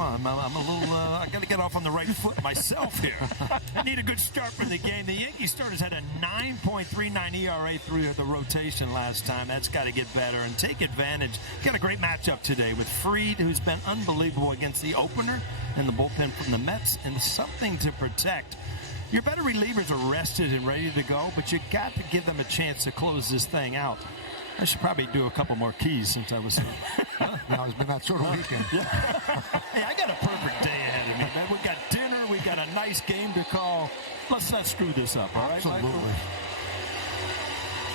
on. I'm a little, I got to get off on the right foot myself here. I need a good start for the game. The Yankees starters had a 9.39 ERA through the rotation last time. That's got to get better and take advantage. Got a great matchup today with Fried, who's been unbelievable against the opener and the bullpen from the Mets, and something to protect. Your better relievers are rested and ready to go, but you got to give them a chance to close this thing out. I should probably do a couple more keys since I was here. Now it's been that sort of weekend. Yeah. Hey, I got a perfect day ahead of me, man. We got dinner. We got a nice game to call. Let's not screw this up, all right? Absolutely.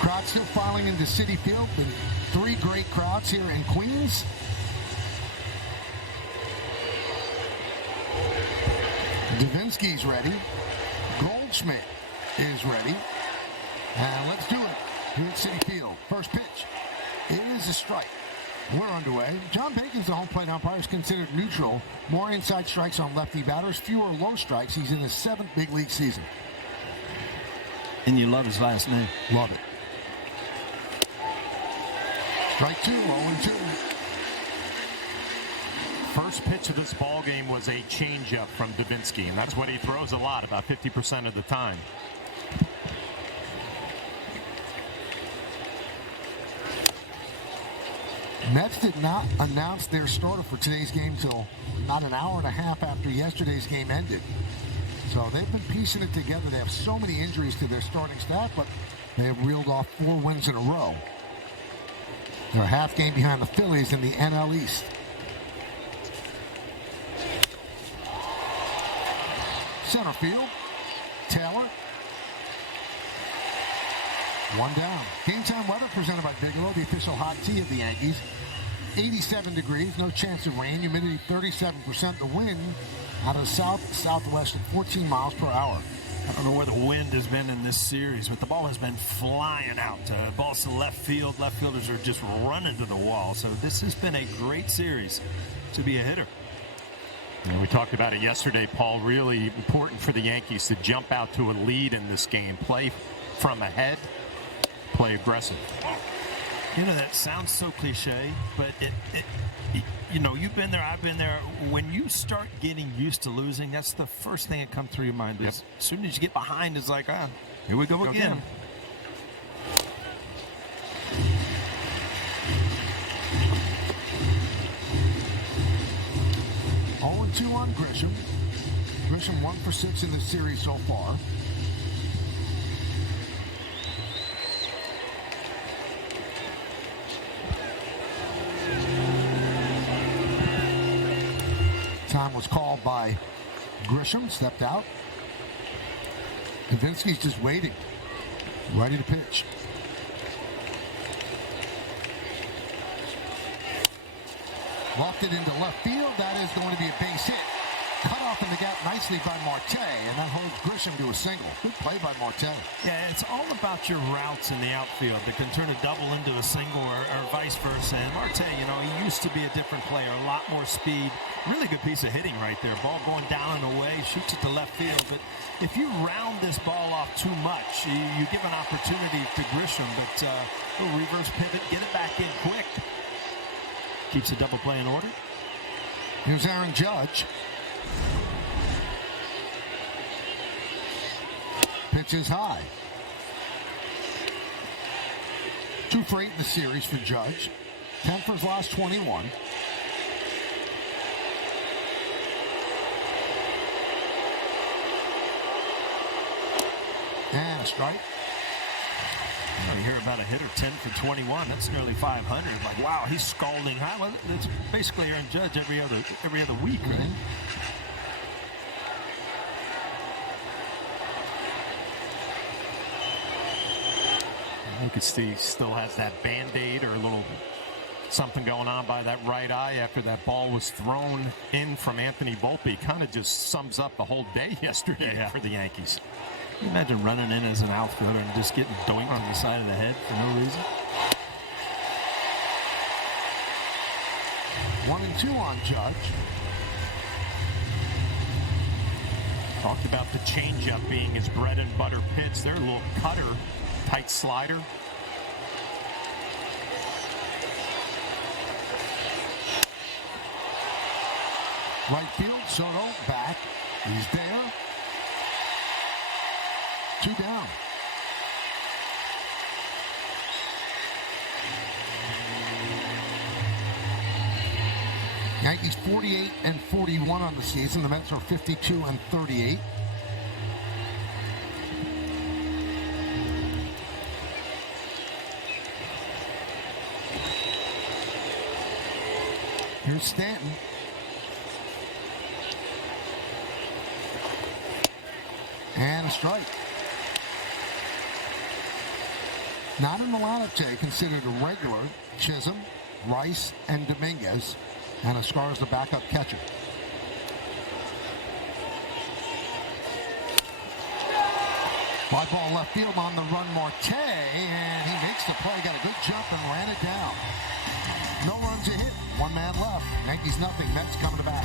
Crowd still filing into Citi Field. Been 3 great crowds here in Queens. Davinsky's ready. Goldschmidt is ready. And let's do it here at Citi Field. First pitch. It is a strike. We're underway. John Bacon's the home plate umpire, is considered neutral. More inside strikes on lefty batters, fewer low strikes. He's in his 7th big league season. And you love his last name. Love it. Strike 2, 0-2. First pitch of this ball game was a changeup from Davinsky, and that's what he throws a lot, about 50% of the time. Mets did not announce their starter for today's game till not an hour and a half after yesterday's game ended. So they've been piecing it together. They have so many injuries to their starting staff, but they have reeled off 4 wins in a row. They're a half game behind the Phillies in the NL East. Center field, Taylor. 1 down. Game time weather presented by Bigelow, the official hot tea of the Yankees. 87 degrees, no chance of rain, humidity 37%. The wind out of south-southwest at 14 miles per hour. I don't know where the wind has been in this series, but the ball has been flying out. Balls to left field. Left fielders are just running to the wall. So this has been a great series to be a hitter. And we talked about it yesterday, Paul. Really important for the Yankees to jump out to a lead in this game. Play from ahead, play aggressive. You know, that sounds so cliche, but you know, you've been there, I've been there. When you start getting used to losing, that's the first thing that comes through your mind. Yep. As soon as you get behind, it's like, here we go again. 0-2 on Grisham. Grisham 1 for 6 in the series so far. Time was called by Grisham, stepped out. Davinsky's just waiting, ready to pitch. Lofted into left field. That is going to be a base hit. Cut off in the gap nicely by Marte, and that holds Grisham to a single. Good play by Marte. Yeah, it's all about your routes in the outfield that can turn a double into a single or vice versa. And Marte, you know, he used to be a different player, a lot more speed. Really good piece of hitting right there. Ball going down and away, shoots it to left field. But if you round this ball off too much, you give an opportunity to Grisham. But little reverse pivot, get it back in quick. Keeps the double play in order. Here's Aaron Judge. Pitch is high. 2 for 8 in the series for Judge. 10 for his last 21. And a strike. You hear about a hitter 10 for 21. That's nearly 500. Like, wow, he's scalding high. Well, it's basically Aaron Judge every other week, right? Mm-hmm. You can see he still has that Band-Aid or a little something going on by that right eye after that ball was thrown in from Anthony Volpe. Kind of just sums up the whole day yesterday for the Yankees. Can you imagine running in as an outfielder and just getting doinked on the side of the head for no reason? 1-2 on Judge. Talked about the changeup being his bread and butter pitch. Their little cutter, tight slider. Right field, Soto back. He's there. 2 down. Yankees 48-41 on the season. The Mets are 52-38. Here's Stanton. And a strike. Not in the lineup today, considered a regular. Chisholm, Rice, and Dominguez. And Escar's the backup catcher. Fly ball left field on the run, Marte, and he makes the play. Got a good jump and ran it down. No runs to hit. 1 man left. Yankees nothing. Mets coming to bat.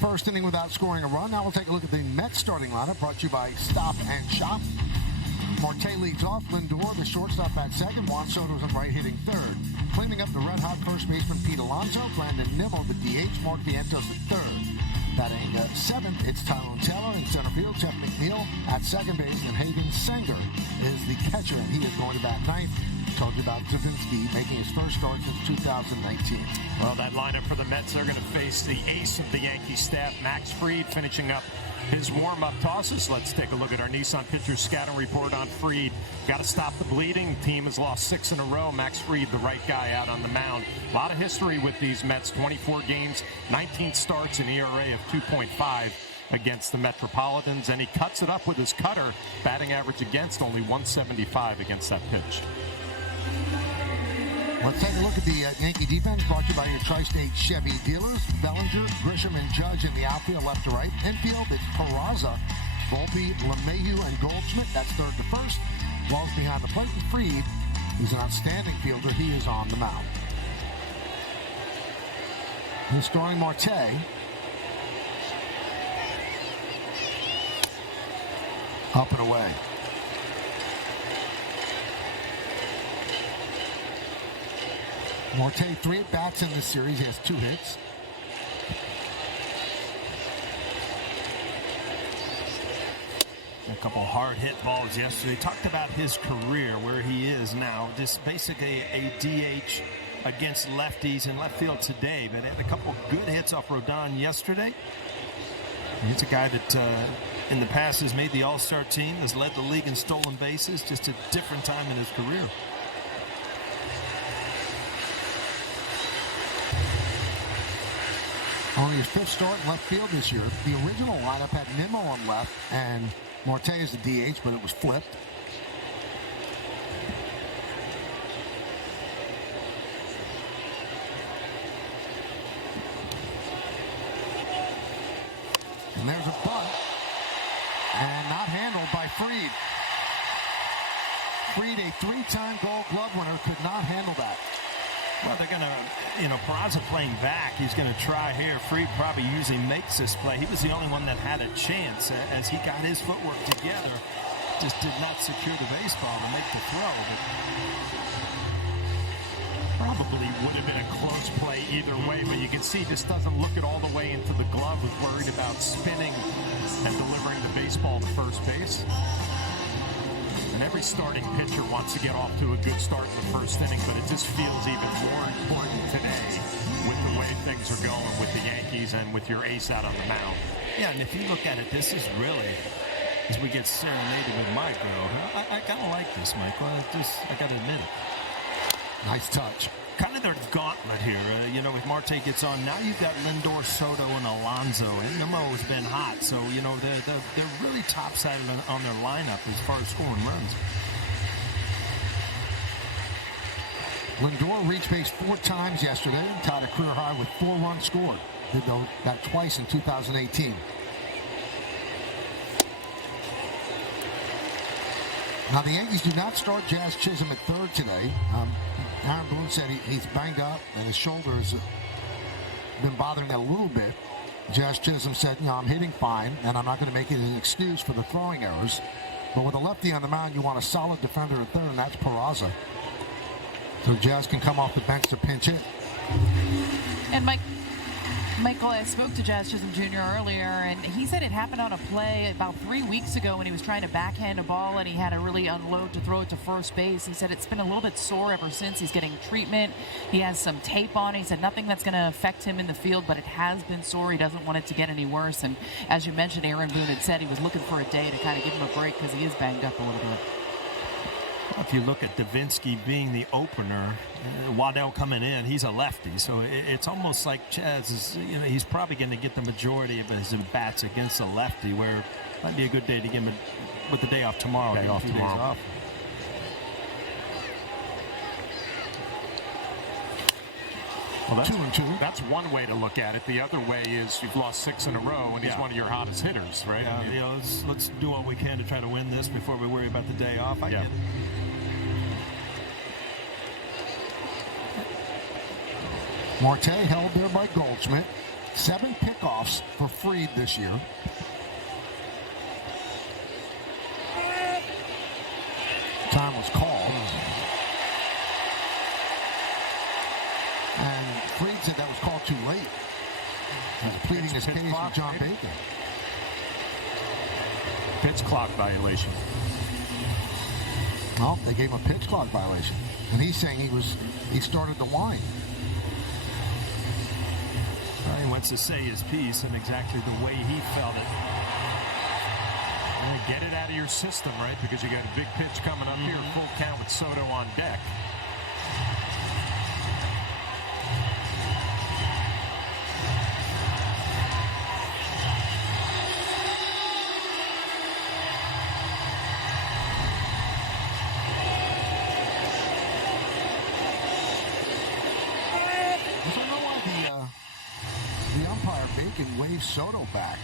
First inning without scoring a run. Now we'll take a look at the Mets starting lineup, brought to you by Stop and Shop. Marte leads off. Lindor, the shortstop, at second. Juan Soto's on right, hitting third. Cleaning up the red-hot first baseman Pete Alonso. Brandon Nimmo, the DH. Mark Vientos at third. Batting seventh, it's Tyrone Taylor in center field. Jeff McNeil at second base. And Hayden Sanger is the catcher, and he is going to bat ninth. Told you about Davinsky making his first start since 2019. Well, that lineup for the Mets, they're going to face the ace of the Yankee staff, Max Fried, finishing up his warm-up tosses. Let's take a look at our Nissan Pitcher scouting report on Fried. Got to stop the bleeding. Team has lost 6 in a row. Max Fried, the right guy out on the mound. A lot of history with these Mets. 24 games, 19 starts, an ERA of 2.5 against the Metropolitans, and he cuts it up with his cutter. Batting average against only 175 against that pitch. Let's take a look at the Yankee defense, brought to you by your Tri-State Chevy dealers. Bellinger, Grisham, and Judge in the outfield, left to right. Infield, it's Peraza, Volpe, LeMahieu, and Goldschmidt. That's third to first. Walls behind the plate, and Fried, who's an outstanding fielder. He is on the mound. He's starting Marte. Up and away. Marte, 3 at-bats in this series. He has 2 hits. A couple hard hit balls yesterday. Talked about his career, where he is now. Just basically a DH against lefties in left field today. But had a couple good hits off Rodon yesterday. He's a guy that in the past has made the All-Star team, has led the league in stolen bases. Just a different time in his career. Only his 5th start in left field this year. The original lineup had Nimmo on left and Marte is the DH, but it was flipped. And there's a bunt. And not handled by Fried. Fried, a 3-time Gold Glove winner, could not handle that. Well, they're going to, Peraza playing back. He's going to try here. Fried probably usually makes this play. He was the only one that had a chance as he got his footwork together. Just did not secure the baseball to make the throw. But probably would have been a close play either way, but you can see just doesn't look it all the way into the glove. Was worried about spinning and delivering the baseball to first base. And every starting pitcher wants to get off to a good start in the first inning, but it just feels even more important today with the way things are going with the Yankees and with your ace out on the mound. Yeah, and if you look at it, this is really, as we get serenaded with my girl, I kind of like this, Michael. I got to admit it. Nice touch. Kind of their gauntlet here. If Marte gets on, now you've got Lindor, Soto, and Alonso. And Nimmo has been hot. So, they're really top-sided on their lineup as far as scoring runs. Lindor reached base 4 times yesterday, tied a career high with 4 runs scored. Did that twice in 2018. Now, the Yankees do not start Jazz Chisholm at third today. Aaron Boone said he's banged up and his shoulders been bothering that a little bit. Jazz Chisholm said, I'm hitting fine, and I'm not going to make it an excuse for the throwing errors. But with a lefty on the mound, you want a solid defender at third, and that's Peraza. So Jazz can come off the bench to pinch hit. And Michael, I spoke to Jazz Chisholm Jr. earlier, and he said it happened on a play about 3 weeks ago when he was trying to backhand a ball and he had to really unload to throw it to first base. He said it's been a little bit sore ever since. He's getting treatment. He has some tape on. He said nothing that's going to affect him in the field, but it has been sore. He doesn't want it to get any worse. And as you mentioned, Aaron Boone had said he was looking for a day to kind of give him a break because he is banged up a little bit. If you look at Davinsky being the opener, Waddell coming in, he's a lefty. So it's almost like Chaz is, he's probably going to get the majority of his at-bats against a lefty, where it might be a good day to give him with the day off tomorrow. Day off tomorrow. Days off. Well, 2-2. That's one way to look at it. The other way is you've lost 6 in a row, and he's one of your hottest hitters, right? Yeah, let's do what we can to try to win this before we worry about the day off. I get it. Marte held there by Goldschmidt. 7 pickoffs for Fried this year. Time was called. And Fried said that was called too late. He was pleading his case with John Baker. Pitch clock violation. Well, they gave him a pitch clock violation. And he's saying he started the whine. He wants to say his piece and exactly the way he felt it. Get it out of your system, right? Because you got a big pitch coming up here, full count with Soto on deck. Bacon waves Soto back.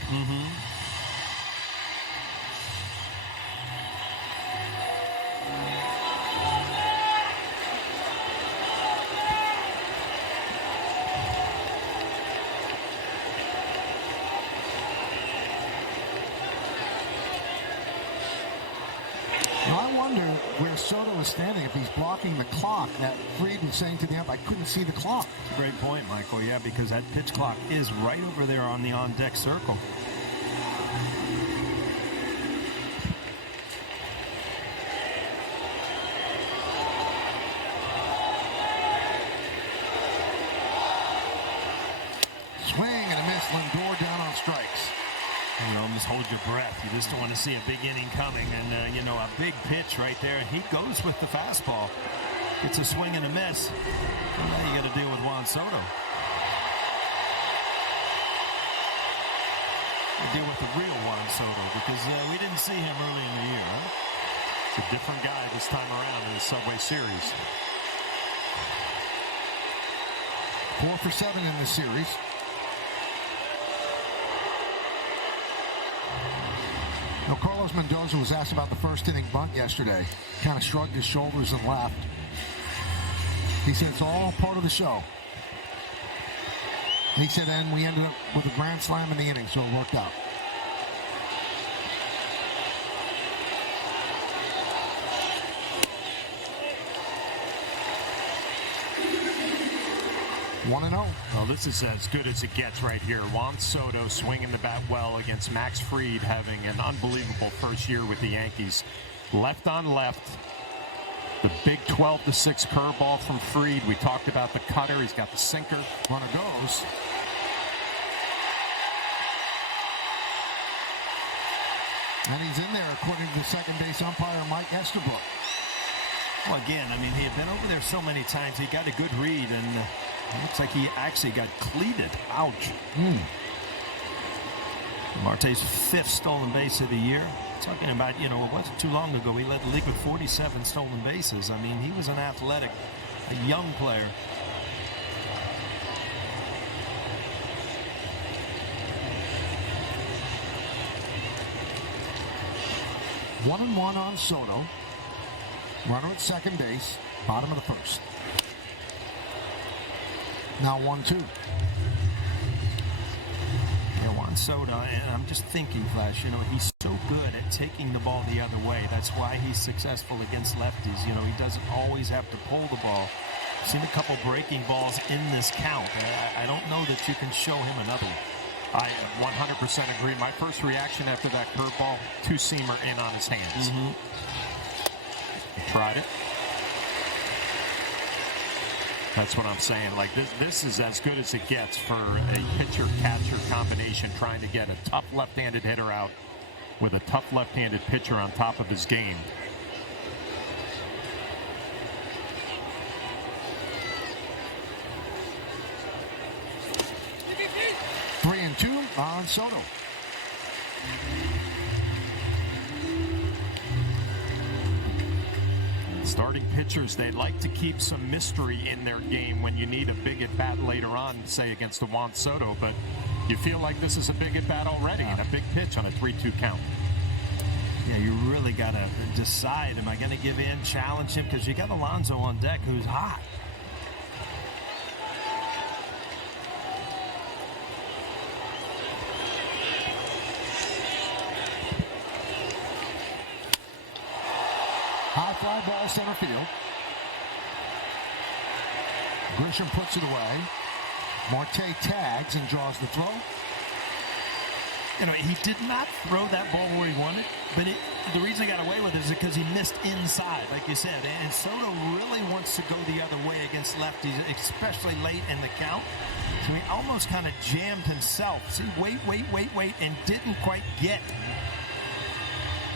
I wonder where Soto is standing, if he's blocking the clock. That Fried was saying to the ump, I couldn't see the clock. Great point, Michael. Yeah, because that pitch clock is right over there on the on-deck circle. Swing and a miss. Lindor down on strikes. You almost hold your breath. You just don't want to see a big inning coming. And, a big pitch right there. And he goes with the fastball. It's a swing and a miss. And now you got to deal with Juan Soto. Deal with the real Juan Soto because we didn't see him early in the year. Huh? It's a different guy this time around in the Subway Series. 4 for 7 in this series. Now, Carlos Mendoza was asked about the first inning bunt yesterday. Kind of shrugged his shoulders and laughed. He said it's all part of the show. He said then we ended up with a grand slam in the inning, so it worked out. One and 0. Well, this is as good as it gets right here. Juan Soto swinging the bat well against Max Fried, having an unbelievable first year with the Yankees. Left on left. The big 12-6 curveball from Fried. We talked about the cutter. He's got the sinker. Runner goes. And he's in there, according to the second base umpire, Mike Estabrook. Well, again, I mean, he had been over there so many times. He got a good read, and it looks like he actually got cleated. Ouch. Marte's 5th stolen base of the year. Talking about, it wasn't too long ago. He led the league with 47 stolen bases. I mean, he was an athletic, a young player. One and one on Soto. Runner at second base, bottom of the first. Now 1-2. Juan Soto, and I'm just thinking, Flash, he's so good at taking the ball the other way. That's why he's successful against lefties. He doesn't always have to pull the ball. I've seen a couple breaking balls in this count. I don't know that you can show him another one. I 100% agree. My first reaction after that curveball, two-seamer in on his hands. He tried it. That's what I'm saying. Like, this is as good as it gets for a pitcher-catcher combination trying to get a tough left-handed hitter out with a tough left-handed pitcher on top of his game. Three and two on Soto. Starting pitchers, they like to keep some mystery in their game when you need a big at-bat later on, say against the Juan Soto, but you feel like this is a big at-bat already and a big pitch on a 3-2 count. Yeah, you really got to decide, am I going to give in, challenge him? Because you got Alonso on deck who's hot. High fly ball center field. Grisham puts it away. Marte tags and draws the throw. He did not throw that ball where he wanted, but the reason he got away with it is because he missed inside, like you said. And Soto really wants to go the other way against lefties, especially late in the count. So he almost kind of jammed himself. See, wait, and didn't quite get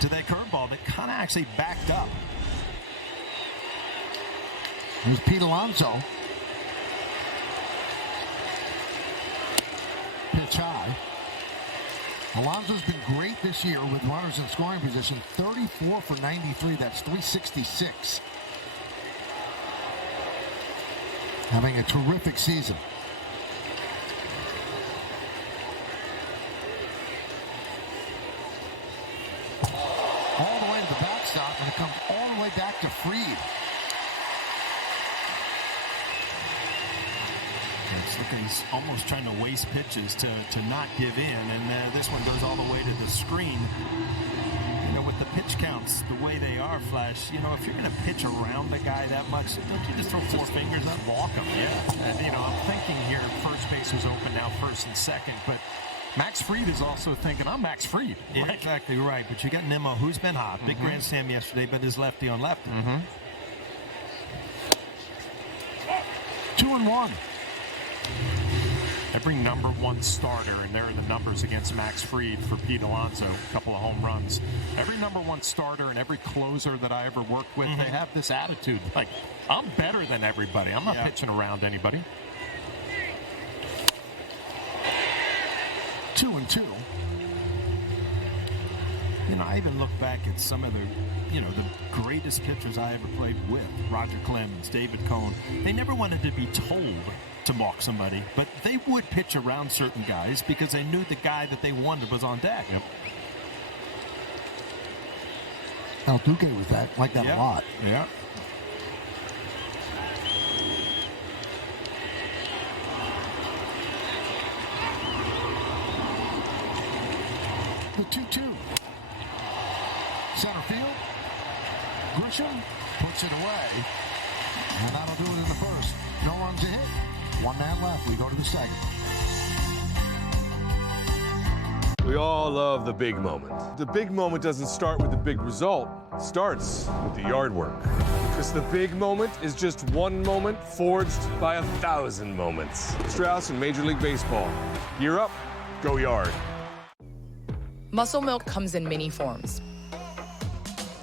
to that curveball that kind of actually backed up. Here's Pete Alonso. Pitch high. Alonso's been great this year with runners in scoring position. 34 for 93. That's 366. Having a terrific season. All the way to the backstop, and it comes all the way back to Fried. He's almost trying to waste pitches to not give in, and this one goes all the way to the screen. With the pitch counts the way they are, Flash, if you're going to pitch around the guy that much, don't you just throw four fingers up? Walk him, yeah. And, I'm thinking here, first base is open now, first and second, but Max Fried is also thinking, I'm Max Fried. Yeah, exactly right, but you got Nimmo, who's been hot. Big grand slam yesterday, but his lefty on lefty. 2-1. Every number one starter, and there are the numbers against Max Fried for Pete Alonso, a couple of home runs. Every number one starter and every closer that I ever worked with, they have this attitude, like, I'm better than everybody. I'm not pitching around anybody. 2-2. I even look back at some of the greatest pitchers I ever played with. Roger Clemens, David Cohn. They never wanted to be told to walk somebody, but they would pitch around certain guys because they knew the guy that they wanted was on deck. Yep. El Duque was like that a lot. Yeah. The 2-2. Center field. Grisham puts it away. And that'll do it in the first. No runs a hit. One man left. We go to the second. We all love the big moment. The big moment doesn't start with the big result. It starts with the yard work. Because the big moment is just one moment forged by 1,000 moments. Strauss and Major League Baseball. Gear up, go yard. Muscle Milk comes in many forms.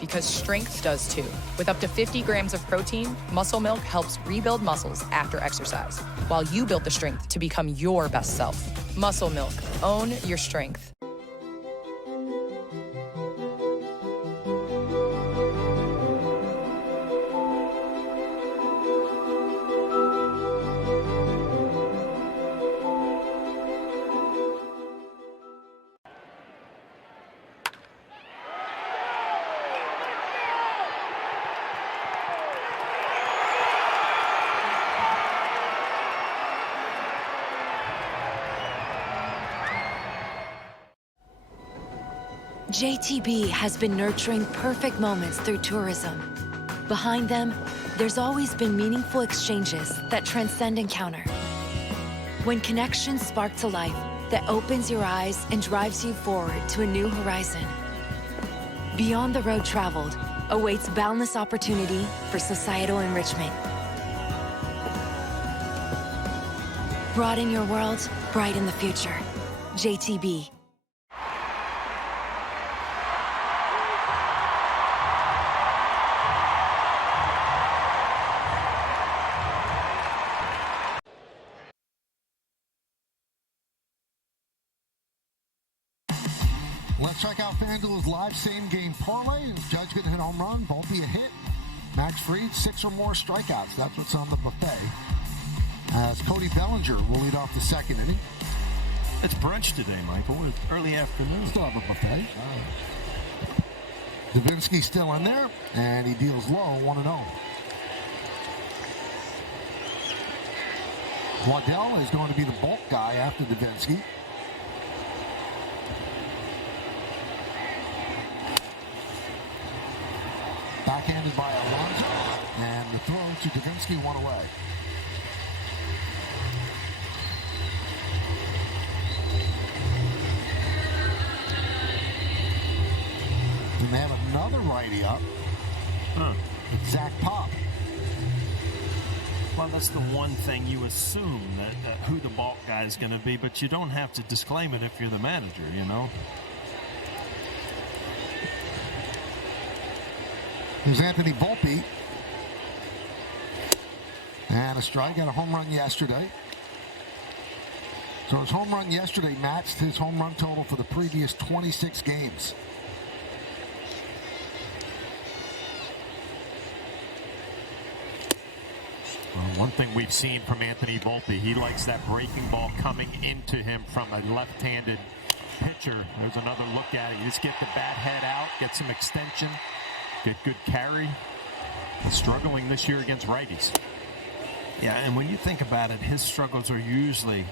Because strength does too. With up to 50 grams of protein, Muscle Milk helps rebuild muscles after exercise, while you build the strength to become your best self. Muscle Milk. Own your strength. JTB has been nurturing perfect moments through tourism. Behind them, there's always been meaningful exchanges that transcend encounter. When connections spark to life that opens your eyes and drives you forward to a new horizon. Beyond the road traveled awaits boundless opportunity for societal enrichment. Broaden your world, brighten the future. JTB. Let's check out FanDuel's live same-game parlay. Judge going to hit a home run, Volpe a hit. Max Fried, 6 or more strikeouts. That's what's on the buffet. As Cody Bellinger will lead off the second inning. It's brunch today, Michael. It's early afternoon. Still have a buffet. Davinsky still in there, and he deals low, 1-0. Waddell is going to be the bulk guy after Davinsky. Backhanded by Alonso, and the throw to Davinsky, one away. And they have another righty up. It's Zach Pop. Well, that's the one thing you assume that who the bulk guy is going to be, but you don't have to disclaim it if you're the manager, you know. Here's Anthony Volpe. And a strike. Got a home run yesterday. So his home run yesterday matched his home run total for the previous 26 games. Well, one thing we've seen from Anthony Volpe, he likes that breaking ball coming into him from a left-handed pitcher. There's another look at it. You just get the bat head out, get some extension. Get good carry. Struggling this year against righties. Yeah, and when you think about it, his struggles are usually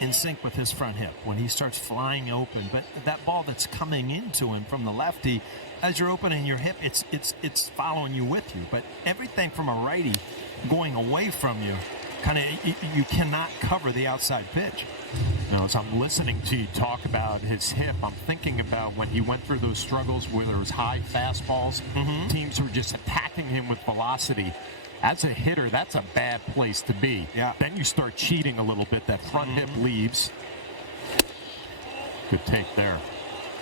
in sync with his front hip when he starts flying open. But that ball that's coming into him from the lefty, as you're opening your hip, it's following you with you. But everything from a righty going away from you, you cannot cover the outside pitch. You know, as I'm listening to you talk about his hip, I'm thinking about when he went through those struggles where there was high fastballs. Teams were just attacking him with velocity. As a hitter, that's a bad place to be. Yeah. Then you start cheating a little bit. That front hip leaves. Good take there.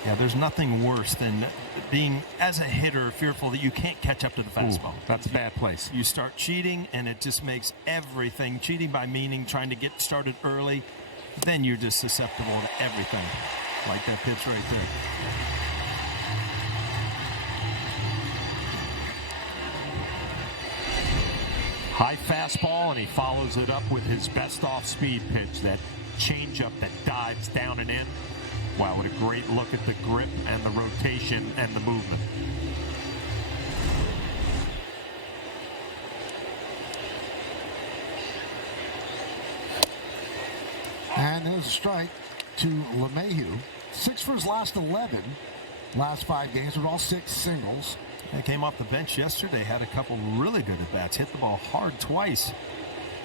Yeah, there's nothing worse than being, as a hitter, fearful that you can't catch up to the fastball. Ooh, that's a bad place. You start cheating, and it just makes everything, cheating by meaning trying to get started early, then you're just susceptible to everything, like that pitch right there. High fastball, and he follows it up with his best off-speed pitch, that changeup that dives down and in. Wow, what a great look at the grip and the rotation and the movement. And there's a strike to LeMahieu. 6 for his last 11. Last 5 games were all 6 singles. He came off the bench yesterday, had a couple really good at-bats. Hit the ball hard twice.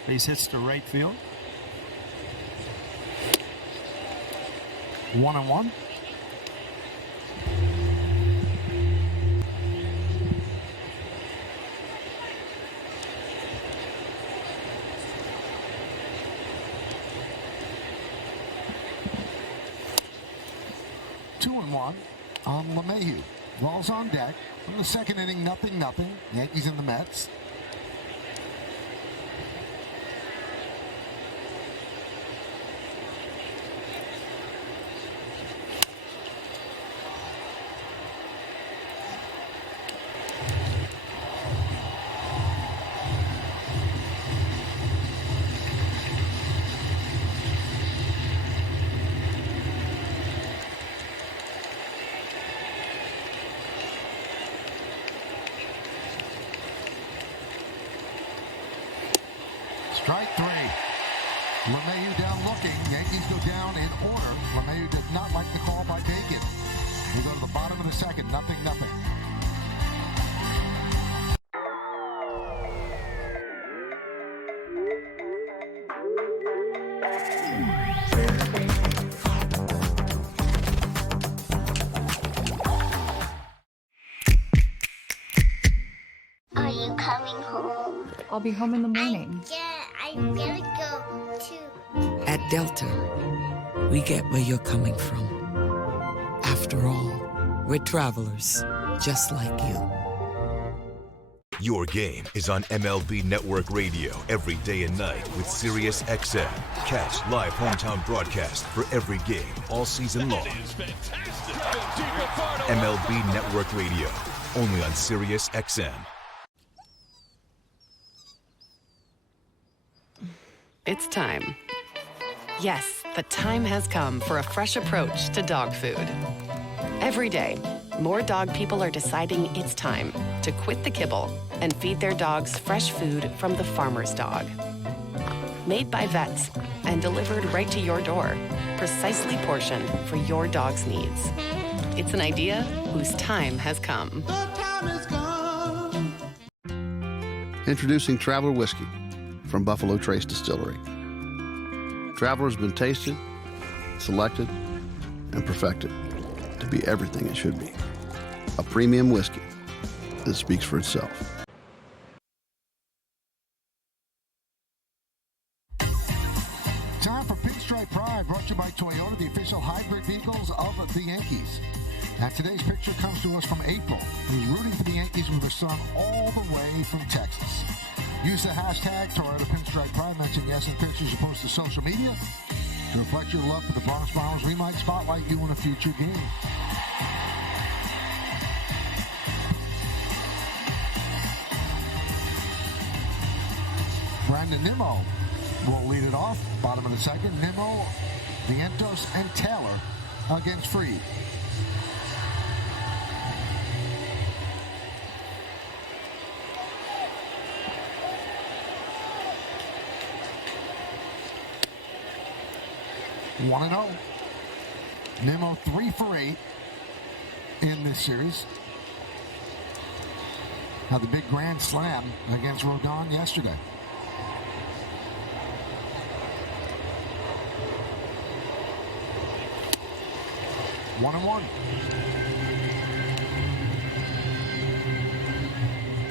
Base hits to right field. 1-1. Two and one on LeMahieu. Ball's on deck. In the second inning, 0-0. Yankees and the Mets. Strike three. LeMahieu down looking. Yankees go down in order. LeMahieu did not like the call by Bacon. We go to the bottom of the second. 0-0. Are you coming home? I'll be home in the morning. I'm gonna go too. At Delta, we get where you're coming from. After all, we're travelers, just like you. Your game is on MLB Network Radio every day and night with Sirius XM. Catch live hometown broadcast for every game all season long. MLB Network Radio, only on Sirius XM. It's time. Yes, the time has come for a fresh approach to dog food. Every day, more dog people are deciding it's time to quit the kibble and feed their dogs fresh food from the farmer's dog. Made by vets and delivered right to your door, precisely portioned for your dog's needs. It's an idea whose time has come. The time has come. Introducing Traveler Whiskey from Buffalo Trace Distillery. Traveler's been tasted, selected, and perfected to be everything it should be. A premium whiskey that speaks for itself. Time for Pinstripe Pride, brought to you by Toyota, the official hybrid vehicles of the Yankees. And today's picture comes to us from April, who's rooting for the Yankees with her son all the way from Texas. Use the hashtag Toyota Pinstripe Pride. Mention yes in pictures you post to social media to reflect your love for the Bronx Bombers. We might spotlight you in a future game. Brandon Nimmo will lead it off. Bottom of the second. Nimmo, Vientos, and Taylor against Freed. One and 0. Nimmo 3 for 8 in this series. Had the big grand slam against Rodon yesterday. One and 1.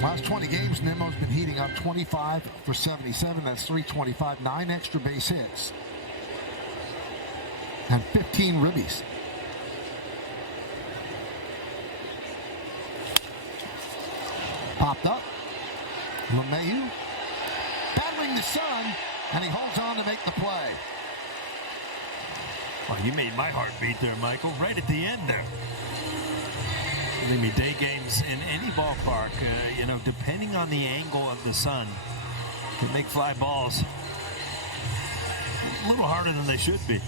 Last 20 games, Nimmo's been heating up. 25 for 77. That's 325. 9 extra base hits. And 15 ribbies. Popped up. LeMahieu battling the sun, and he holds on to make the play. Well, you made my heart beat there, Michael, right at the end there. Believe me, day games in any ballpark, depending on the angle of the sun, can make fly balls a little harder than they should be.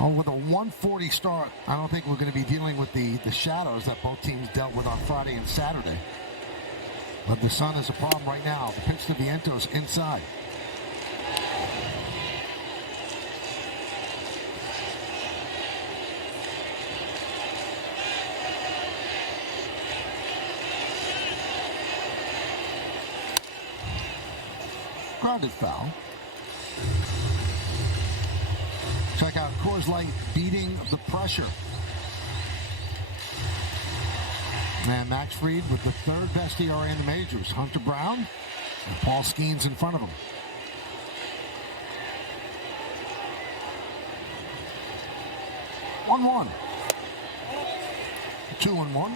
Oh, with a 140 start, I don't think we're going to be dealing with the shadows that both teams dealt with on Friday and Saturday. But the sun is a problem right now. The pitch to Vientos inside. Grounded foul. Coors Light beating the pressure. And Max Fried with the third best ERA in the majors. Hunter Brown and Paul Skeens in front of him. 1-1. 2-1.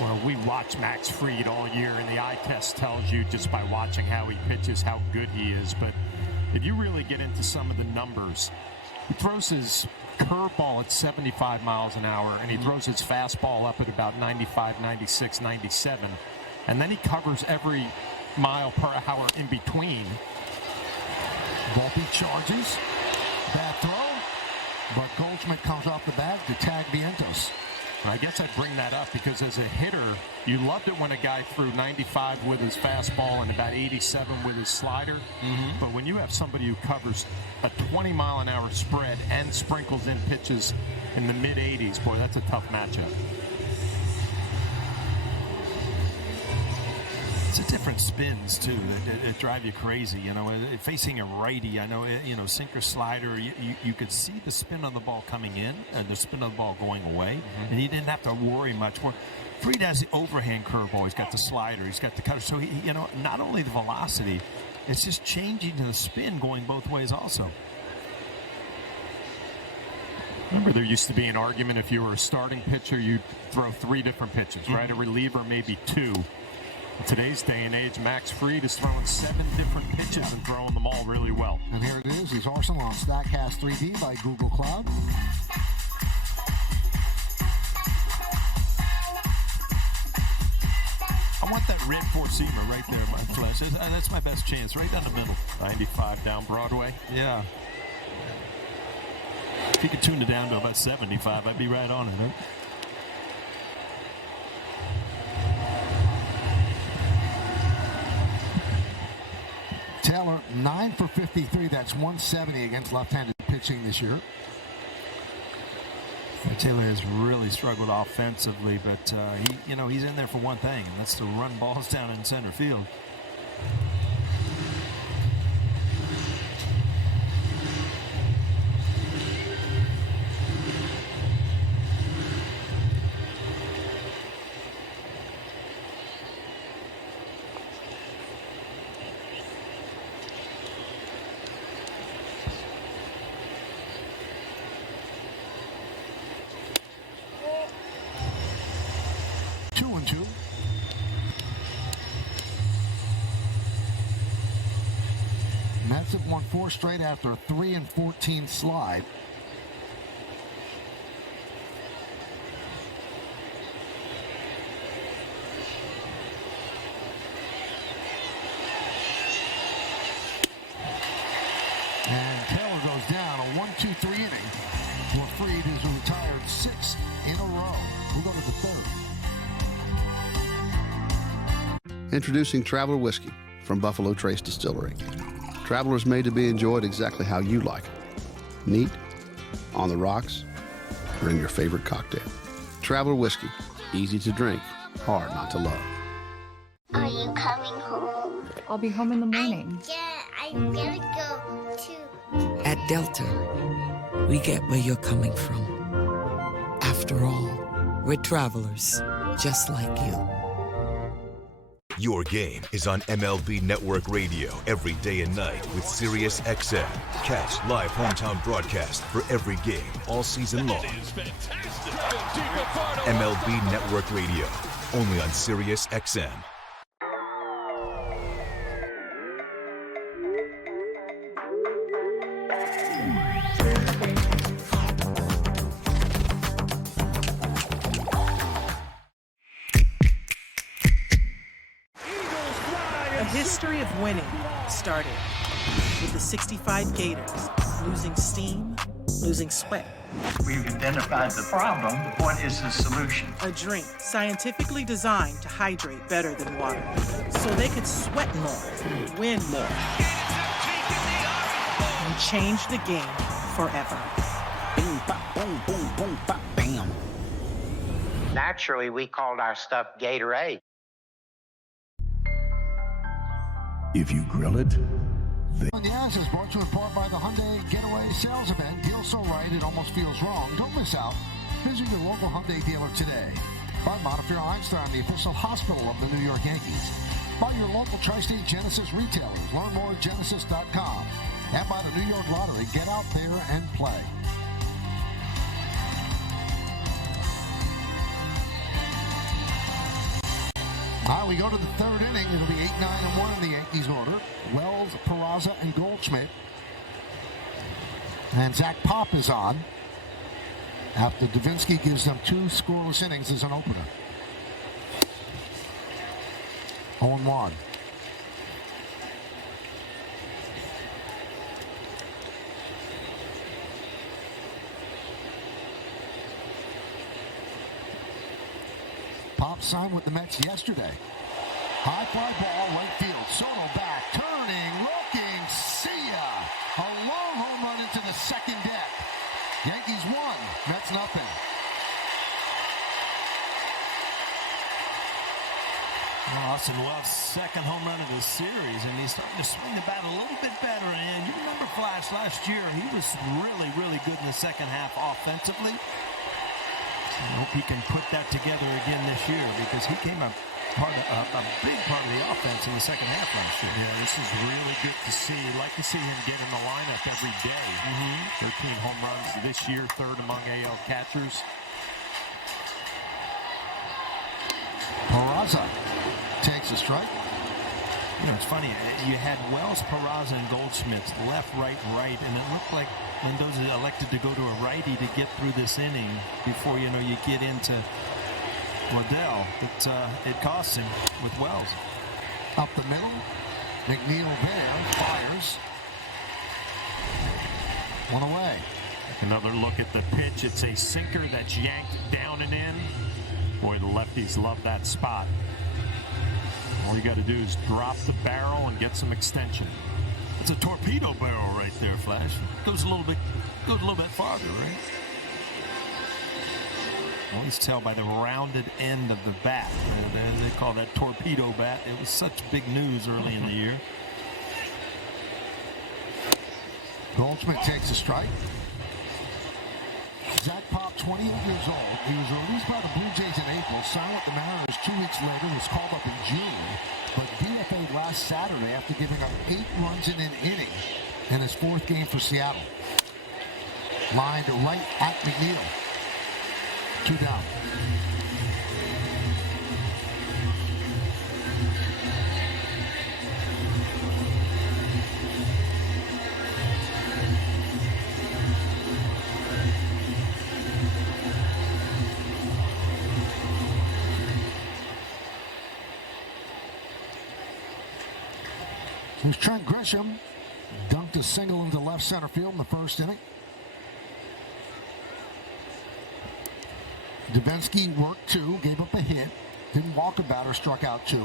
Well, we watch Max Fried all year, and the eye test tells you just by watching how he pitches how good he is. But if you really get into some of the numbers, he throws his curveball at 75 miles an hour, and he throws his fastball up at about 95, 96, 97. And then he covers every mile per hour in between. Volpe charges. Bad throw. But Goldschmidt comes off the bat to tag Vientos. I guess I'd bring that up because as a hitter, you loved it when a guy threw 95 with his fastball and about 87 with his slider. But when you have somebody who covers a 20-mile-an-hour spread and sprinkles in pitches in the mid-80s, boy, that's a tough matchup. It's a different spins, too, that drive you crazy. You know, facing a righty, I know, you know, sinker slider, you could see the spin on the ball coming in and the spin on the ball going away, and he didn't have to worry much more. Fried has the overhand curveball. He's got the slider. He's got the cutter. So, you know, not only the velocity, it's just changing to the spin going both ways also. Remember, there used to be an argument if you were a starting pitcher, you'd throw 3 different pitches, right? A reliever, maybe 2. In today's day and age, Max Fried is throwing 7 different pitches and throwing them all really well. And here it is. His arsenal on StatCast 3D by Google Cloud. I want that red four-seamer right there, my flesh. That's my best chance, right down the middle. 95 down Broadway. Yeah. If you could tune it down to about 75, I'd be right on it, huh? Taylor, 9 for 53. That's 170 against left-handed pitching this year. Taylor has really struggled offensively, but he's in there for one thing, and that's to run balls down in center field. Mets have won 4 straight after a 3-14 slide. And Taylor goes down a 1-2-3 inning where Fried has retired 6 in a row. We'll go to the 3rd. Introducing Traveler Whiskey from Buffalo Trace Distillery. Traveler is made to be enjoyed exactly how you like it. Neat, on the rocks, or in your favorite cocktail. Traveler Whiskey, easy to drink, hard not to love. Are you coming home? I'll be home in the morning. I'm gonna go to... At Delta, we get where you're coming from. After all, we're travelers, just like you. Your game is on MLB Network Radio every day and night with Sirius XM. Catch live hometown broadcast for every game all season long. MLB Network Radio, only on Sirius XM. History of winning started with the 65 Gators losing steam, losing sweat. We've identified the problem. The point is the solution. A drink scientifically designed to hydrate better than water so they could sweat more, win more, and change the game forever. Boom, bop, boom, boom, boom, bop, bam. Naturally, we called our stuff Gatorade. If you grill it, Yes, is brought to you in part by the Hyundai Getaway Sales Event. Deal so right, it almost feels wrong. Don't miss out. Visit your local Hyundai dealer today. By Montefiore Einstein, the official hospital of the New York Yankees. By your local Tri-State Genesis retailers. Learn more at Genesis.com. And by the New York Lottery. Get out there and play. All right, we go to the third inning. It'll be 8-9-1 in the Yankees order. Wells, Peraza, and Goldschmidt. And Zach Pop is on after Davinsky gives them 2 scoreless innings as an opener. 0-1. Pop signed with the Mets yesterday. High fly ball, right field. Soto back, turning, looking, see ya. A long home run into the second deck. Yankees won, Mets nothing. Austin Wells' second home run of the series, and he's starting to swing the bat a little bit better. And you remember Flash last year, he was really, really good in the second half offensively. I hope he can put that together again this year because he came a big part of the offense in the second half last year. Yeah, this is really good to see. I'd like to see him get in the lineup every day. 13 home runs this year, third among AL catchers. Peraza takes a strike. You know, it's funny. You had Wells, Peraza, and Goldschmidt left, right, right, and it looked like Mendoza elected to go to a righty to get through this inning before, you know, you get into Waddell. It costs him with Wells. Up the middle. McNeil there. Fires. One away. Another look at the pitch. It's a sinker that's yanked down and in. Boy, the lefties love that spot. All you got to do is drop the barrel and get some extension. It's a torpedo barrel right there, Flash. Goes a little bit farther, right? Always tell by the rounded end of the bat. They call that torpedo bat. It was such big news early in the year. Goldschmidt takes a strike. Zach Pop, 28 years old. He was released by the Blue Jays in April, signed with the Mariners 2 weeks later, was called up in June, but DFA'd last Saturday after giving up 8 runs in an inning in his 4th game for Seattle. Lined right at McNeil. 2 down. Here's Trent Grisham. Dunked a single into left center field in the first inning. Davinsky worked 2, gave up a hit. Didn't walk a batter, struck out 2.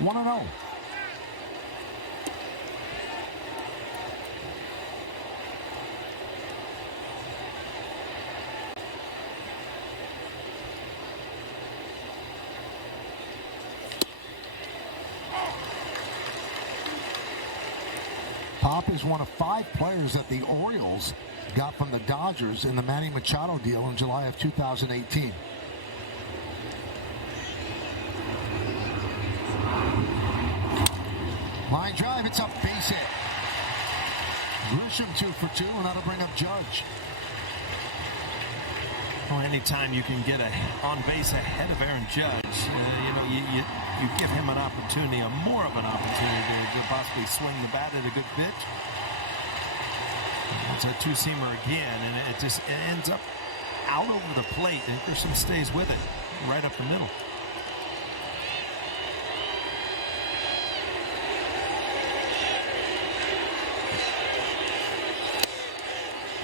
One and 0. Pop is one of 5 players that the Orioles got from the Dodgers in the Manny Machado deal in July of 2018. Line drive, it's a base hit. Grisham 2 for 2, and that'll bring up Judge. Well, anytime you can get on base ahead of Aaron Judge, you give him an opportunity, more of an opportunity to possibly swing the bat at a good pitch. It's a 2-seamer again, and it ends up out over the plate, and Grisham stays with it right up the middle.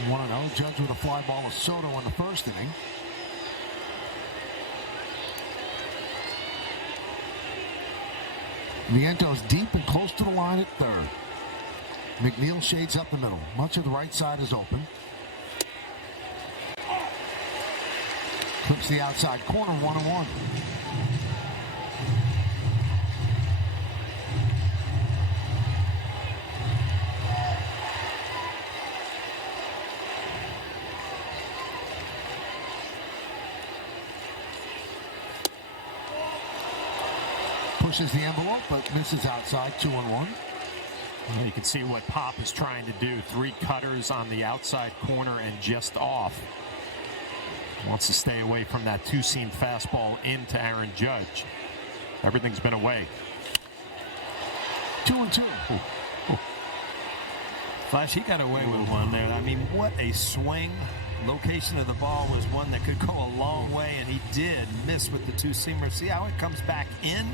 One and 0. Judge with a fly ball of Soto in the first inning. Vientos deep and close to the line at third. McNeil shades up the middle. Much of the right side is open. Clips the outside corner, 1-1. Pushes the envelope, but misses outside, 2-1. Well, you can see what Pop is trying to do. 3 cutters on the outside corner and just off. Wants to stay away from that 2-seam fastball into Aaron Judge. Everything's been away. 2-2. Flash, he got away with one there. I mean, what a swing. Location of the ball was one that could go a long way, and he did miss with the 2-seamer. See how it comes back in?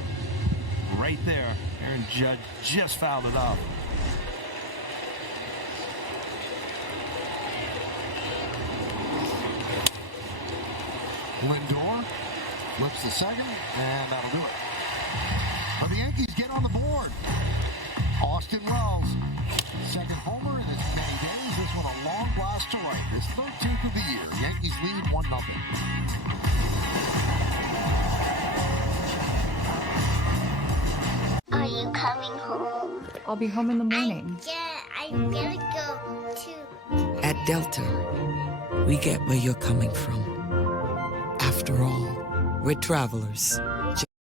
Right there. Aaron Judge just fouled it off. Lindor flips the second, and that'll do it. But the Yankees get on the board. Austin Wells, second homer in as many days. This one a long blast to right. His 13th of the year. Yankees lead 1-0. Are you coming home? I'll be home in the morning. I'm gonna go to... At Delta, we get where you're coming from. After all, we're travelers,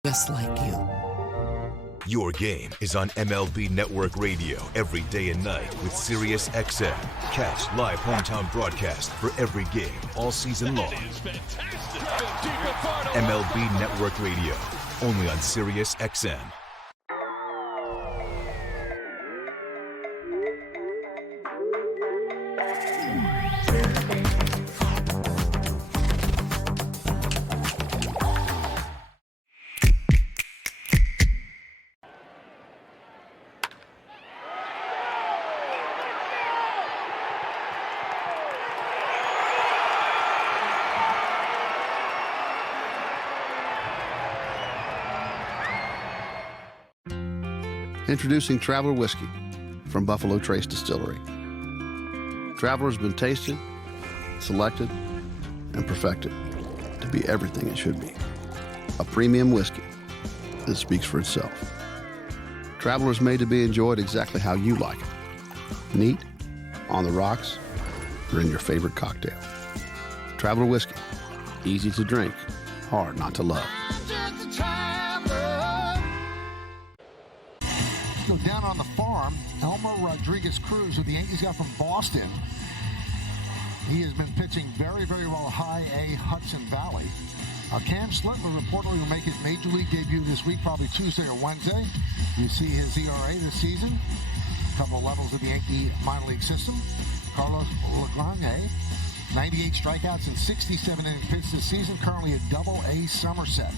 just like you. Your game is on MLB Network Radio every day and night with Sirius XM. Catch live hometown broadcast for every game all season long. MLB Network Radio, only on Sirius XM. Introducing Traveler Whiskey from Buffalo Trace Distillery. Traveler's been tasted, selected, and perfected to be everything it should be. A premium whiskey that speaks for itself. Traveler is made to be enjoyed exactly how you like it. Neat, on the rocks, or in your favorite cocktail. Traveler Whiskey. Easy to drink, hard not to love. Go down on the farm. Elmer Rodriguez Cruz, who the Yankees got from Boston. He has been pitching very, very well high A Hudson Valley. Cam Slittler reportedly will make his major league debut this week, probably Tuesday or Wednesday. You see his ERA this season. A couple of levels of the Yankee minor league system. Carlos Lagrange, 98 strikeouts and 67 innings pitched this season, currently at Double-A Somerset.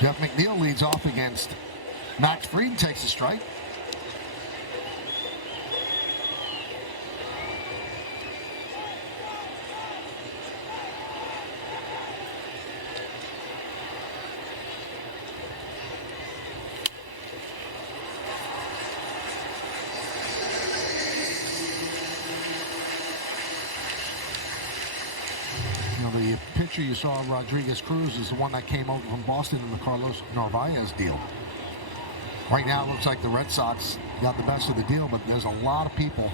Jeff McNeil leads off against Max Fried, takes a strike. The picture you saw of Rodriguez Cruz is the one that came over from Boston in the Carlos Narvaez deal. Right now it looks like the Red Sox got the best of the deal, but there's a lot of people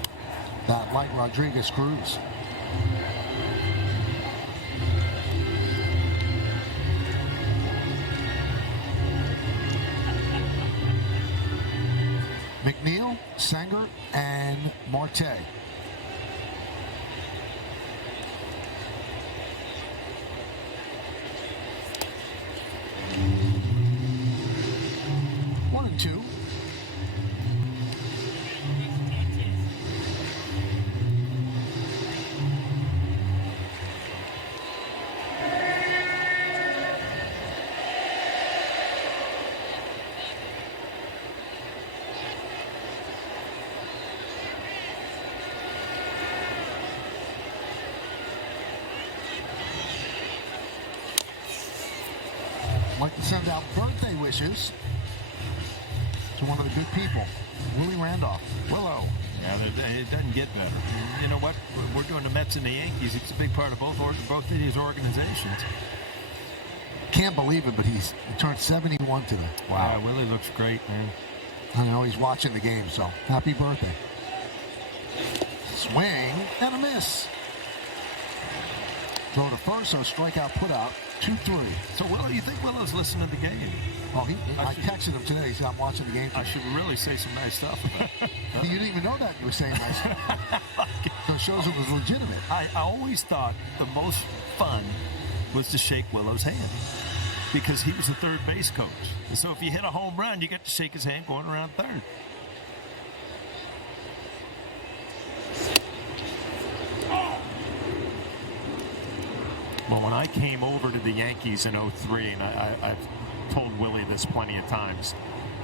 that like Rodriguez Cruz. McNeil, Sanger, and Marte. Like to send out birthday wishes to one of the good people, Willie Randolph. Willow, Yeah, it doesn't get better. And you know what? We're doing the Mets and the Yankees. It's a big part of both of these organizations. Can't believe it, but he turned 71 today. Wow. Yeah, Willie looks great, man. I know he's watching the game, so happy birthday. Swing and a miss. Throw to first, so strikeout, put out, 2-3. So, Will, you think Willow's listening to the game? Oh, I texted him today. He said, I'm watching the game today. I should really say some nice stuff about it. You didn't even know that you were saying nice stuff. So it shows it was legitimate. I always thought the most fun was to shake Willow's hand because he was the third base coach. And so if you hit a home run, you get to shake his hand going around third. Well, when I came over to the Yankees in 03, and I've told Willie this plenty of times,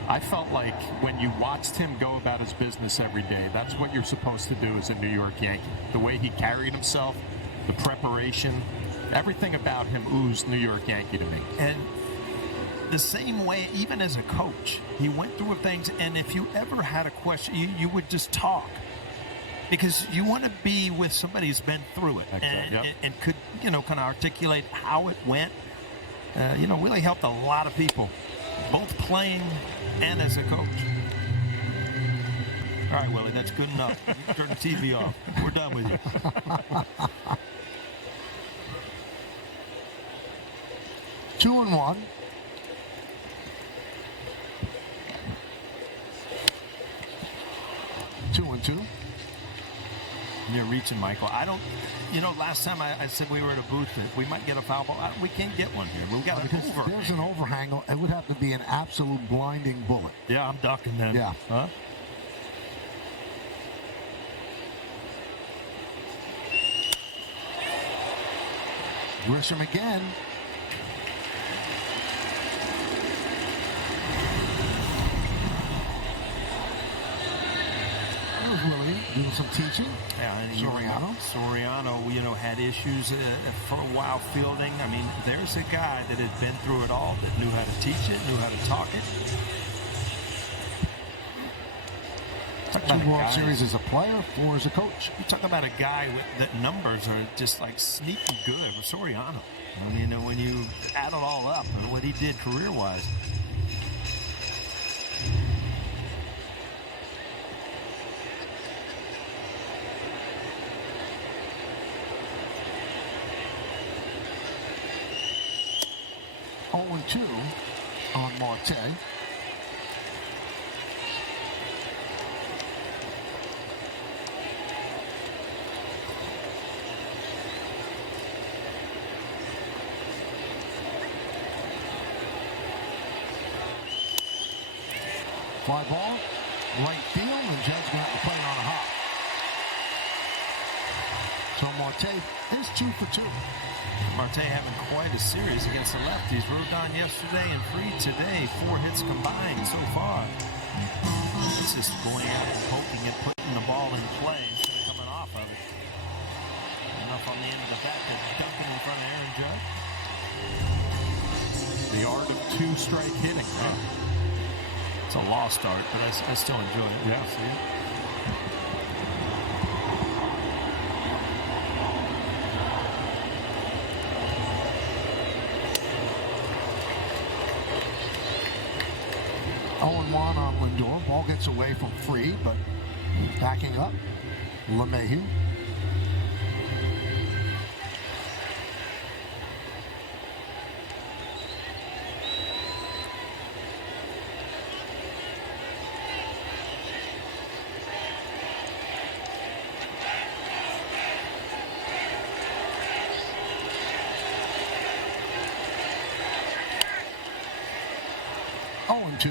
I felt like when you watched him go about his business every day, that's what you're supposed to do as a New York Yankee. The way he carried himself, the preparation, everything about him oozed New York Yankee to me. And the same way, even as a coach, he went through things, and if you ever had a question, you would just talk. Because you want to be with somebody who's been through it and could, kind of articulate how it went. Really helped a lot of people, both playing and as a coach. All right, Willie, that's good enough. You can turn the TV off. We're done with you. 2-1. Two and two. You're reaching, Michael. I don't, last time I said we were at a booth that we might get a foul ball. We can't get one here. We've got an overhang. There's an overhang. It would have to be an absolute blinding bullet. Yeah, I'm ducking then. Yeah. Huh? Grisham again. Willie doing some teaching. Yeah, and Soriano, had issues for a while fielding. I mean, there's a guy that had been through it all, that knew how to teach it, knew how to talk it. 2 World Series as a player, 4 as a coach. You talk about a guy that numbers are just like sneaky good. Soriano. I mean, when you add it all up and what he did career-wise. Two on Marte. Fly ball, right field, and Jed's going to have to play it on a hop. So Marte is 2 for 2. Marte having quite a series against the lefties. Rodon yesterday and Fried today. 4 hits combined so far. It's just going out and poking it, putting the ball in play instead of coming off of it. Enough on the end of the bat to dunk it in front of Aaron Judge. The art of 2-strike hitting. It's a lost art, but I still enjoy it. Yeah, see it. On Lindor. Ball gets away from Fried, but backing up. LeMahieu. Oh, 2.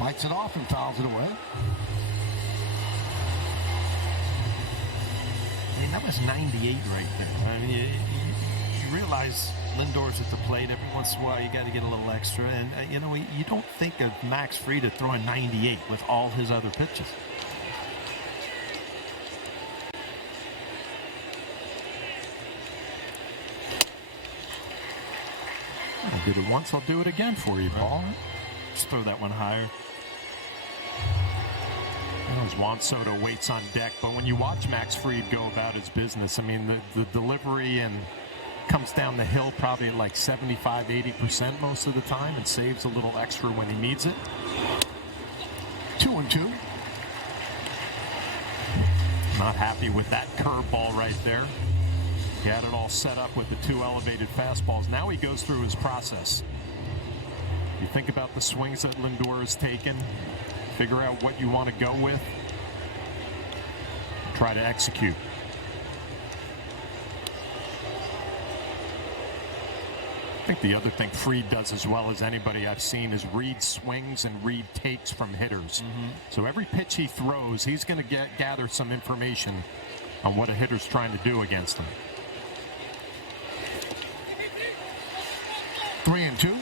Lights it off and fouls it away. I mean, that was 98 right there. I mean, you realize Lindor's at the plate. Every once in a while, you got to get a little extra. And, you don't think of Max Fried throwing 98 with all his other pitches. I did it once, I'll do it again for you, Paul. Just throw that one higher. As Juan Soto waits on deck, but when you watch Max Fried go about his business, I mean, the delivery and comes down the hill probably at like 75-80% most of the time and saves a little extra when he needs it. 2-2. Not happy with that curveball right there. He had it all set up with the two elevated fastballs. Now he goes through his process. You think about the swings that Lindor has taken, figure out what you want to go with, try to execute. I think the other thing Fried does as well as anybody I've seen is read swings and read takes from hitters. So every pitch he throws, he's going to gather some information on what a hitter's trying to do against him. 3-2.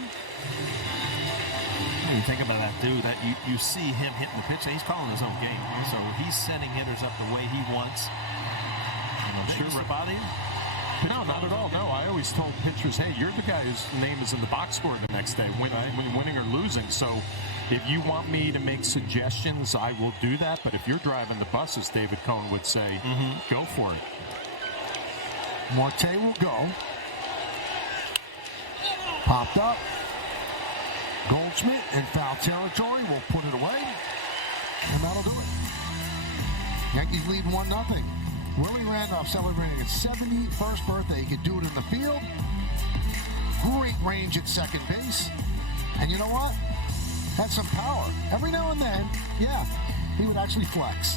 When you think about that, dude, that you see him hitting the pitch. He's calling his own game. So he's setting hitters up the way he wants. Sure, Rabadi? No, not at all. No, I always told pitchers, hey, you're the guy whose name is in the box score the next day, winning or losing. So if you want me to make suggestions, I will do that. But if you're driving the bus, as David Cohn would say, go for it. Marte will go. Popped up. Goldschmidt in foul territory will put it away. And that'll do it. Yankees lead 1-0. Willie Randolph celebrating his 71st birthday. He could do it in the field. Great range at second base. And you know what? Had some power. Every now and then, yeah, he would actually flex.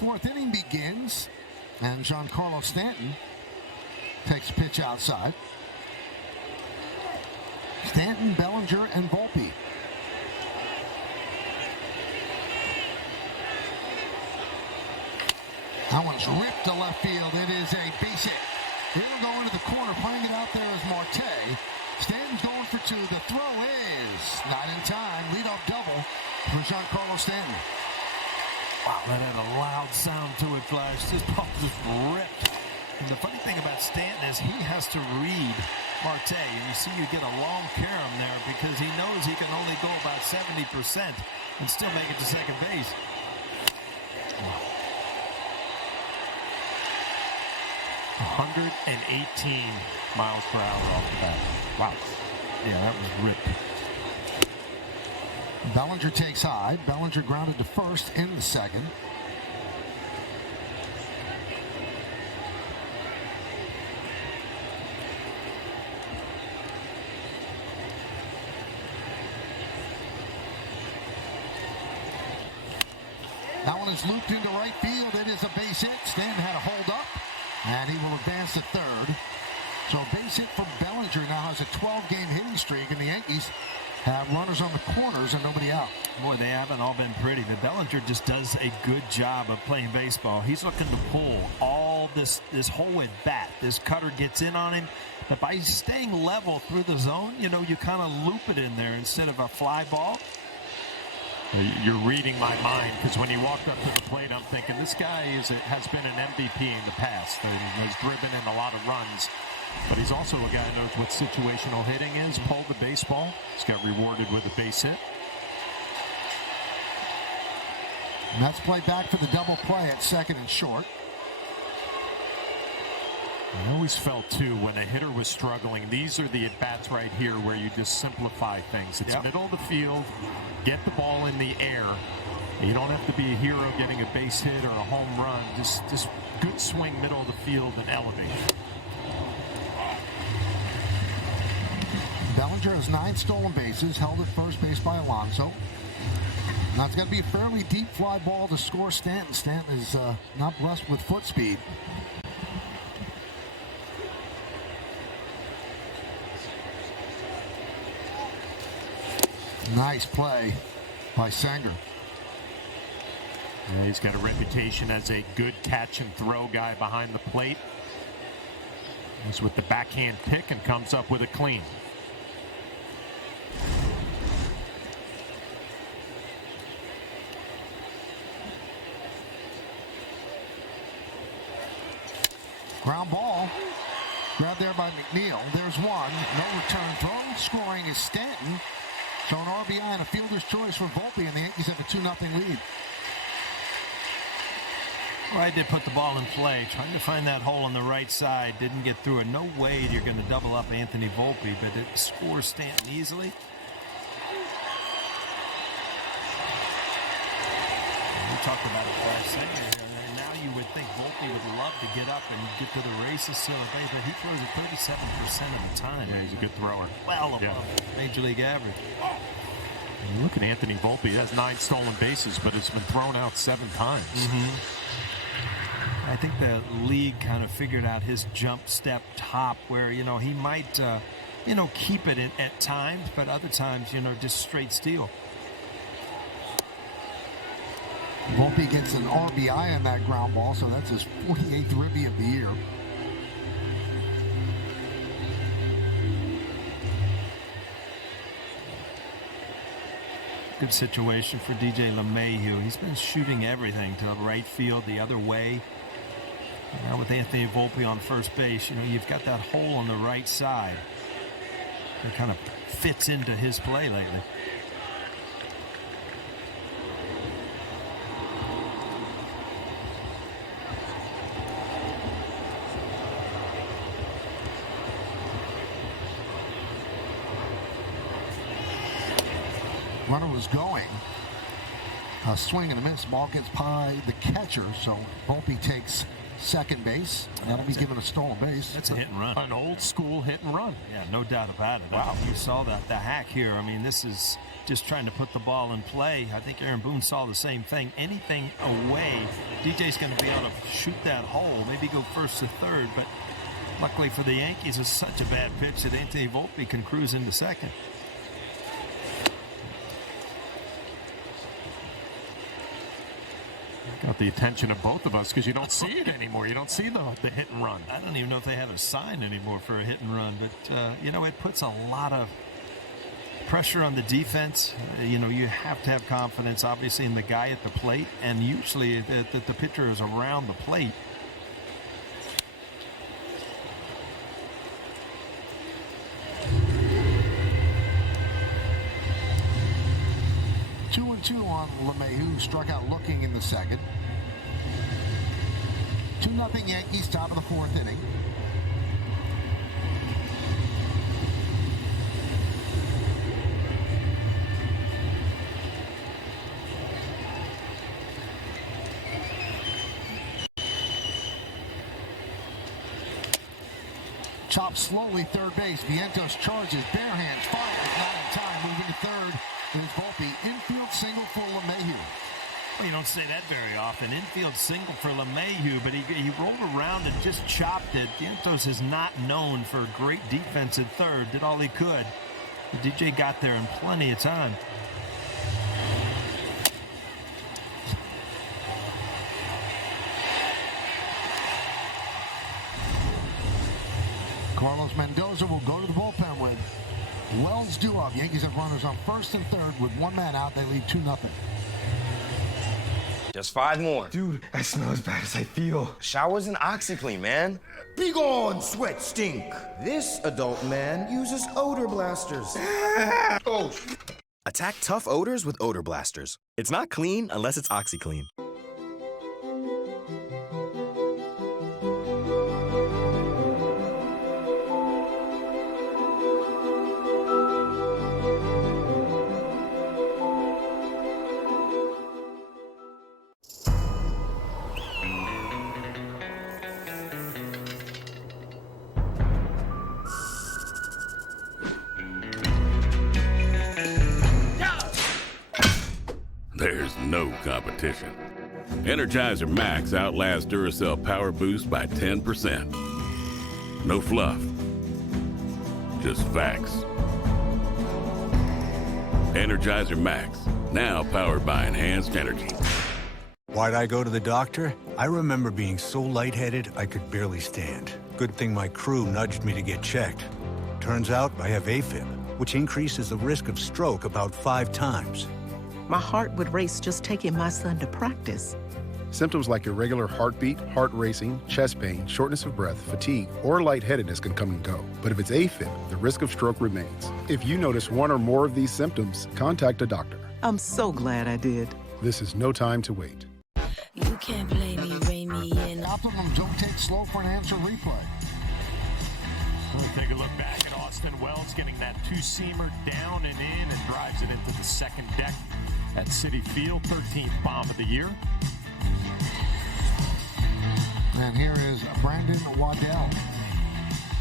Fourth inning begins, and Giancarlo Stanton takes a pitch outside. Stanton, Bellinger, and Volpe. That one's ripped to left field. It is a base hit. He'll go into the corner, playing it out there is Marte. Stanton's going for two. The throw is not in time. Leadoff double for Giancarlo Stanton. Wow, that had a loud sound to it, Flash. This ball just ripped. And the funny thing about Stanton is he has to read Marte. And you see you get a long carom there because he knows he can only go about 70% and still make it to second base. 118 miles per hour off the bat. Wow. Yeah, that was ripped. Bellinger takes high. Bellinger grounded to first in the second. That one is looped into right field. It is a base hit. Stanton had a hold up, and he will advance to third. So base hit for Bellinger now has a 12-game hitting streak, and the Yankees have runners on the corners and nobody out. Boy, they haven't all been pretty, but Bellinger just does a good job of playing baseball. He's looking to pull all this whole at bat. This cutter gets in on him, but by staying level through the zone, you kind of loop it in there instead of a fly ball. You're reading my mind, because when he walked up to the plate, I'm thinking this guy has been an MVP in the past. He has driven in a lot of runs, but he's also a guy who knows what situational hitting is. Pulled the baseball. He's got rewarded with a base hit. And that's played back for the double play at second and short. I always felt, too, when a hitter was struggling, these are the at-bats right here where you just simplify things. It's middle of the field, get the ball in the air. You don't have to be a hero getting a base hit or a home run. Just good swing, middle of the field, and elevate. Bellinger has 9 stolen bases, held at first base by Alonso. Now it's got to be a fairly deep fly ball to score Stanton. Stanton is not blessed with foot speed. Nice play by Sanger. Yeah, he's got a reputation as a good catch and throw guy behind the plate. He's with the backhand pick and comes up with a clean. Ground ball. Grabbed there by McNeil. There's one. No return throw. Scoring is Stanton. So an RBI and a fielder's choice for Volpe, and the Yankees have a 2-0 lead. Well, I did put the ball in play, trying to find that hole on the right side. Didn't get through it. No way you're going to double up Anthony Volpe, but it scores Stanton easily. We talked about it last segment. And now you would think Volpe would love to get up and get to the races, so but he throws it 37% of the time. Yeah, he's a good thrower. Well above Major League average. And you look at Anthony Volpe. He has 9 stolen bases, but it's been thrown out 7 times. I think the league kind of figured out his jump step top where, he might, keep it at times, but other times, just straight steal. Volpe gets an RBI on that ground ball, so that's his 48th ribby of the year. Good situation for DJ LeMahieu. He's been shooting everything to the right field, the other way. Now with Anthony Volpe on first base, you've got that hole on the right side. It kind of fits into his play lately. Runner was going. A swing and a miss. Ball gets by the catcher, so Volpe takes second base. That'll be given a stolen base. That's a hit and run. An old school hit and run. Yeah, no doubt about it. Wow. You saw the hack here. I mean, this is just trying to put the ball in play. I think Aaron Boone saw the same thing. Anything away, DJ's going to be able to shoot that hole, maybe go first to third, but luckily for the Yankees, it's such a bad pitch that Anthony Volpe can cruise into second. Got the attention of both of us because you don't see it anymore. You don't see the hit and run. I don't even know if they have a sign anymore for a hit and run, but, it puts a lot of pressure on the defense. You have to have confidence, obviously, in the guy at the plate, and usually the pitcher is around the plate. On LeMahieu, struck out looking in the second. 2-0 Yankees, top of the 4th inning. Chops slowly, third base. Vientos charges, bare hands, fires, not in time. Moving to third is Volpe. Infield single for LeMahieu. Well, you don't say that very often. Infield single for LeMahieu, but he rolled around and just chopped it. Vientos is not known for great defense at third. Did all he could. But DJ got there in plenty of time. Carlos Mendoza will go to the bullpen with Wells due up. Yankees have runners on first and third with one man out. They lead 2-0. Just 5 more. Dude, I smell as bad as I feel. Showers and OxyClean, man. Be gone, sweat stink. This adult man uses odor blasters. Oh. Attack tough odors with odor blasters. It's not clean unless it's OxyClean. There's no competition. Energizer Max outlasts Duracell Power Boost by 10%. No fluff, just facts. Energizer Max, now powered by enhanced energy. Why'd I go to the doctor? I remember being so lightheaded I could barely stand. Good thing my crew nudged me to get checked. Turns out I have AFib, which increases the risk of stroke about 5 times. My heart would race just taking my son to practice. Symptoms like irregular heartbeat, heart racing, chest pain, shortness of breath, fatigue, or lightheadedness can come and go. But if it's AFib, the risk of stroke remains. If you notice one or more of these symptoms, contact a doctor. I'm so glad I did. This is no time to wait. You can't play me, rein me in. Optimum don't take slow for an answer replay. We'll take a look back at Austin Wells getting that two-seamer down and in and drives it into the second deck at Citi Field, 13th bomb of the year. And here is Brandon Waddell,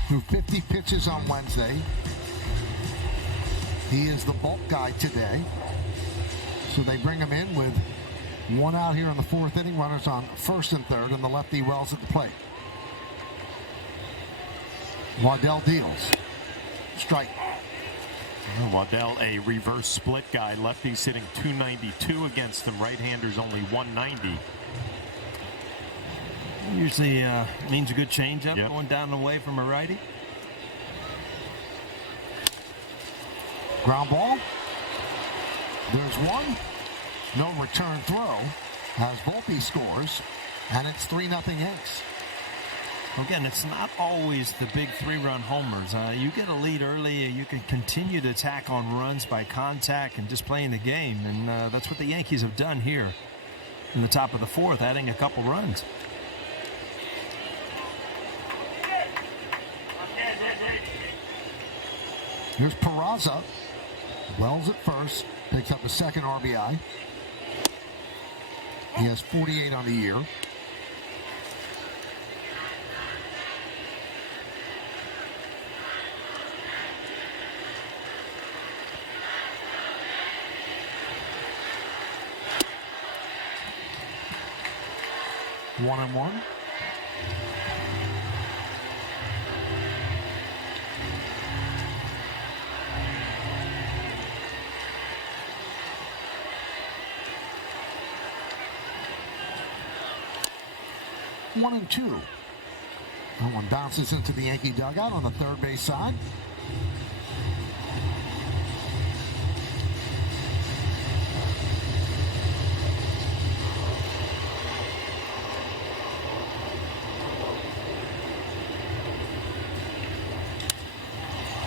threw 50 pitches on Wednesday. He is the bulk guy today. So they bring him in with one out here in the 4th inning, runners on first and third, and the lefty Wells at the plate. Waddell deals. Strike. Waddell, a reverse split guy. Lefty's hitting 292 against him. Right-hander's only 190. Usually means a good changeup going down and away from a righty. Ground ball. There's one. No return throw as Volpe scores, and it's 3-0 Yanks. Again, it's not always the big 3-run homers. You get a lead early, you can continue to attack on runs by contact and just playing the game, and that's what the Yankees have done here in the top of the 4th, adding a couple runs. Here's Peraza. Wells at first, picks up the second RBI. He has 48 on the year. One and one. One and two. That one bounces into the Yankee dugout on the third base side.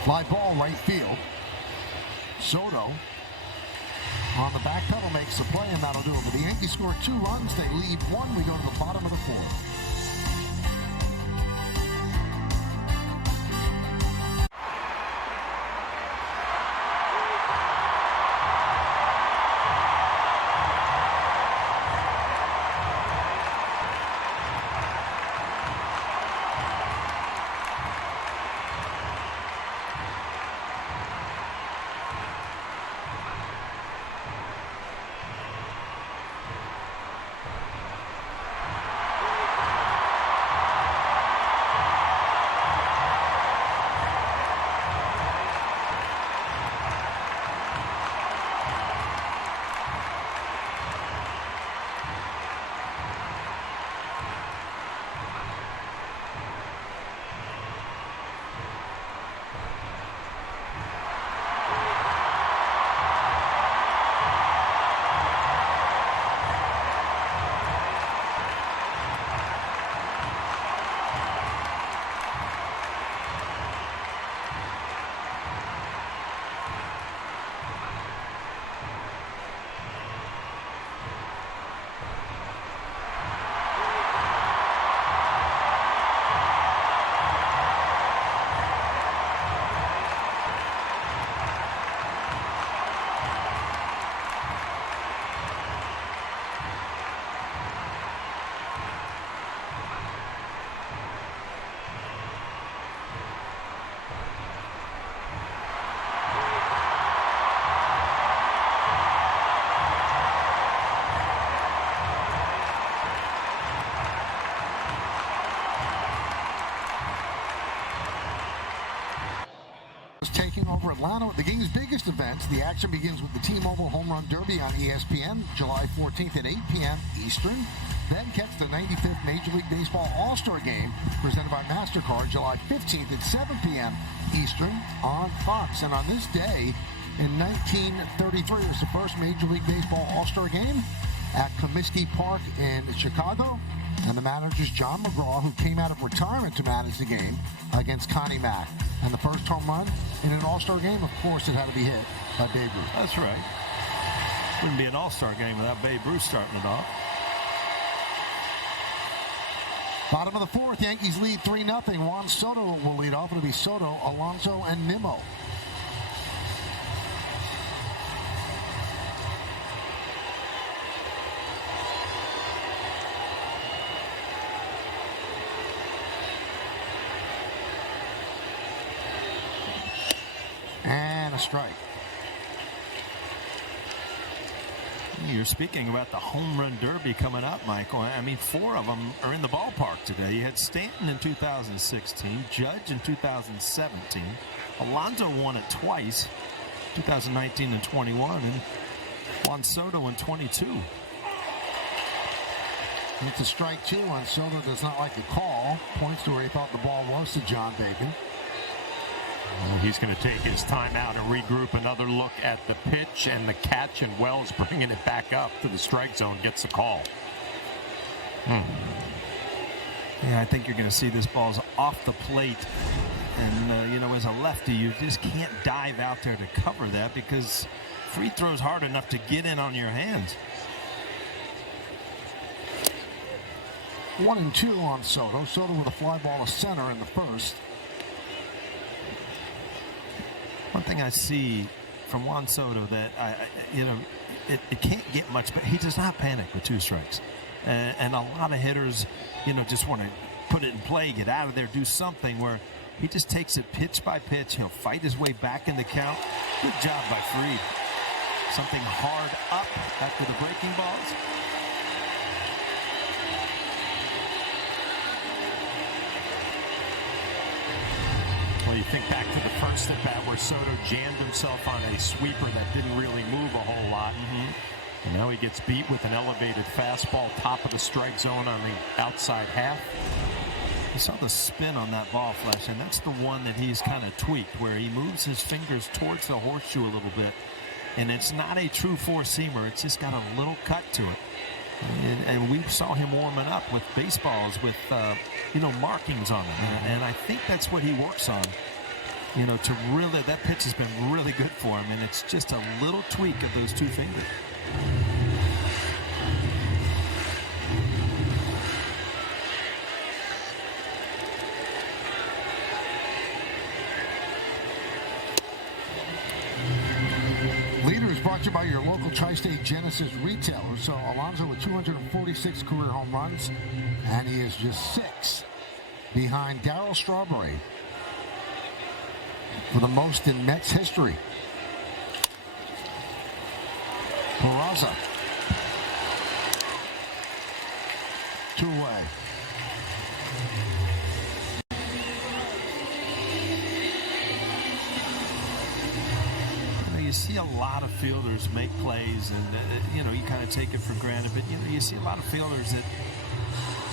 Fly ball right field. Soto on the back pedal makes the play, and that'll do it. But the Yankees score 2 runs. They lead 1. We go to the bottom of the 4th. taking over Atlanta with the game's biggest events. The action begins with the T-Mobile Home Run Derby on ESPN, July 14th at 8 p.m. Eastern. Then catch the 95th Major League Baseball All-Star Game presented by MasterCard, July 15th at 7 p.m. Eastern on Fox. And on this day, in 1933, was the first Major League Baseball All-Star Game at Comiskey Park in Chicago. And the manager's John McGraw, who came out of retirement to manage the game against Connie Mack. And the first home run in an All-Star game, of course, it had to be hit by Babe Ruth. That's right. Wouldn't be an All-Star game without Babe Ruth starting it off. Bottom of the fourth, Yankees lead 3-0. Juan Soto will lead off. It'll be Soto, Alonso, and Nimmo. And a strike. You're speaking about the home run derby coming up, Michael. I mean, 4 of them are in the ballpark today. You had Stanton in 2016, Judge in 2017. Alonso won it twice, 2019 and 21, and Juan Soto in 22. It's a strike 2 on Soto. Does not like the call. Points to where he thought the ball was to John Bacon. Well, he's going to take his time out and regroup. Another look at the pitch and the catch, and Wells bringing it back up to the strike zone gets the call. Yeah, I think you're going to see this ball's off the plate. And, as a lefty, you just can't dive out there to cover that because free throw's hard enough to get in on your hands. 1-2 on Soto. Soto with a fly ball to center in the first. One thing I see from Juan Soto that it can't get much, but he does not panic with 2 strikes. And a lot of hitters, just want to put it in play, get out of there, do something where he just takes it pitch by pitch. He'll fight his way back in the count. Good job by Fried. Something hard up after the breaking balls. Well, you think back to the first at-bat where Soto jammed himself on a sweeper that didn't really move a whole lot. And now he gets beat with an elevated fastball, top of the strike zone on the outside half. You saw the spin on that ball, Flesh, and that's the one that he's kind of tweaked, where he moves his fingers towards the horseshoe a little bit. And it's not a true four-seamer. It's just got a little cut to it. And we saw him warming up with baseballs with, markings on them. And I think that's what he works on. To really, that pitch has been really good for him. And it's just a little tweak of those 2 fingers. Brought to you by your local Tri-State Genesis retailer. So Alonso with 246 career home runs, and he is just 6 behind Darryl Strawberry for the most in Mets history. Peraza. 2 away. You see a lot of fielders make plays, and you kind of take it for granted. But you see a lot of fielders that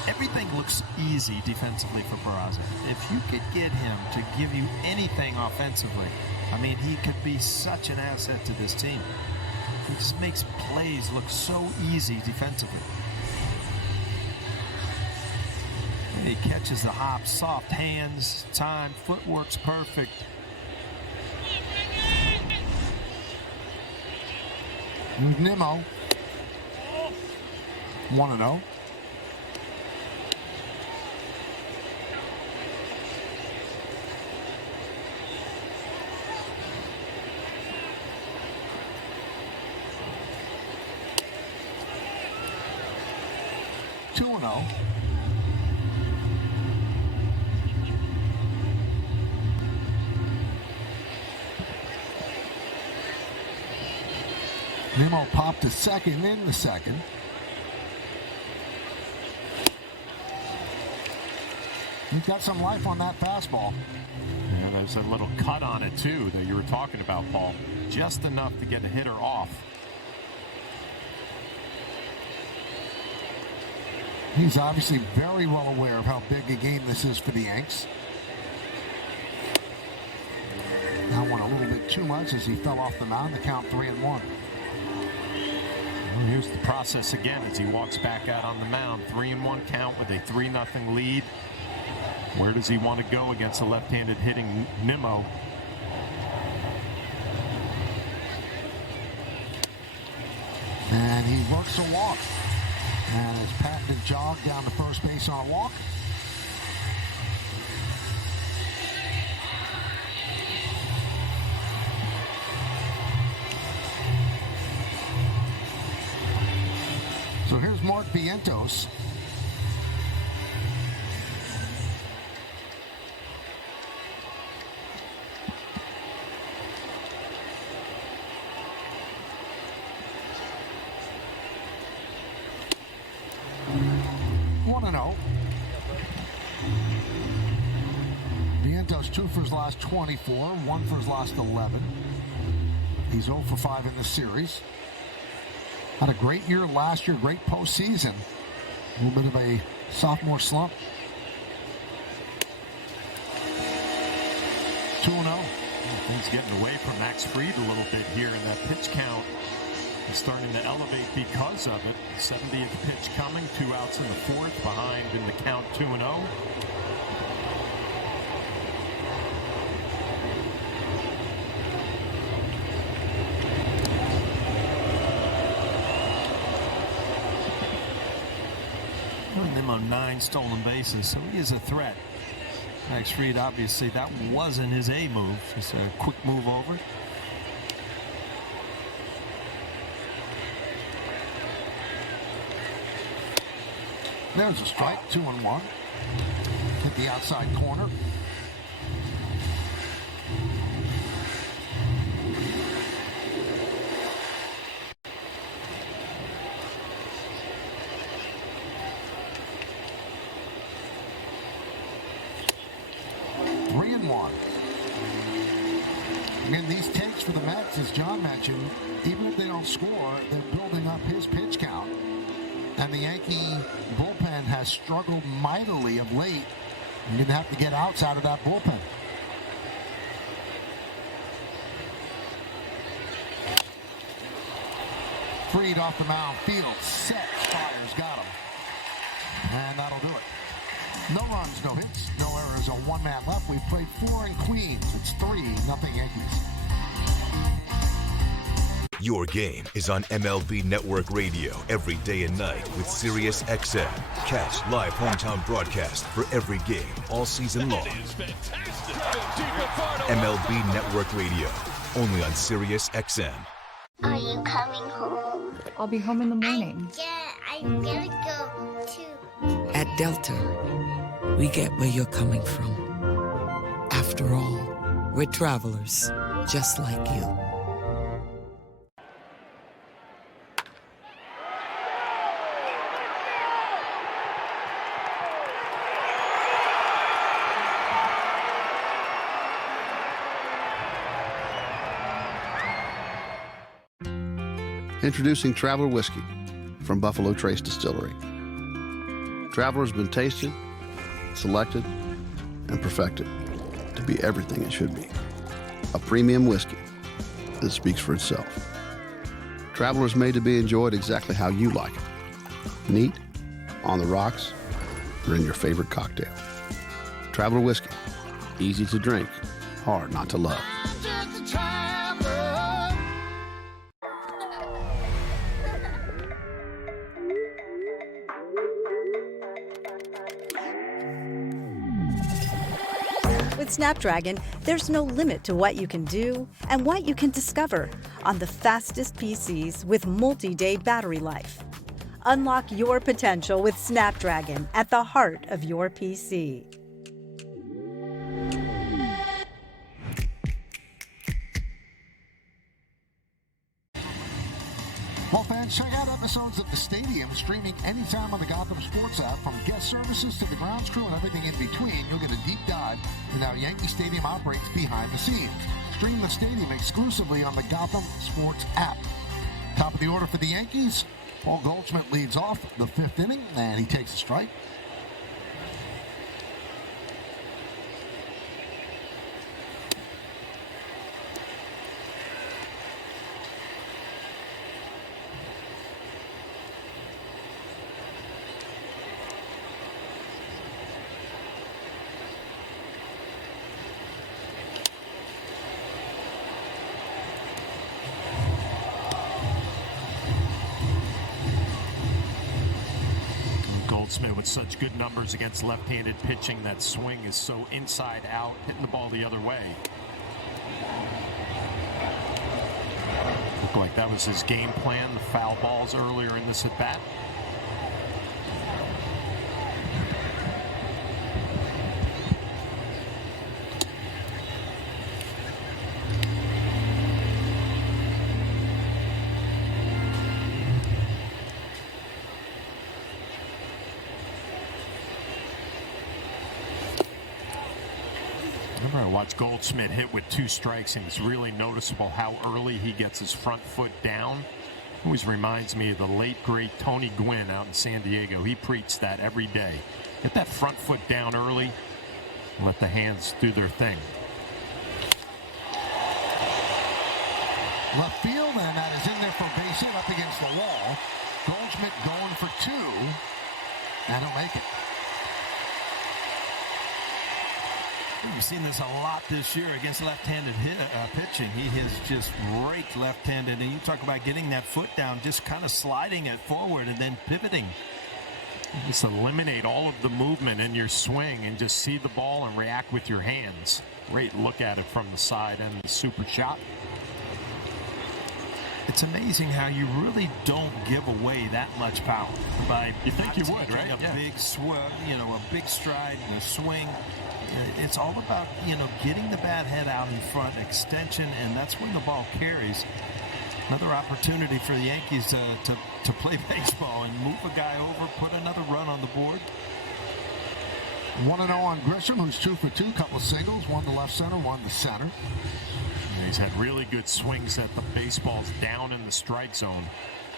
everything looks easy defensively for Peraza. If you could get him to give you anything offensively, I mean, he could be such an asset to this team. He just makes plays look so easy defensively. He catches the hop, soft hands, time, footwork's perfect. Nimmo, 1-0. Nimmo popped to second in the second. He's got some life on that fastball. Yeah, There's a little cut on it, too, that you were talking about, Paul. Just enough to get a hitter off. He's obviously very well aware of how big a game this is for the Yanks. That one a little bit too much as he fell off the mound. The count 3-1. Well, here's the process again as he walks back out on the mound. 3-1 count with a 3-0 lead. Where does he want to go against a left-handed hitting Nimmo? And he works a walk. And his patented jog down to first base on a walk. So here's Mark Vientos. Vientos 2 for his last 24, 1 for his last 11. He's 0 for 5 in this series. Had a great year last year, great postseason. A little bit of a sophomore slump. 2-0. He's getting away from Max Fried a little bit here, and that pitch count is starting to elevate because of it. 70th pitch coming, 2 outs in the 4th, behind in the count 2-0. Him on 9 stolen bases, so he is a threat. Max Fried, obviously, that wasn't his A move. Just a quick move over. There's a strike, 2-1. Hit the outside corner. Again, these takes for the Mets, as John mentioned, even if they don't score, they're building up his pitch count. And the Yankee bullpen has struggled mightily of late. You didn't have to get outs out of that bullpen. Fried off the mound, fields, set, fires, got him. And that'll do it. No runs, no hits, no errors on 1 man left. We've played 4 in Queens. It's 3-0 Yankees. Your game is on MLB Network Radio every day and night with Sirius XM. Catch live hometown broadcast for every game all season long. MLB Network Radio, only on Sirius XM. Are you coming home? I'll be home in the morning. I'm gonna go to... At Delta, we get where you're coming from. After all, we're travelers, just like you. Introducing Traveler Whiskey from Buffalo Trace Distillery. Traveler's been tasted, selected, and perfected to be everything it should be. A premium whiskey that speaks for itself. Traveler is made to be enjoyed exactly how you like it. Neat, on the rocks, or in your favorite cocktail. Traveler Whiskey. Easy to drink, hard not to love. With Snapdragon, there's no limit to what you can do and what you can discover on the fastest PCs with multi-day battery life. Unlock your potential with Snapdragon at the heart of your PC. Well, fans, check out episodes of The Stadium streaming anytime on the Gotham Sports app. From guest services to the grounds crew and everything in between, you'll get a deep dive in how Yankee Stadium operates behind the scenes. Stream The Stadium exclusively on the Gotham Sports app. Top of the order for the Yankees, Paul Goldschmidt leads off the 5th inning, and he takes a strike. Goldsmith with such good numbers against left-handed pitching. That swing is so inside out, hitting the ball the other way. Looked like that was his game plan, the foul balls earlier in this at-bat. I watched Goldschmidt hit with 2 strikes, and it's really noticeable how early he gets his front foot down. Always reminds me of the late, great Tony Gwynn out in San Diego. He preached that every day. Get that front foot down early and let the hands do their thing. Left field, and that is in there for a base hit up against the wall. Goldschmidt going for 2, and he'll make it. We've seen this a lot this year against left-handed pitching. He has just raked left-handed, and you talk about getting that foot down, just kind of sliding it forward and then pivoting. Just eliminate all of the movement in your swing and just see the ball and react with your hands. Great look at it from the side and the super shot. It's amazing how you really don't give away that much power by you think you would, right? A big a big stride and a swing. It's all about, getting the bat head out in front, extension, and that's when the ball carries. Another opportunity for the Yankees to play baseball and move a guy over, put another run on the board. 1-0 on Grisham, who's 2 for 2, couple singles, 1 to left center, 1 to center. And he's had really good swings at the baseballs down in the strike zone.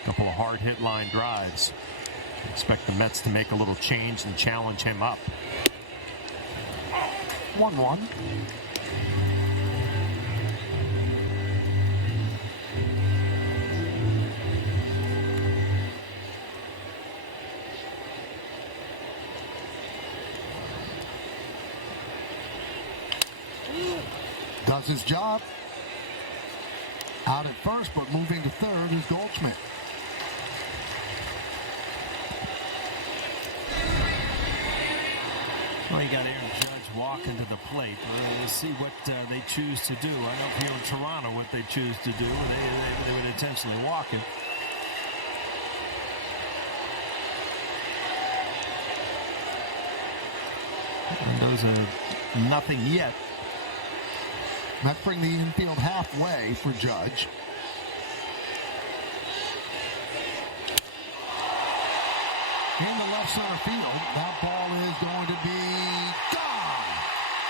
A couple of hard hit line drives. Expect the Mets to make a little change and challenge him up. 1-1. Does his job. Out at first, but moving to third is Goldschmidt. Well, you got Aaron Judge walking to the plate. Let's see what they choose to do. I know if you're in Toronto, what they choose to do. They would intentionally walk him. And those are nothing yet. Let's bring the infield halfway for Judge. In the left center field, that ball is going to be gone.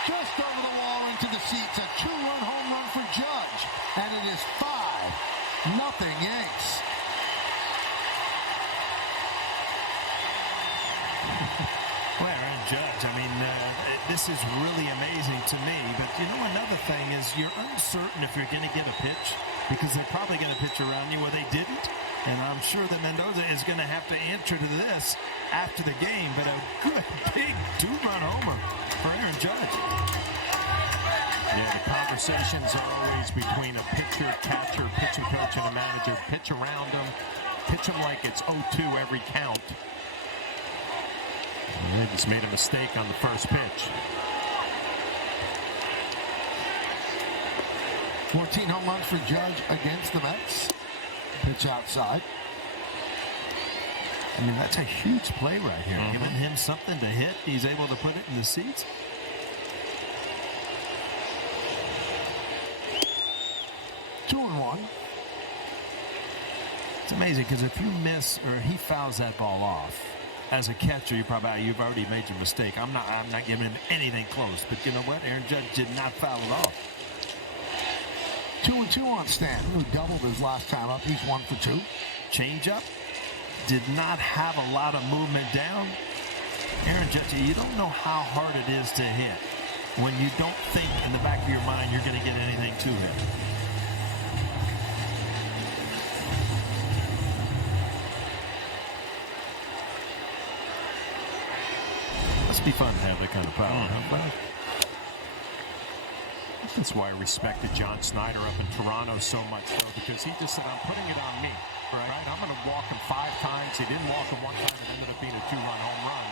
Just over the wall into the seats. A 2-run home run for Judge. And it is 5-0 Yanks. Well, Aaron Judge, this is really amazing to me. But, another thing is you're uncertain if you're going to get a pitch because they're probably going to pitch around you where they didn't. And I'm sure that Mendoza is going to have to answer to this after the game. But a good, big 2-run homer for Aaron Judge. Yeah, the conversations are always between a pitcher, catcher, pitching coach, and a manager. Pitch around them. Pitch them like it's 0-2 every count. And they just made a mistake on the first pitch. 14 home runs for Judge against the Mets. Pitch outside. That's a huge play right here. Giving him something to hit. He's able to put it in the seats. It's amazing because if you miss or he fouls that ball off, as a catcher, you've already made your mistake. I'm not giving him anything close. But you know what? Aaron Judge did not foul it off. 2-2 on Stanton, who doubled his last time up. He's 1 for 2. Changeup. Did not have a lot of movement down. Aaron Judge, you don't know how hard it is to hit when you don't think in the back of your mind you're going to get anything to him. Must be fun to have that kind of power. That's why I respected John Snyder up in Toronto so much, though, because he just said, I'm putting it on me. Right? I'm going to walk him 5 times. He didn't walk him 1 time. It ended up being a 2-run home run.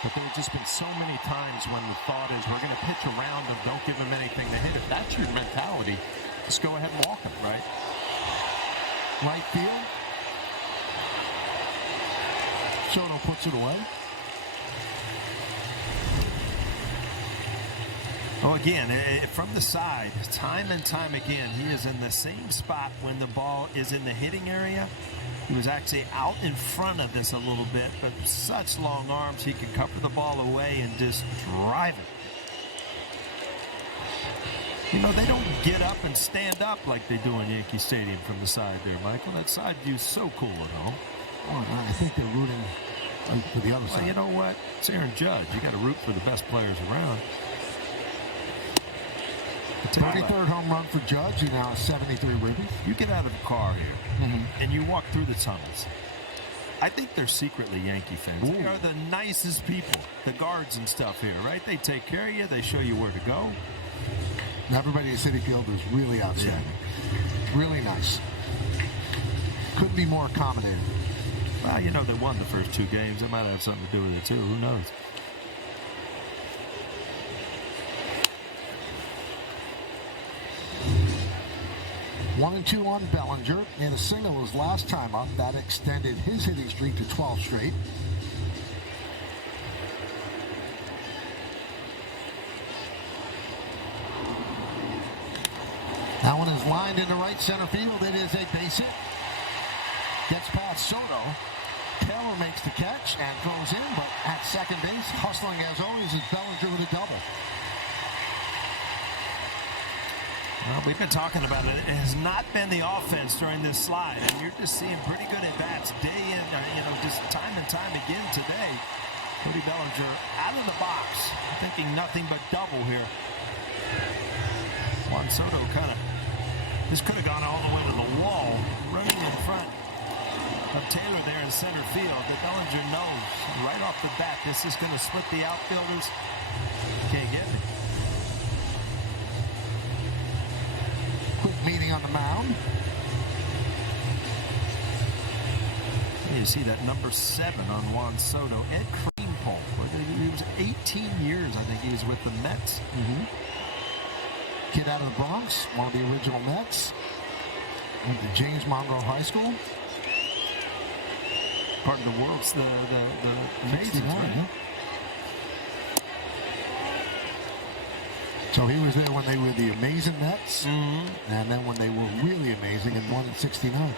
But there have just been so many times when the thought is we're going to pitch around him, don't give him anything to hit. If that's your mentality, just go ahead and walk him, right? Right field. Soto puts it away. Oh, again, from the side, time and time again, he is in the same spot when the ball is in the hitting area. He was actually out in front of this a little bit, but such long arms, he can cover the ball away and just drive it. You know, they don't get up and stand up like they do in Yankee Stadium from the side there, Michael. That side view's so cool at home. Oh, I think they're rooting for the other side. Well, you know what? It's Aaron Judge. You got to root for the best players around. 33rd home run for Judge. He now has 73 ribbies. You get out of the car here, and you walk through the tunnels. I think they're secretly Yankee fans. They are the nicest people, the guards and stuff here, right? They take care of you. They show you where to go. Everybody at Citi Field is really outstanding. Yeah. Really nice. Couldn't be more accommodating. Well, you know, they won the first 2 games. It might have something to do with it, too. Who knows? One and 2 on Bellinger, and a single his last time up. That extended his hitting streak to 12 straight. That one is lined into right center field. It is a base hit. Gets past Soto. Taylor makes the catch and throws in, but at second base, hustling as always, is Bellinger with a double. Well, we've been talking about it. It has not been the offense during this slide, and you're just seeing pretty good at-bats day in, just time and time again today. Cody Bellinger out of the box, thinking nothing but double here. Juan Soto this could have gone all the way to the wall, running in front of Taylor there in center field. But Bellinger knows right off the bat this is going to split the outfielders. Can't get it. Meeting on the mound. You see that number 7 on Juan Soto, Ed Creampole. He was 18 years, I think he was with the Mets. Kid out of the Bronx, one of the original Mets. Went to James Monroe High School. Part of the world's the Amazing, right? So he was there when they were the Amazing Mets, and then when they were really amazing and won in 69.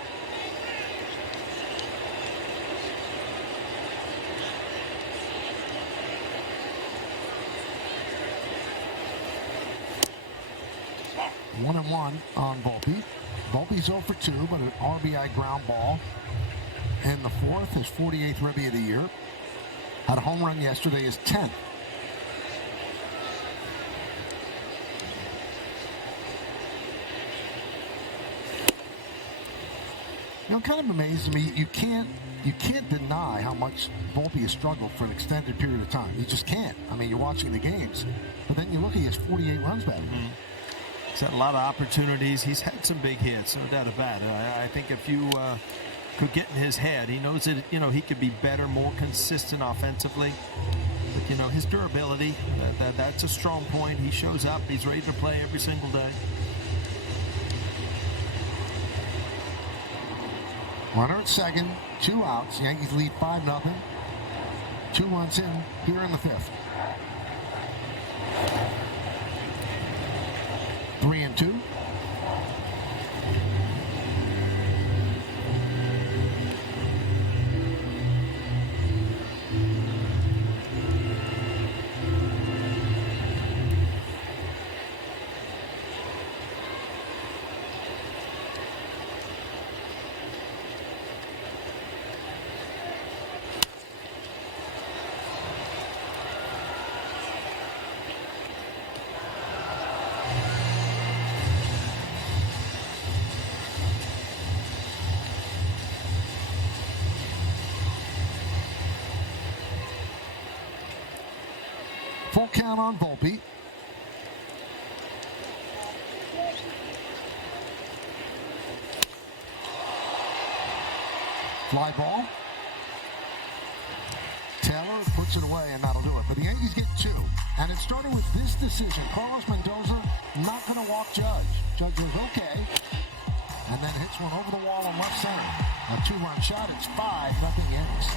One and one on Volpe. Volpe's 0 for 2, but an RBI ground ball. And the 4th, his 48th ribby of the year. Had a home run yesterday, his 10th. You know, kind of amazes me. You can't deny how much Volpe has struggled for an extended period of time. You just can't. I mean, you're watching the games, but then you look, he has 48 runs back. He's had a lot of opportunities. He's had some big hits, no doubt about it. I think if you could get in his head, he knows that he could be better, more consistent offensively. But his durability, that's a strong point. He shows up. He's ready to play every single day. Runner at second, 2 outs. Yankees lead 5-0. 2 runs in here in the 5th. 3 and 2. Full count on Volpe. Fly ball. Taylor puts it away, and that'll do it. But the Yankees get 2. And it started with this decision. Carlos Mendoza not going to walk Judge. Judge was okay. And then hits one over the wall in left center. A 2-run shot. It's 5-0 Yankees.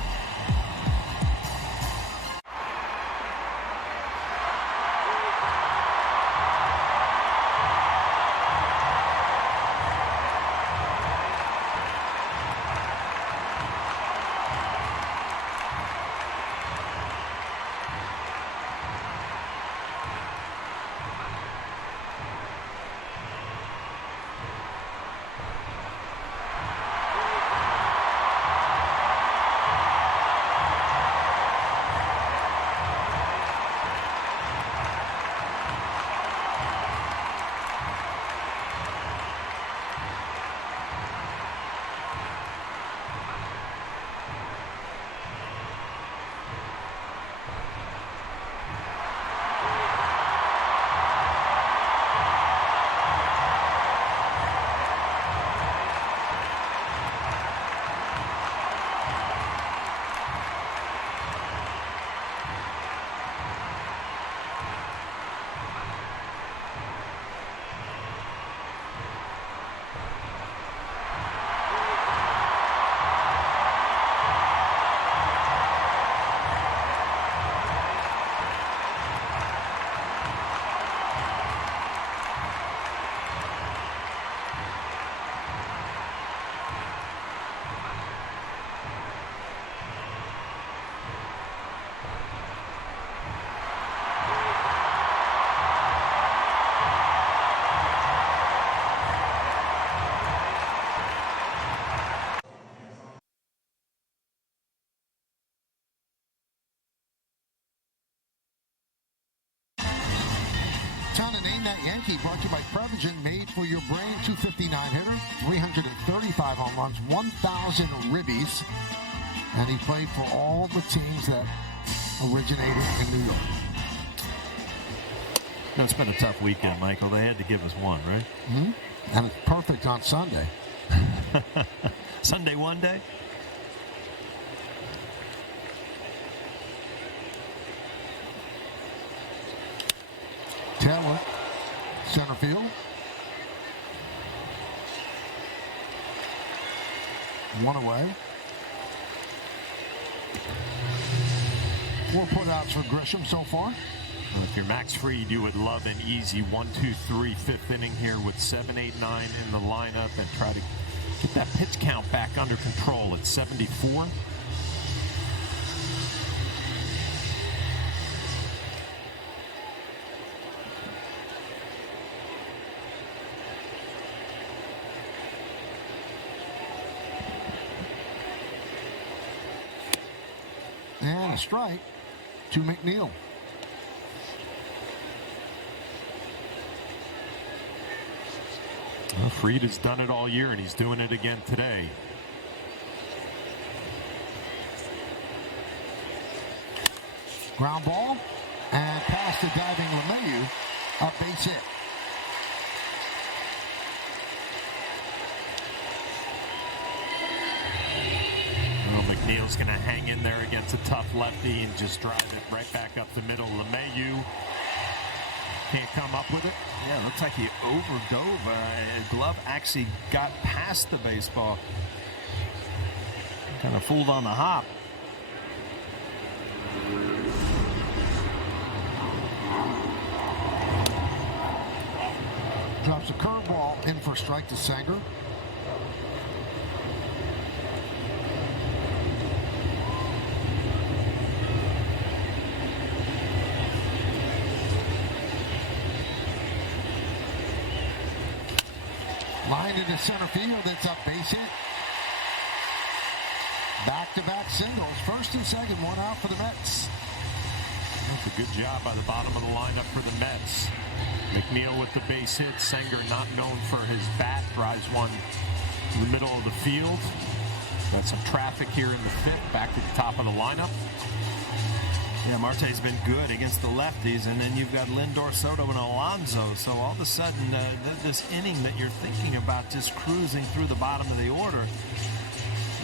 Time to name that Yankee, brought to you by Prevagen, made for your brain. 259 hitter, 335 home runs, 1,000 ribbies, and he played for all the teams that originated in New York. No, it's been a tough weekend, Michael. They had to give us one, right? Mm-hmm. And it's perfect on Sunday. Sunday one day? Taylor, center field. One away. 4 putouts for Grisham so far. If you're Max Fried, you would love an easy 1-2-3 fifth inning here with 7, 8, 9 in the lineup and try to get that pitch count back under control at 74. And a strike to McNeil. Well, Fried has done it all year, and he's doing it again today. Ground ball, and past the diving LeMahieu, a base hit. Well, McNeil's going to hang in there against a tough lefty and just drive it right back up the middle. LeMahieu can't come up with it. Yeah, it looks like he overdove. Glove actually got past the baseball. Kind of fooled on the hop. Drops a curveball in for a strike to Sanger. Line into center field. It's a base hit. Back-to-back singles. First and second, one out for the Mets. That's a good job by the bottom of the lineup for the Mets. McNeil with the base hit. Sanger, not known for his bat, drives one in the middle of the field. Got some traffic here in the fifth. Back to the top of the lineup. Yeah, Marte's been good against the lefties, and then you've got Lindor, Soto, and Alonso. So all of a sudden, this inning that you're thinking about just cruising through the bottom of the order,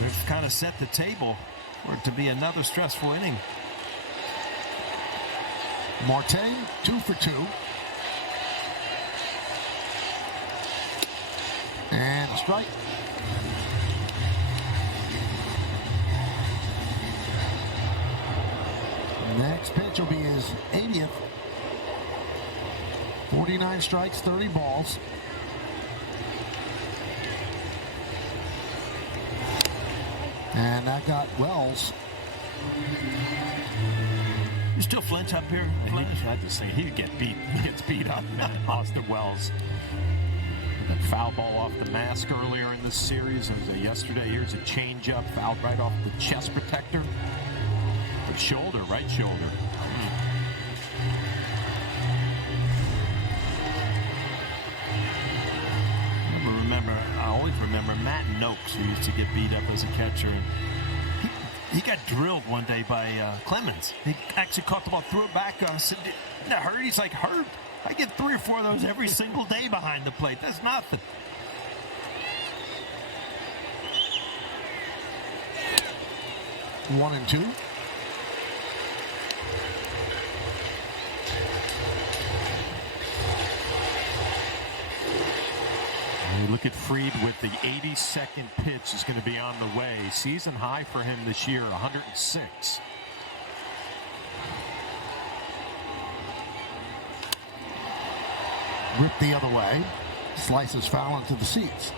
they've kind of set the table for it to be another stressful inning. Marte, 2 for 2. And a strike. Next pitch will be his 80th. 49 strikes, 30 balls. And that got Wells. You still flinch up here? I just think he gets beat up, man. Austin Wells. That foul ball off the mask earlier in this series. It was yesterday. Here's a changeup, fouled right off the chest protector. The shoulder, right shoulder. I always remember Matt Noakes, who used to get beat up as a catcher. He got drilled one day by Clemens. He actually caught the ball, threw it back. Said, "Didn't that hurt?" He's like, "Hurt? I get 3 or 4 of those every single day behind the plate. That's nothing." One and two. We look at Fried with the 82nd pitch is going to be on the way. Season high for him this year, 106. Ripped the other way. Slices foul into the seats.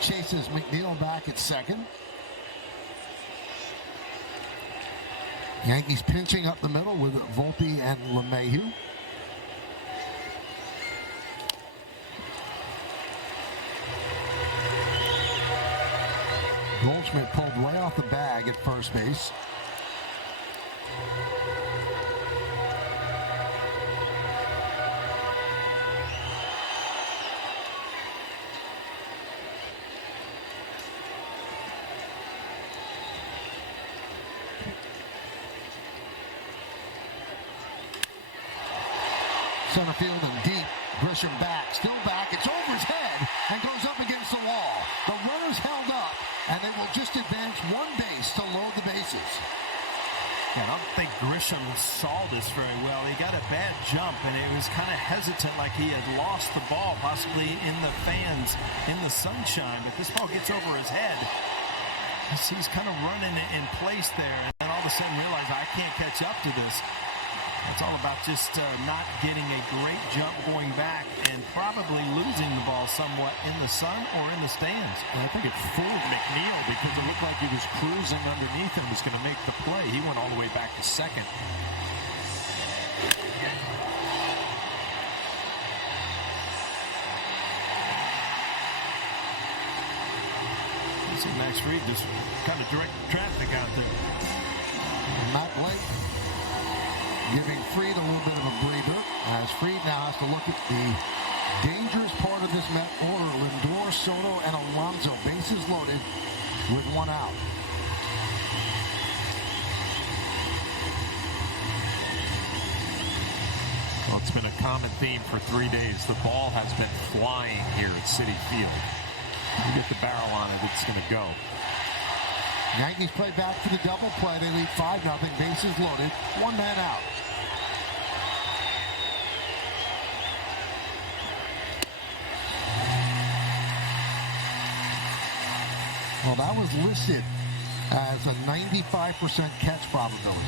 Chases McNeil back at second. Yankees pinching up the middle with Volpe and LeMahieu. Goldschmidt pulled way off the bag at first base. Center field and deep. Grisham back. Still back. It's over his head and goes up against the wall. The runner's held up, and they will just advance one base to load the bases. Yeah, I don't think Grisham saw this very well. He got a bad jump, and it was kind of hesitant, like he had lost the ball, possibly in the fans, in the sunshine. But this ball gets over his head. He's kind of running in place there, and then all of a sudden realize I can't catch up to this. It's all about just not getting a great jump going back and probably losing the ball somewhat in the sun or in the stands. And I think it fooled McNeil because it looked like he was cruising underneath him, was going to make the play. He went all the way back to second. You see Max Fried just kind of direct traffic out there. Matt Blake giving Fried a little bit of a breather, as Fried now has to look at the dangerous part of this Met order. Lindor, Soto, and Alonso, bases loaded with one out. Well, it's been a common theme for 3 days. The ball has been flying here at Citi Field. You get the barrel on it, it's going to go. Yankees play back for the double play. They lead 5-0. Bases loaded. One man out. Well, that was listed as a 95% catch probability.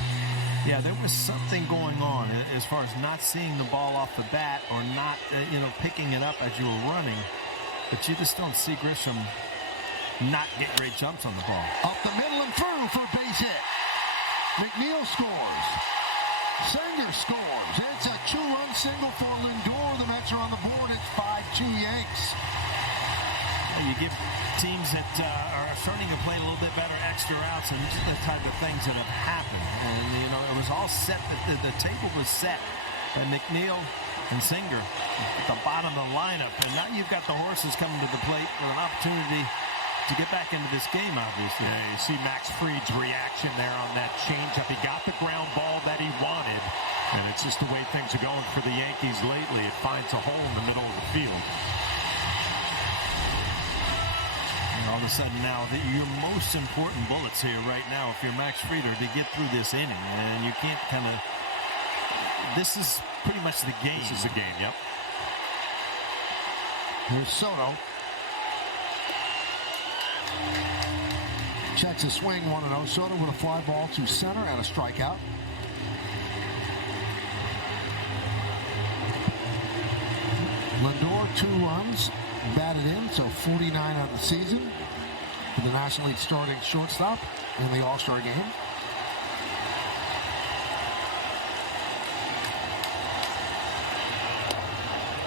Yeah, there was something going on as far as not seeing the ball off the bat or not, picking it up as you were running. But you just don't see Grisham not get great jumps on the ball. Up the middle and through for a base hit. McNeil scores. Singer scores. It's a 2-run single for Lindor. The Mets are on the board. It's 2 Yanks. You give teams that are starting to play a little bit better extra outs, and these are the type of things that have happened. And, you know, it was all set. The table was set by McNeil and Singer at the bottom of the lineup. And now you've got the horses coming to the plate with an opportunity to get back into this game, obviously. Yeah, you see Max Fried's reaction there on that changeup. He got the ground ball that he wanted, and it's just the way things are going for the Yankees lately. It finds a hole in the middle of the field. And all of a sudden now, your most important bullets here right now, if you're Max Fried, are to get through this inning. And you can't kind of... This is pretty much the game. This is the game, yep. Here's Soto. Checks a swing, 1-0. Soto with a fly ball to center and a strikeout. Lindor, 2 runs, batted in, so 49 on the season for the National League starting shortstop in the All-Star game.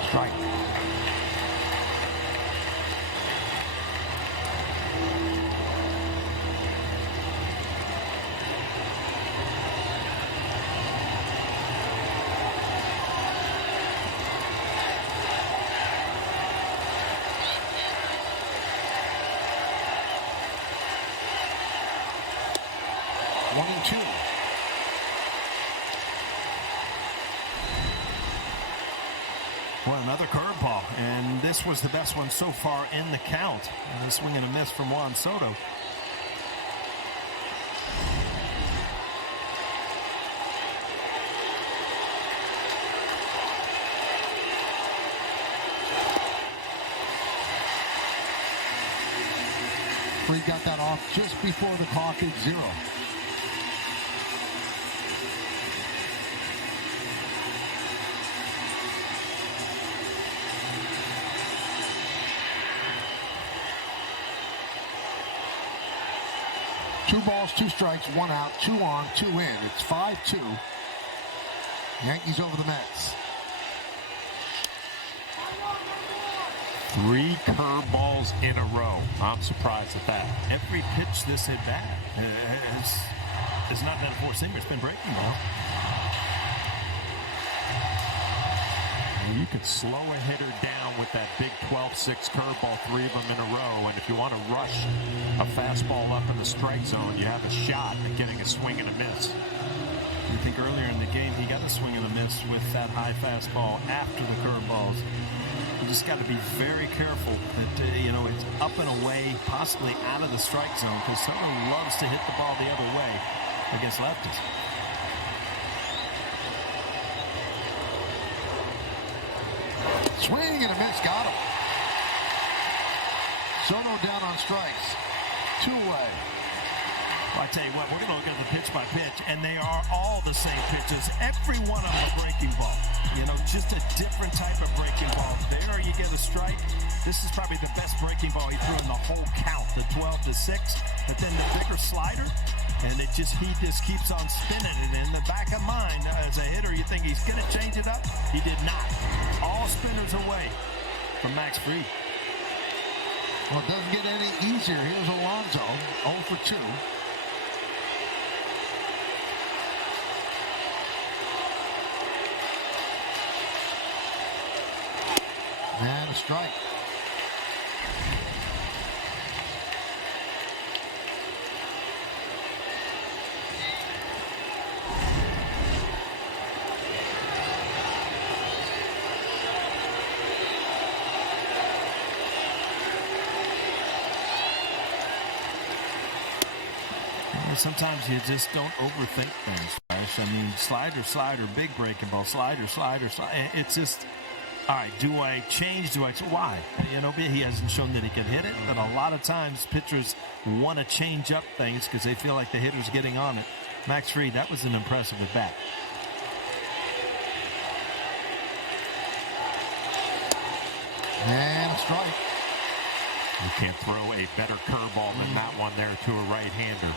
Strike. Well, another curveball, and this was the best one so far in the count. And a swing and a miss from Juan Soto. He got that off just before the clock hit 0. Two balls, 2 strikes, 1 out, 2 on, 2 in. It's 5-2. Yankees over the Mets. 3 curveballs in a row. I'm surprised at that. Every pitch this at bat has not been a four-seamer. It's been breaking ball. You could slow a hitter down with that big 12-6 curveball, 3 of them in a row. And if you want to rush a fastball up in the strike zone, you have a shot at getting a swing and a miss. I think earlier in the game he got a swing and a miss with that high fastball after the curveballs. You just got to be very careful that, it's up and away, possibly out of the strike zone, because Soto loves to hit the ball the other way against lefties. Swing and a miss, got him. Soto down on strikes. 2 away. Well, I tell you what, we're going to look at the pitch by pitch, and they are all the same pitches. Every one of them a breaking ball. Just a different type of breaking ball. There you get a strike. This is probably the best breaking ball he threw in the whole count, the 12-6. But then the bigger slider, and he just keeps on spinning it. In the back of mind, as a hitter, you think he's going to change it up. He did not. All spinners away from Max Fried. Well, it doesn't get any easier. Here's Alonso, 0 for 2. And a strike. Sometimes you just don't overthink things, Fresh. I mean, slider, big breaking ball, slider. It's just, all right, do I change? Why? He hasn't shown that he can hit it, but a lot of times pitchers want to change up things because they feel like the hitter's getting on it. Max Fried, that was an impressive at bat. And a strike. You can't throw a better curveball than that one there to a right-hander.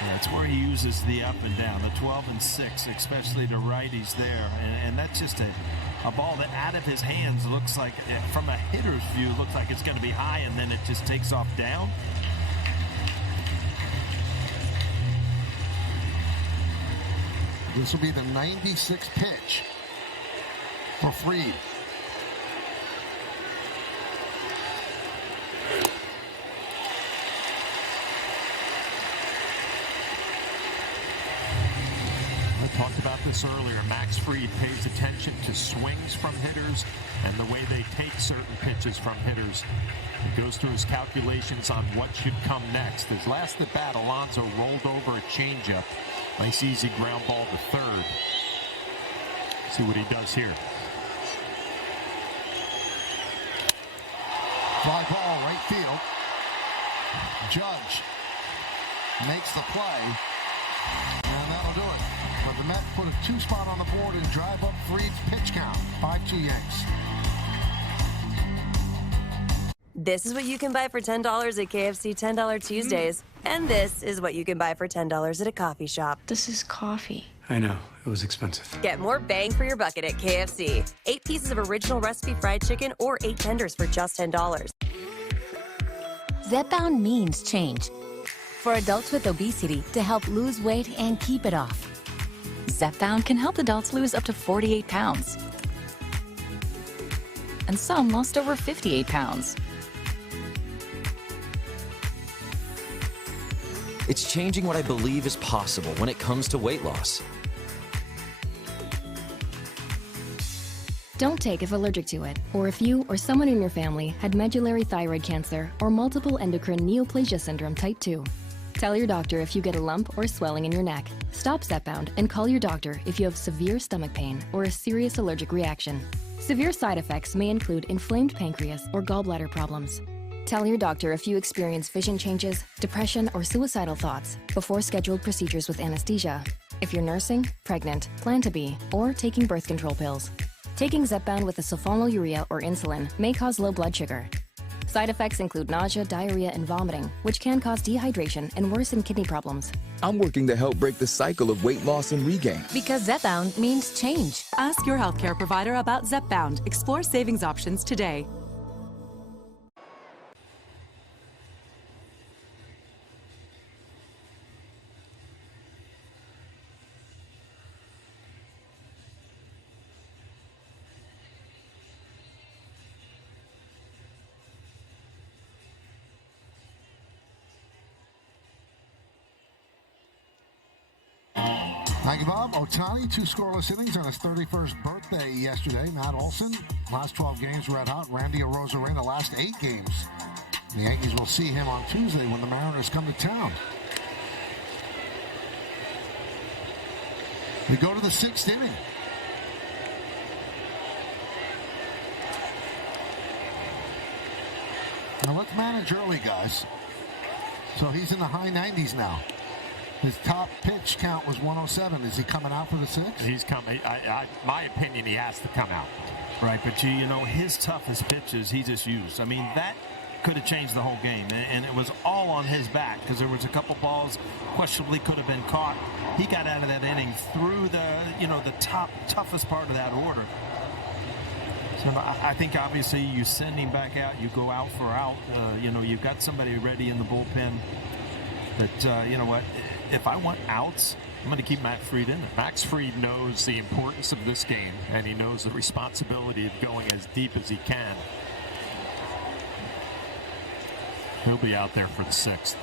That's where he uses the up and down, the 12 and 6, especially to righties there. And that's just a ball that out of his hands looks like, from a hitter's view, looks like it's going to be high, and then it just takes off down. This will be the 96th pitch for Fried. I talked about this earlier. Max Fried pays attention to swings from hitters and the way they take certain pitches from hitters. He goes through his calculations on what should come next. His last at bat, Alonso rolled over a changeup. Nice easy ground ball to third. See what he does here. Fly ball, right field. Judge makes the play, and that'll do it. But the Mets put a 2 spot on the board and drive up Fried's pitch count. 5-2 Yanks. This is what you can buy for $10 at KFC $10 Tuesdays. And this is what you can buy for $10 at a coffee shop. This is coffee. I know, it was expensive. Get more bang for your bucket at KFC. 8 pieces of original recipe fried chicken or 8 tenders for just $10. Zepbound means change. For adults with obesity to help lose weight and keep it off. Zepbound can help adults lose up to 48 pounds. And some lost over 58 pounds. It's changing what I believe is possible when it comes to weight loss. Don't take if allergic to it, or if you or someone in your family had medullary thyroid cancer or multiple endocrine neoplasia syndrome type 2. Tell your doctor if you get a lump or swelling in your neck. Stop Zepbound and call your doctor if you have severe stomach pain or a serious allergic reaction. Severe side effects may include inflamed pancreas or gallbladder problems. Tell your doctor if you experience vision changes, depression, or suicidal thoughts before scheduled procedures with anesthesia. If you're nursing, pregnant, plan to be, or taking birth control pills. Taking Zepbound with a sulfonylurea or insulin may cause low blood sugar. Side effects include nausea, diarrhea, and vomiting, which can cause dehydration and worsen kidney problems. I'm working to help break the cycle of weight loss and regain. Because Zepbound means change. Ask your healthcare provider about Zepbound. Explore savings options today. Thank you, Bob. Ohtani, 2 scoreless innings on his 31st birthday yesterday. Matt Olson, last 12 games red hot. Randy Arozarena, last 8 games. The Yankees will see him on Tuesday when the Mariners come to town. We go to the 6th inning. Now let's manage early, guys. So he's in the high 90s now. His top pitch count was 107. Is he coming out for the 6th? He's coming. My opinion, he has to come out. Right, but you know, his toughest pitches he just used. I mean, that could have changed the whole game, and it was all on his back because there was a couple balls questionably could have been caught. He got out of that inning through the toughest part of that order. So I think obviously you send him back out, you go out for out. You've got somebody ready in the bullpen. But you know what? If I want outs, I'm going to keep Matt Fried in there. Max Fried knows the importance of this game, and he knows the responsibility of going as deep as he can. He'll be out there for the 6th.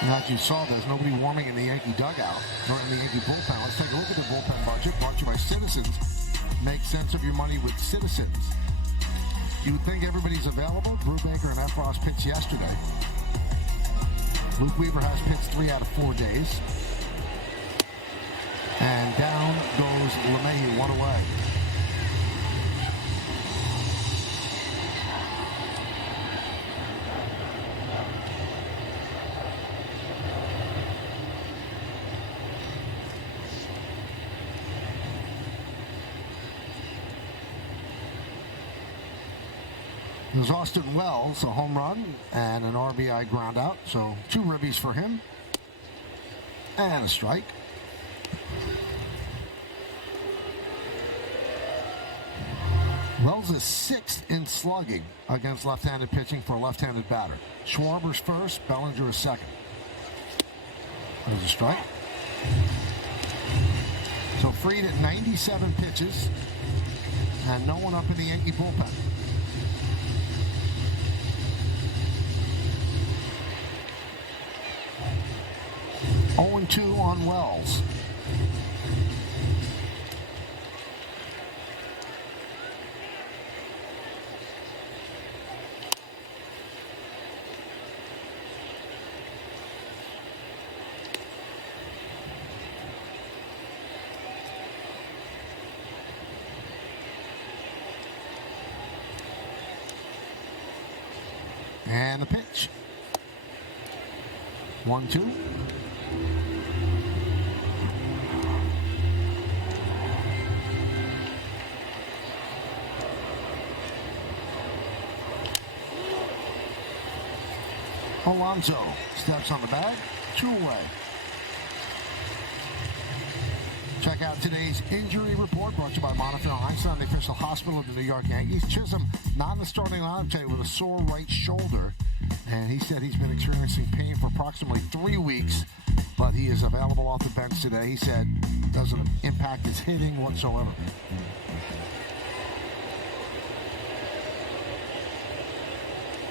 And as you saw, there's nobody warming in the Yankee dugout, nor in the Yankee bullpen. Let's take a look at the bullpen budget brought to you by Citizens. Make sense of your money with Citizens. You would think everybody's available. Brubaker and Efros pitched yesterday. Luke Weaver has pitched 3 out of 4 days. And down goes LeMahieu, 1 away. There's Austin Wells, a home run and an RBI ground out. So 2 ribbies for him. And a strike. Wells is 6th in slugging against left-handed pitching for a left-handed batter. Schwarber's first, Bellinger is second. There's a strike. So Fried at 97 pitches and no one up in the Yankee bullpen. And 2 on Wells. And the pitch. 1-2. Alonso steps on the bag, 2 away. Check out today's injury report brought to you by Montefiore Einstein, the official hospital of the New York Yankees. Chisholm not in the starting lineup today with a sore right shoulder, and he said he's been experiencing pain for approximately 3 weeks, but he is available off the bench today. He said it doesn't impact his hitting whatsoever.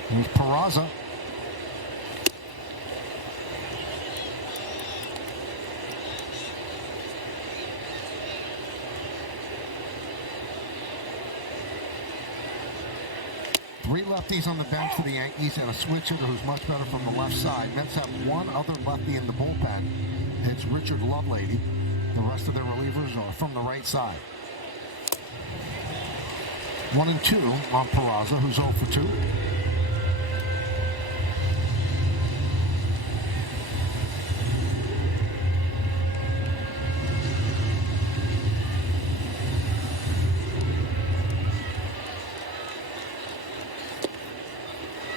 Here's Peraza. Three lefties on the bench for the Yankees and a switch hitter who's much better from the left side. Mets have one other lefty in the bullpen. It's Richard Lovelady. The rest of their relievers are from the right side. 1-2 on Peraza, who's 0 for 2.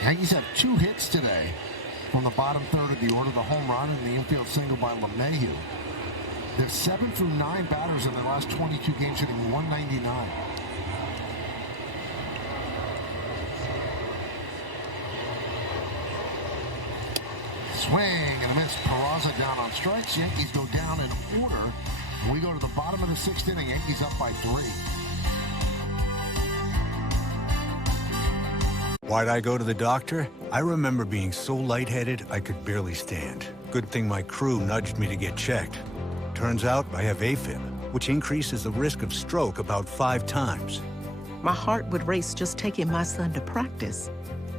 Yankees have 2 hits today from the bottom third of the order, the home run and the infield single by LeMahieu. They're 7 through 9 batters in their last 22 games, hitting 199. Swing and a miss. Peraza down on strikes. Yankees go down in order. We go to the bottom of the 6th inning. Yankees up by 3. Why'd I go to the doctor? I remember being so lightheaded I could barely stand. Good thing my crew nudged me to get checked. Turns out I have AFib, which increases the risk of stroke about 5 times. My heart would race just taking my son to practice.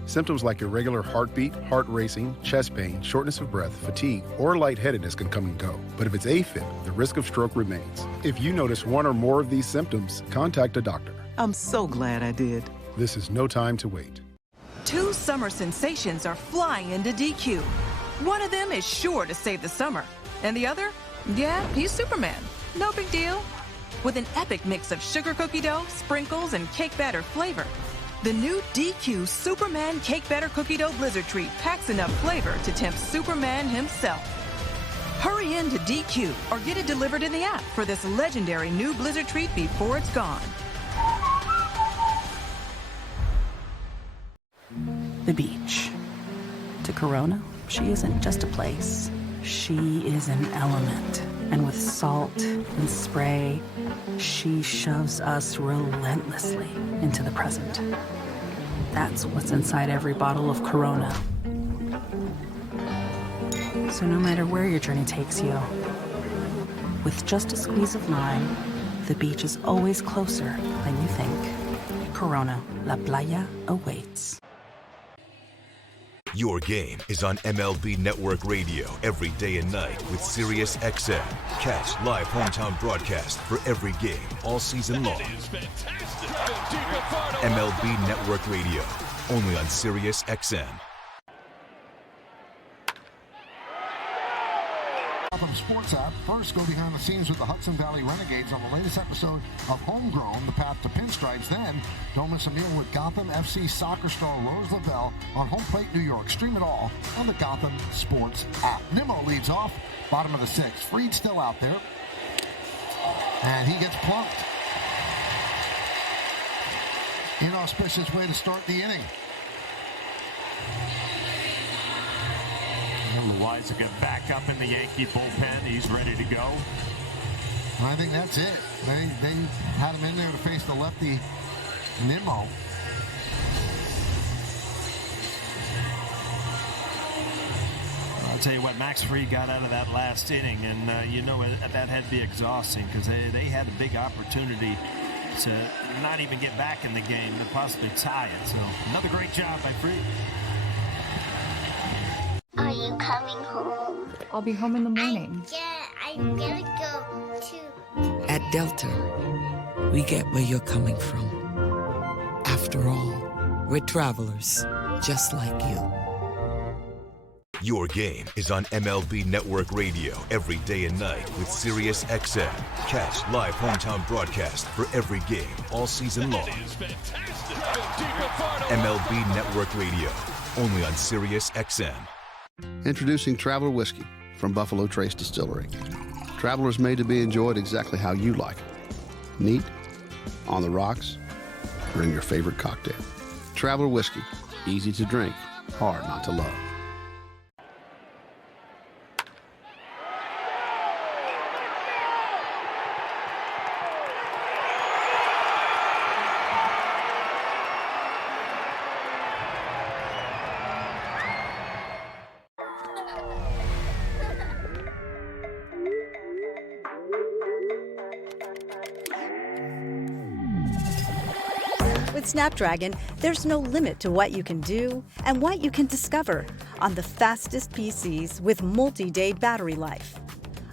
Symptoms like irregular heartbeat, heart racing, chest pain, shortness of breath, fatigue, or lightheadedness can come and go. But if it's AFib, the risk of stroke remains. If you notice one or more of these symptoms, contact a doctor. I'm so glad I did. This is no time to wait. 2 summer sensations are flying into DQ. One of them is sure to save the summer. And the other? Yeah, he's Superman. No big deal. With an epic mix of sugar cookie dough, sprinkles, and cake batter flavor. The new DQ Superman Cake Batter Cookie Dough Blizzard Treat packs enough flavor to tempt Superman himself. Hurry in to DQ or get it delivered in the app for this legendary new Blizzard Treat before it's gone. The beach. To Corona, she isn't just a place. She is an element. And with salt and spray, she shoves us relentlessly into the present. That's what's inside every bottle of Corona. So no matter where your journey takes you, with just a squeeze of lime, the beach is always closer than you think. Corona, La Playa awaits. Your game is on MLB Network Radio every day and night with Sirius XM. Catch live hometown broadcast for every game all season long. MLB Network Radio, only on Sirius XM. Gotham Sports app. First, go behind the scenes with the Hudson Valley Renegades on the latest episode of Homegrown, The Path to Pinstripes. Then, don't miss a meal with Gotham FC soccer star Rose Lavelle on Home Plate New York. Stream it all on the Gotham Sports app. Nimmo leads off, bottom of the sixth. Freed still out there, and he gets plunked. Inauspicious way to start the inning. Loizaga back up in the Yankee bullpen. He's ready to go. I think that's it. They had him in there to face the lefty Nimmo. I'll tell you what, Max Fried got out of that last inning, and that had to be exhausting because they had a big opportunity to not even get back in the game, to possibly tie it. So another great job by Fried. Are you coming home? I'll be home in the morning. I'm gonna go to... At Delta, we get where you're coming from. After all, we're travelers, just like you. Your game is on MLB Network Radio every day and night with Sirius XM. Catch live hometown broadcast for every game all season long. MLB Network Radio, only on Sirius XM. Introducing Traveler Whiskey from Buffalo Trace Distillery. Traveler is made to be enjoyed exactly how you like it. Neat, on the rocks, or in your favorite cocktail. Traveler Whiskey, easy to drink, hard not to love. With Snapdragon, there's no limit to what you can do and what you can discover on the fastest PCs with multi-day battery life.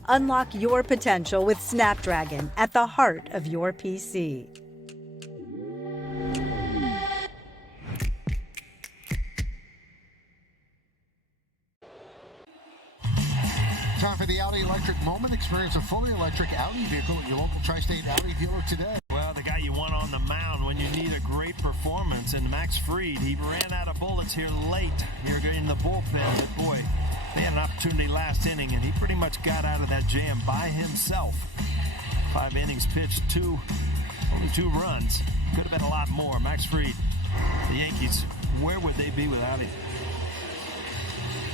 Unlock your potential with Snapdragon at the heart of your PC. Time for the Audi Electric Moment. Experience a fully electric Audi vehicle at your local Tri-State Audi dealer today. Well, the guy you want on the mound when you need a great performance, and Max Fried, he ran out of bullets here late here in the bullpen, but boy, they had an opportunity last inning, and he pretty much got out of that jam by himself. 5 innings pitched, only 2 runs. Could have been a lot more. Max Fried, the Yankees, where would they be without him?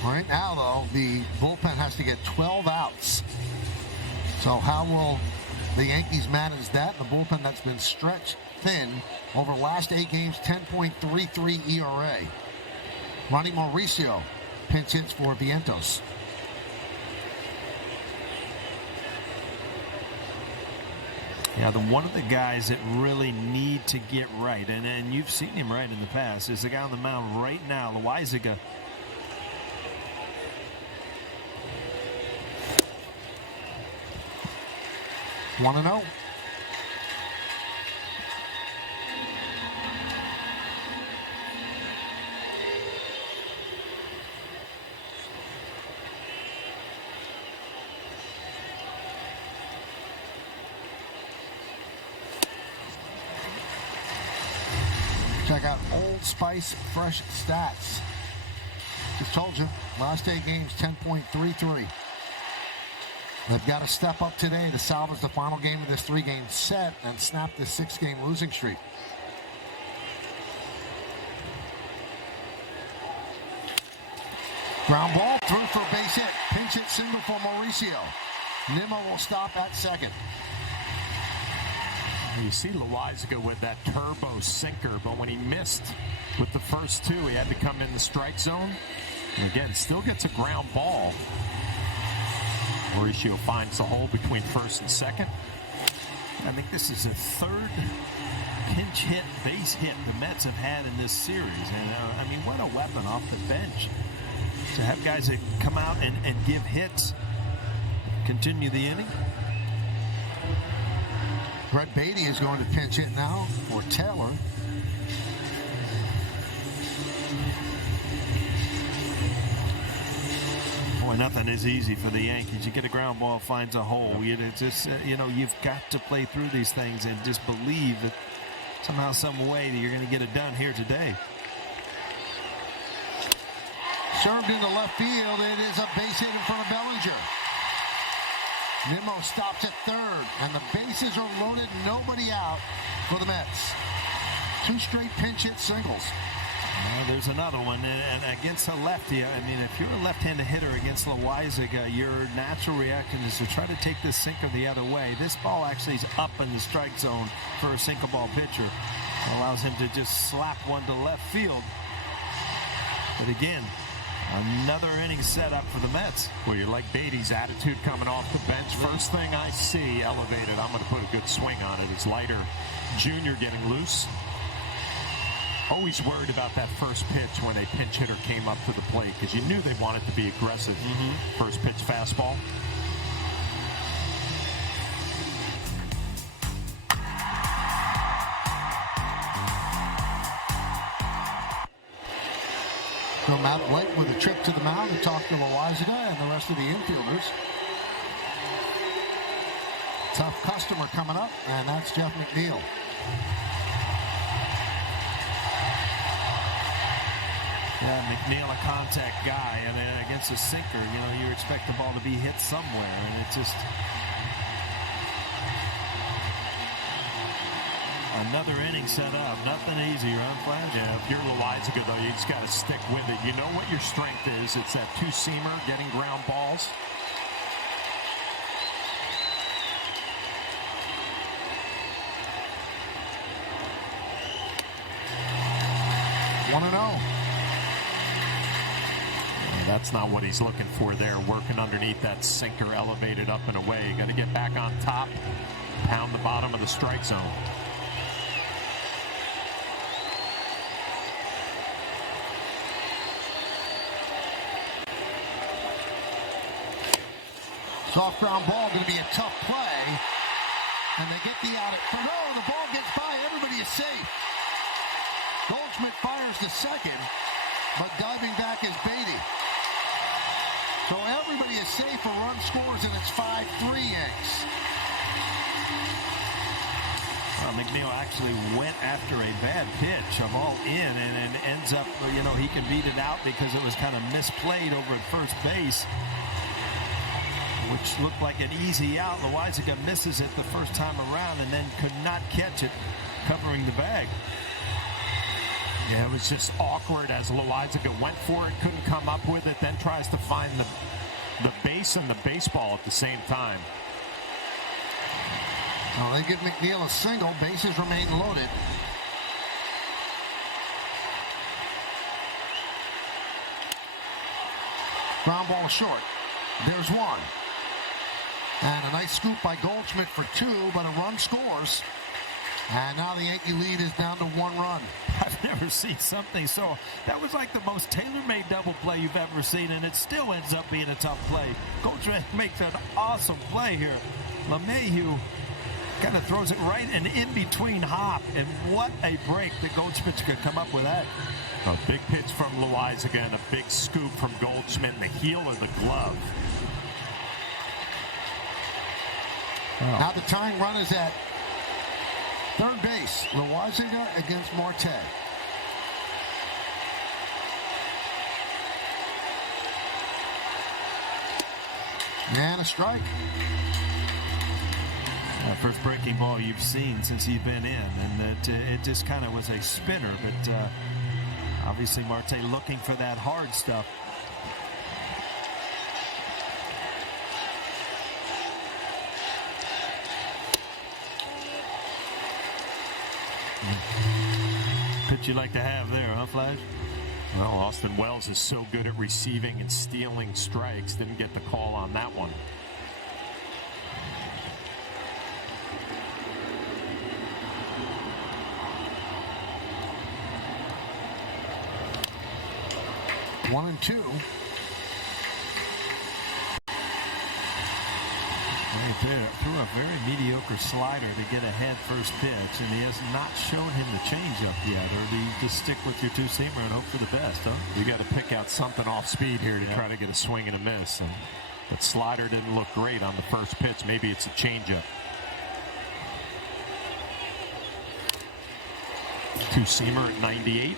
Right now, though, the bullpen has to get 12 outs. So how will the Yankees manage that? The bullpen that's been stretched thin over the last 8 games, 10.33 ERA. Ronnie Mauricio pinch hits for Vientos. Yeah, one of the guys that really need to get right, and you've seen him right in the past, is the guy on the mound right now, Loizaga. Want to know? Check out Old Spice Fresh Stats. Just told you, last 8 games, 10.33. They've got to step up today to salvage the final game of this 3-game set and snap this 6-game losing streak. Ground ball, through for a base hit. Pinch hit single for Mauricio. Nimmo will stop at second. You see Loizaga with that turbo sinker, but when he missed with the first 2, he had to come in the strike zone. And again, still gets a ground ball. Mauricio finds the hole between first and second. I think this is the 3rd pinch hit, base hit the Mets have had in this series. And, what a weapon off the bench. To have guys that come out and give hits, continue the inning. Brett Beatty is going to pinch hit now for Taylor. Boy, Boy, nothing is easy for the Yankees. You get a ground ball, finds a hole. It's just, you've got to play through these things and just believe that somehow, some way that you're going to get it done here today. Served into left field. It is a base hit in front of Bellinger. Nimmo stops at third, and the bases are loaded. Nobody out for the Mets. 2 straight pinch hit singles. There's another one, and against a lefty, I mean, if you're a left-handed hitter against Loaizaga, your natural reaction is to try to take this sinker the other way. This ball actually is up in the strike zone for a sinker ball pitcher. It allows him to just slap one to left field. But again, another inning set up for the Mets. Well, you like Beatty's attitude coming off the bench. First thing I see elevated, I'm going to put a good swing on it. It's Leiter Jr. getting loose. Always worried about that first pitch when a pinch hitter came up to the plate because you knew they wanted to be aggressive. First pitch fastball. So Matt Blake with a trip to the mound to talk to Loaizaga and the rest of the infielders. Tough customer coming up, and that's Jeff McNeil. Yeah, McNeil, a contact guy, and against a sinker, you expect the ball to be hit somewhere, and it's just another inning set up. Nothing easy, right, Flash? Yeah, if you're Loaizaga, though, you just got to stick with it. You know what your strength is. It's that two-seamer, getting ground balls. That's not what he's looking for there, working underneath that sinker, elevated up and away. You got to get back on top, pound the bottom of the strike zone. Soft ground ball, going to be a tough play. And they get the out at first. Oh, the ball gets by. Everybody is safe. Goldschmidt fires to second, but diving back is Beatty. So everybody is safe for run scores, and it's 5-3 Yanks. McNeil actually went after a bad pitch of all in and ends up, he can beat it out because it was kind of misplayed over at first base, which looked like an easy out. Loaizaga misses it the first time around and then could not catch it, covering the bag. Yeah, it was just awkward as Loaizaga went for it, couldn't come up with it, then tries to find the base and the baseball at the same time. Well, they give McNeil a single. Bases remain loaded. Ground ball short. There's one. And a nice scoop by Goldschmidt for 2, but a run scores. And now the Yankee lead is down to 1 run. I've never seen something so. That was like the most tailor-made double play you've ever seen, and it still ends up being a tough play. Goldschmidt makes an awesome play here. LeMahieu kind of throws it right and in between hop, and what a break that Goldschmidt could come up with that. A big pitch from Loaizaga and a big scoop from Goldschmidt in the heel of the glove. Oh. Now the tying run is at third base. Loaizaga against Marte. And a strike. First breaking ball you've seen since he's been in, and it just kind of was a spinner, but obviously Marte looking for that hard stuff. Pitch you like to have there, huh, Flash? Well, Austin Wells is so good at receiving and stealing strikes. Didn't get the call on that one. One and two. threw a very mediocre slider to get ahead first pitch, and he has not shown him the changeup yet. Or do you just stick with your two-seamer and hope for the best, huh? You got to pick out something off speed here to try to get a swing and a miss. And that slider didn't look great on the first pitch. Maybe it's a changeup. Two-seamer at 98.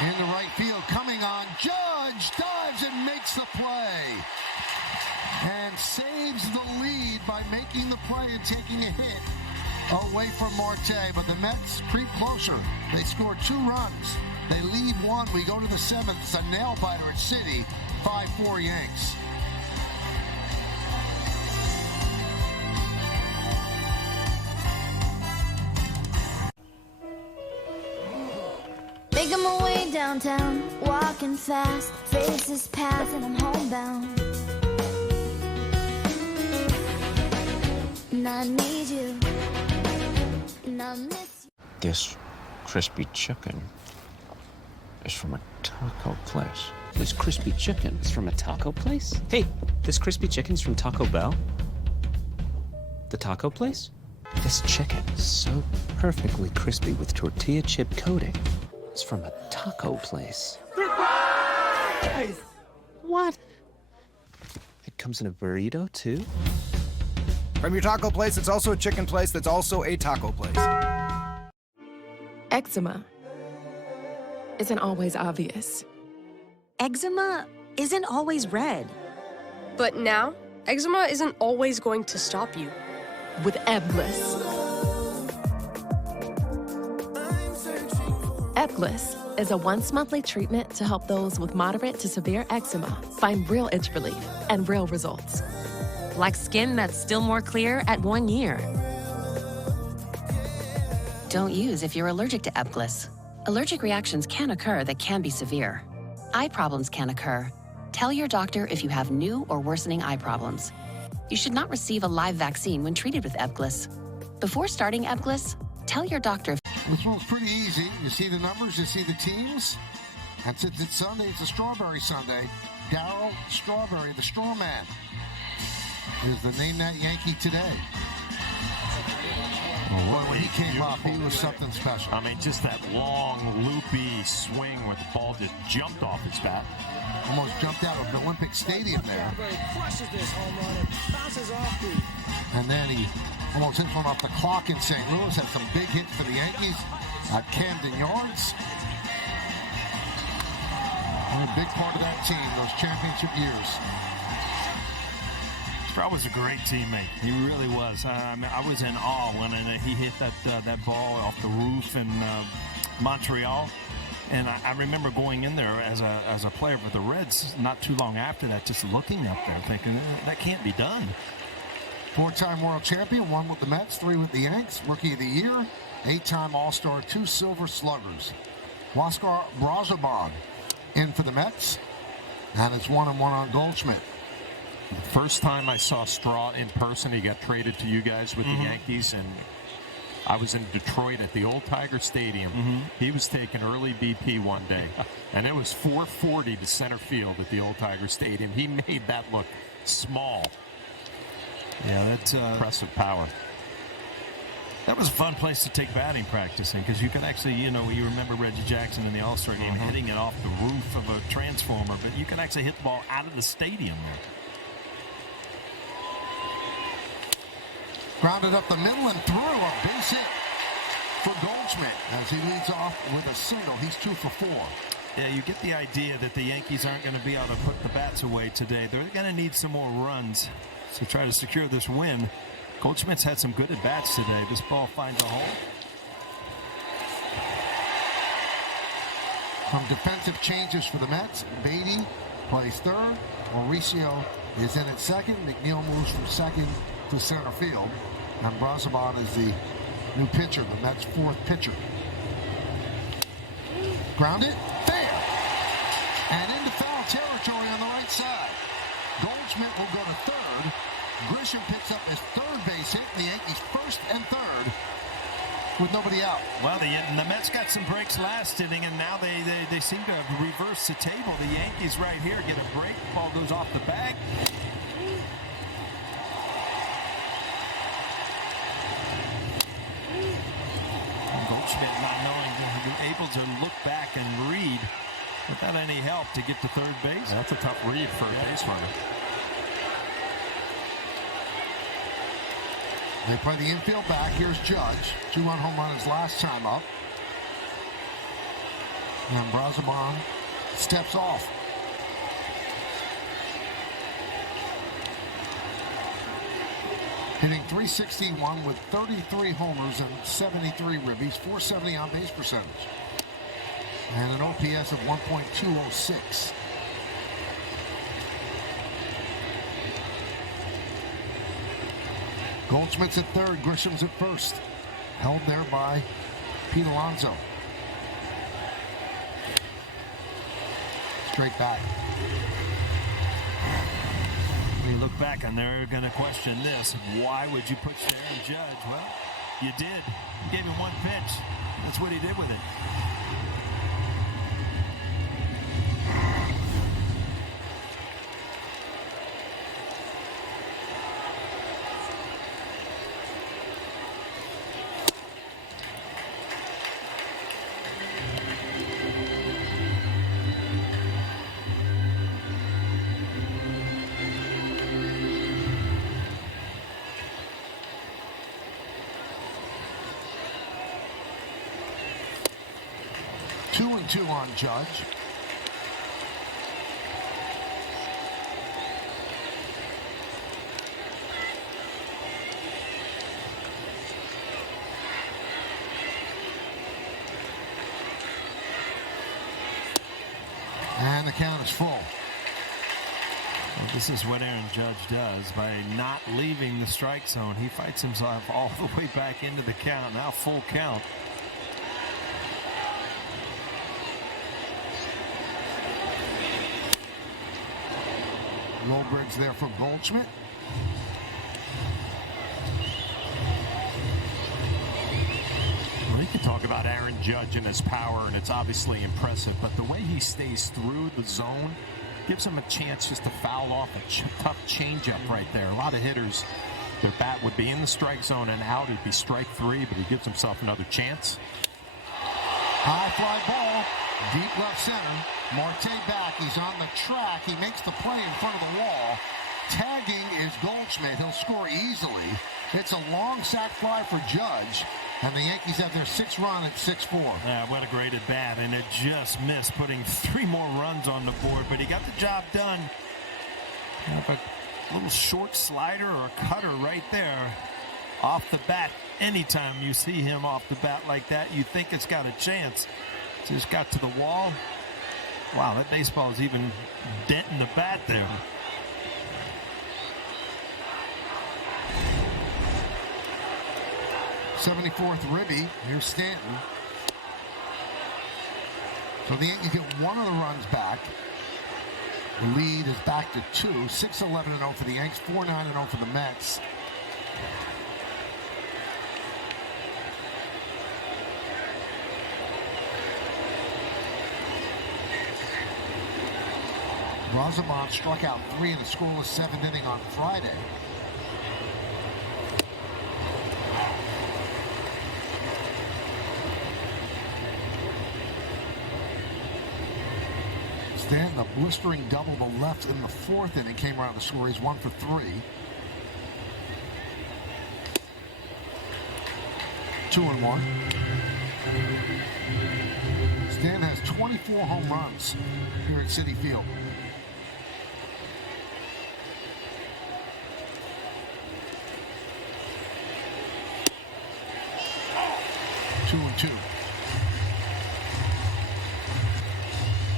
In the right field, coming on, Judge dives and makes the play. And saves the lead by making the play and taking a hit away from Marte. But the Mets creep closer. They score 2 runs. They lead 1. We go to the 7th. It's a nail-biter at City. 5-4 Yanks. Making my way downtown, walking fast, faces pass and I'm homebound. And I need you, and I miss you. This crispy chicken is from a taco place. This crispy chicken is from a taco place? Hey, this crispy chicken's from Taco Bell? The taco place? This chicken is so perfectly crispy with tortilla chip coating. It's from a taco place. Surprise! What? It comes in a burrito, too? From your taco place, it's also a chicken place that's also a taco place. Eczema isn't always obvious. Eczema isn't always red. But now, eczema isn't always going to stop you. With Ebglyss. Ebglyss is a once-monthly treatment to help those with moderate to severe eczema find real itch relief and real results. Like skin that's still more clear at 1 year. Don't use if you're allergic to Ebglyss. Allergic reactions can occur that can be severe. Eye problems can occur. Tell your doctor if you have new or worsening eye problems. You should not receive a live vaccine when treated with Ebglyss. Before starting Ebglyss, tell your doctor. This one's pretty easy. You see the numbers, you see the teams. And since it's Sunday, it's a Strawberry Sunday. Darryl Strawberry, the Straw Man, is the Name That Yankee today. Well, when he came up, he was something special. I mean, just that long, loopy swing where the ball just jumped off his bat. Almost jumped out of the Olympic Stadium there. And then he almost hits one off the clock in St. Louis. Had some big hits for the Yankees at Camden Yards. And a big part of that team, those championship years. Straw was a great teammate. He really was. I was in awe when he hit that ball off the roof in Montreal. And I remember going in there as a player for the Reds not too long after that, just looking up there, thinking, that can't be done. 4-time world champion, 1 with the Mets, 3 with the Yanks. Rookie of the year, 8-time All-Star, 2 Silver Sluggers. Huascar Brazoban in for the Mets, and it's 1-1 on Goldschmidt. The first time I saw Straw in person, he got traded to you guys with the Yankees, and I was in Detroit at the old Tiger Stadium. He was taking early BP one day, and it was 440 to center field at the old Tiger Stadium. He made that look small. Yeah, that's impressive power. That was a fun place to take batting practice in, because you could actually, you remember Reggie Jackson in the All-Star game hitting it off the roof of a transformer, but you can actually hit the ball out of the stadium there. Grounded up the middle and through, a base hit for Goldschmidt as he leads off with a single. He's 2 for 4. Yeah, you get the idea that the Yankees aren't going to be able to put the bats away today. They're going to need some more runs to try to secure this win. Goldschmidt's had some good at-bats today. This ball finds a hole. Some defensive changes for the Mets. Beatty plays third. Mauricio is in at second. McNeil moves from second to center field. And Brazoban is the new pitcher, the Mets' 4th pitcher. Grounded. Fair. And into foul territory on the right side. Goldschmidt will go to third. Grisham picks up his third base hit. The Yankees first and third with nobody out. Well, the Mets got some breaks last inning, and now they seem to have reversed the table. The Yankees right here get a break. Ball goes off the bag. And Goldschmidt not knowing, able to look back and read without any help to get to third base. That's a tough read for a base runner. They play the infield back. Here's Judge. 2-run home run his last time up. And Braziman steps off. Hitting .361 with 33 homers and 73 ribbies, .470 on base percentage. And an OPS of 1.206. Goldschmidt's at third, Grisham's at first. Held there by Pete Alonso. Straight back. You look back and they're going to question this. Why would you pitch to Aaron Judge? Well, you did. You gave him one pitch. That's what he did with it. Two on Judge. And the count is full. Well, this is what Aaron Judge does. By not leaving the strike zone, he fights himself all the way back into the count. Now full count. Low bridge there for Goldschmidt. Well, you can talk about Aaron Judge and his power, and it's obviously impressive, but the way he stays through the zone gives him a chance just to foul off a tough changeup right there. A lot of hitters, their bat would be in the strike zone and out. It'd be strike three, but he gives himself another chance. High fly ball, deep left center. Marte back, he's on the track. He makes the play in front of the wall. Tagging is Goldschmidt. He'll score easily. It's a long sac fly for Judge, and the Yankees have their sixth run at 6-4. Yeah, what a great at bat, and it just missed putting 3 more runs on the board, but he got the job done. A little short slider or cutter right there off the bat. Anytime you see him off the bat like that, you think it's got a chance. Just got to the wall. Wow, that baseball is even denting the bat there. '74th ribby. Here's Stanton. So the Yankees get one of the runs back. The lead is back to 2. 6-11-0 for the Yanks. 4-9-0 for the Mets. Braziman struck out 3 in the scoreless 7th inning on Friday. Stanton, a blistering double to left in the 4th inning, came around to score. He's 1 for 3. 2-1. Stanton has 24 home runs here at Citi Field.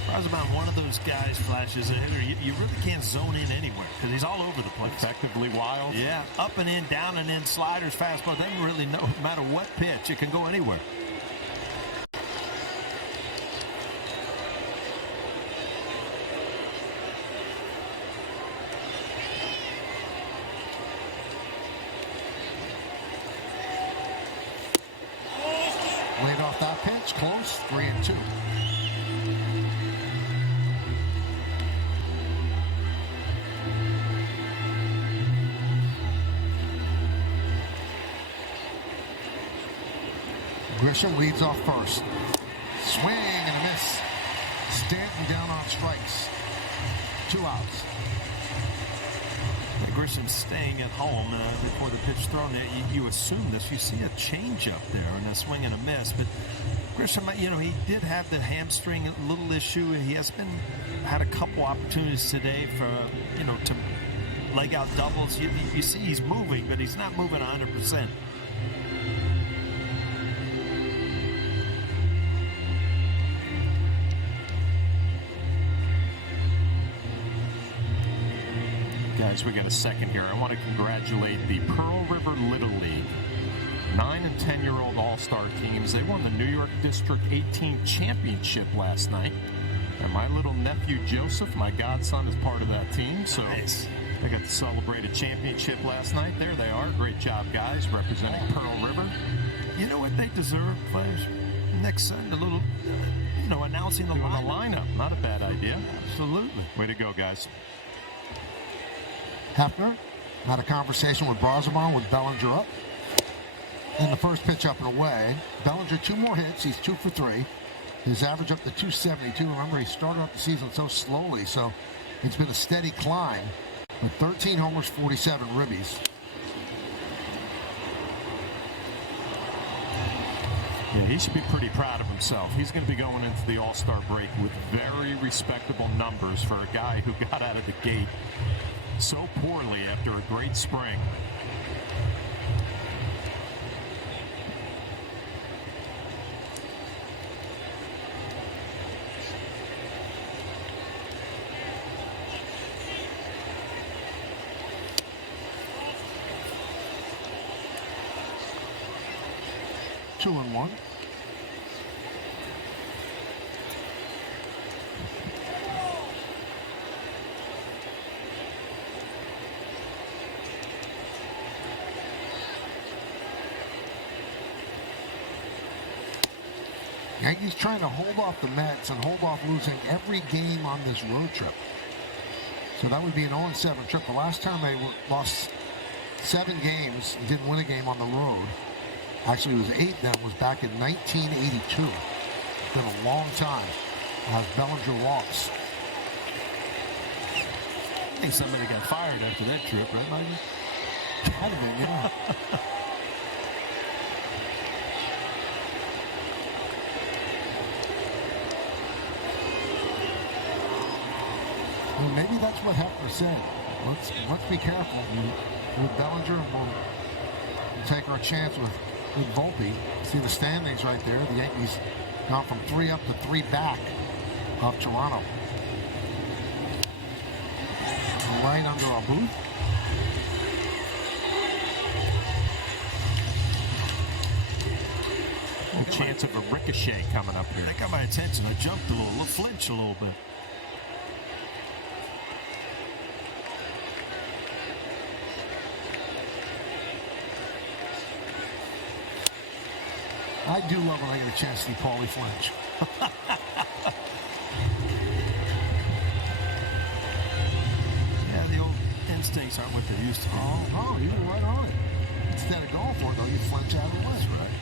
Braziman, one of those guys, flashes a hitter. You really can't zone in anywhere because he's all over the place. Effectively wild. Yeah, up and in, down and in, sliders, fastball. Doesn't really know, no matter what pitch, it can go anywhere. off that pitch. Close, 3-2. Grisham leads off first. Swing and a miss. Stanton down on strikes. 2 outs. Grisham staying at home before the pitch thrown. You assume this. You see a changeup there and a swing and a miss. But Grisham, he did have the hamstring little issue. He has had a couple opportunities today for, to leg out doubles. You see he's moving, but he's not moving 100%. Guys, we got a second here. I want to congratulate the Pearl River Little League 9 and 10-year-old all-star teams. They won the New York District 18 championship last night. And my little nephew Joseph, my godson, is part of that team. So nice. They got to celebrate a championship last night. There they are. Great job, guys, representing Pearl River. You know what they deserve, players? Next Sunday, a little, announcing the lineup. Not a bad idea. Absolutely. Way to go, guys. Hefner had a conversation with Braziman with Bellinger up. And the first pitch up and away. Bellinger 2 more hits. He's 2 for 3. His average up to 272. Remember, he started off the season so slowly, so it's been a steady climb. With 13 homers, 47 ribbies. Yeah, he should be pretty proud of himself. He's going to be going into the All-Star break with very respectable numbers for a guy who got out of the gate so poorly after a great spring. Two and one. Yankees trying to hold off the Mets and hold off losing every game on this road trip. So that would be an 0-7 trip. The last time they lost 7 games and didn't win a game on the road, actually it was 8 then, was back in 1982. It's been a long time as Bellinger walks. I think somebody got fired after that trip, right, Mikey? Had to be, yeah. Well, maybe that's what Hefner said. Let's be careful with Bellinger, and we'll take our chance with Volpe. See the standings right there. The Yankees gone from 3 up to 3 back of Toronto. Right under our booth. A chance of a ricochet coming up here. That got my attention. I jumped a little flinch a little bit. I do love when I get a chance to see Paulie flinch. Yeah, the old instincts aren't what they used to be. Oh, you were right on it. Instead of going for it, though, you flinch out of the way. Right.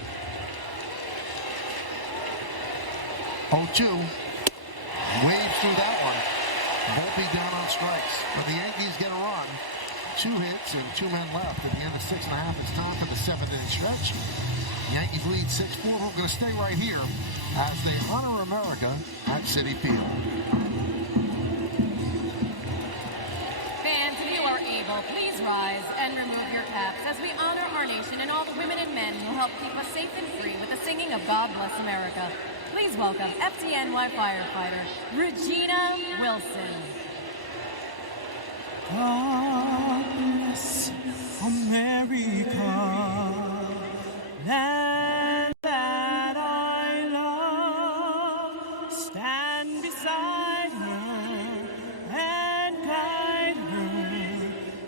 0-2. Waves through that one. Volpe down on strikes. But the Yankees get a run. 2 hits and 2 men left. At the end of 6 1/2, it's time for the 7th-inning stretch. Yankees lead 6-4. We're going to stay right here as they honor America at Citi Field. Fans, if you are able, please rise and remove your caps as we honor our nation and all the women and men who help keep us safe and free with the singing of God Bless America. Please welcome FTNY firefighter Regina Wilson. God bless America. Land that I love, stand beside her and guide her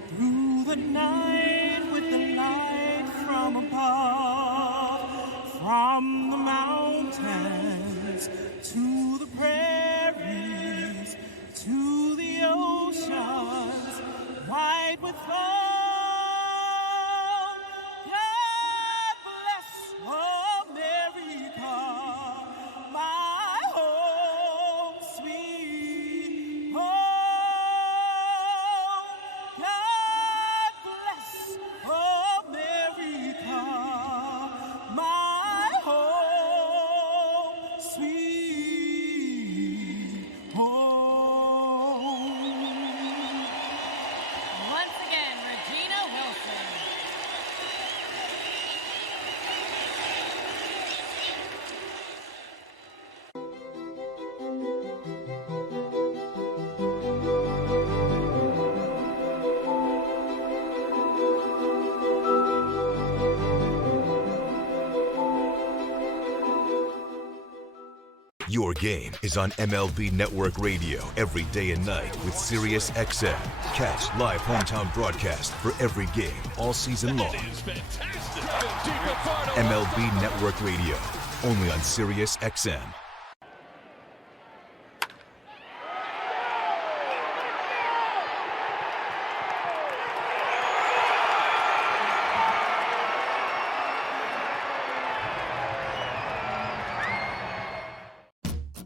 through the night with the light from above, from the mountain mountains, to the prairies, to the oceans, wide with foam. God bless America, my home, sweet home. God bless America, my home, sweet home. Once again, Regina Wilson. Your game is on MLB Network Radio every day and night with Sirius XM. Catch live hometown broadcast for every game all season long. MLB Network Radio, only on Sirius XM.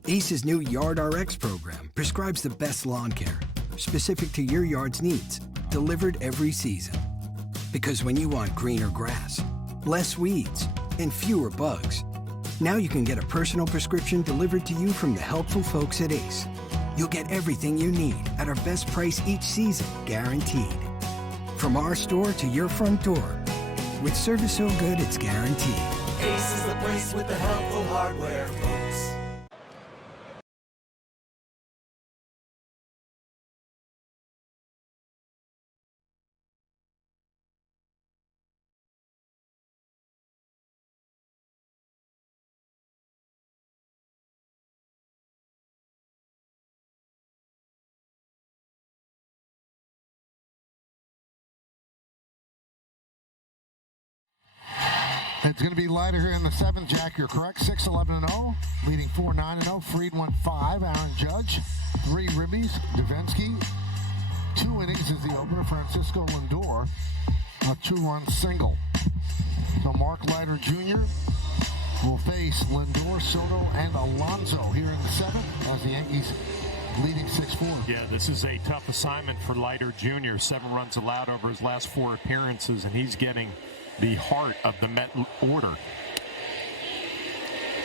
Ace's new Yard RX program prescribes the best lawn care, specific to your yard's needs, delivered every season. Because when you want greener grass, less weeds, and fewer bugs, now you can get a personal prescription delivered to you from the helpful folks at Ace. You'll get everything you need at our best price each season, guaranteed. From our store to your front door, with service so good it's guaranteed. Ace is the place with the helpful hardware, folks. It's going to be Leiter here in the 7th. Jack, you're correct. 6-11-0, leading 4-9-0. Fried went 5. Aaron Judge, 3 ribbies. Davinsky, 2 innings is the opener. Francisco Lindor, a 2-run single. So Mark Leiter Jr. will face Lindor, Soto, and Alonso here in the 7th as the Yankees leading 6-4. Yeah, this is a tough assignment for Leiter Jr. 7 runs allowed over his last 4 appearances, and he's getting the heart of the Met order.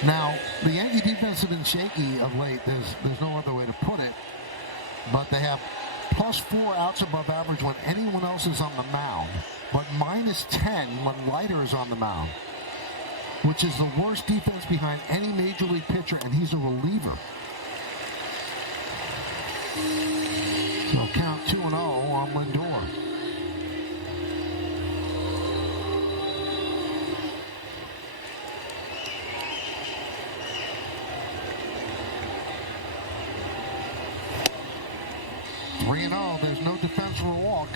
Now, the Yankee defense have been shaky of late. There's no other way to put it. But they have +4 outs above average when anyone else is on the mound, but -10 when Leiter is on the mound, which is the worst defense behind any major league pitcher, and he's a reliever. So count 2-0 on Lindor. There's no defense for a walk.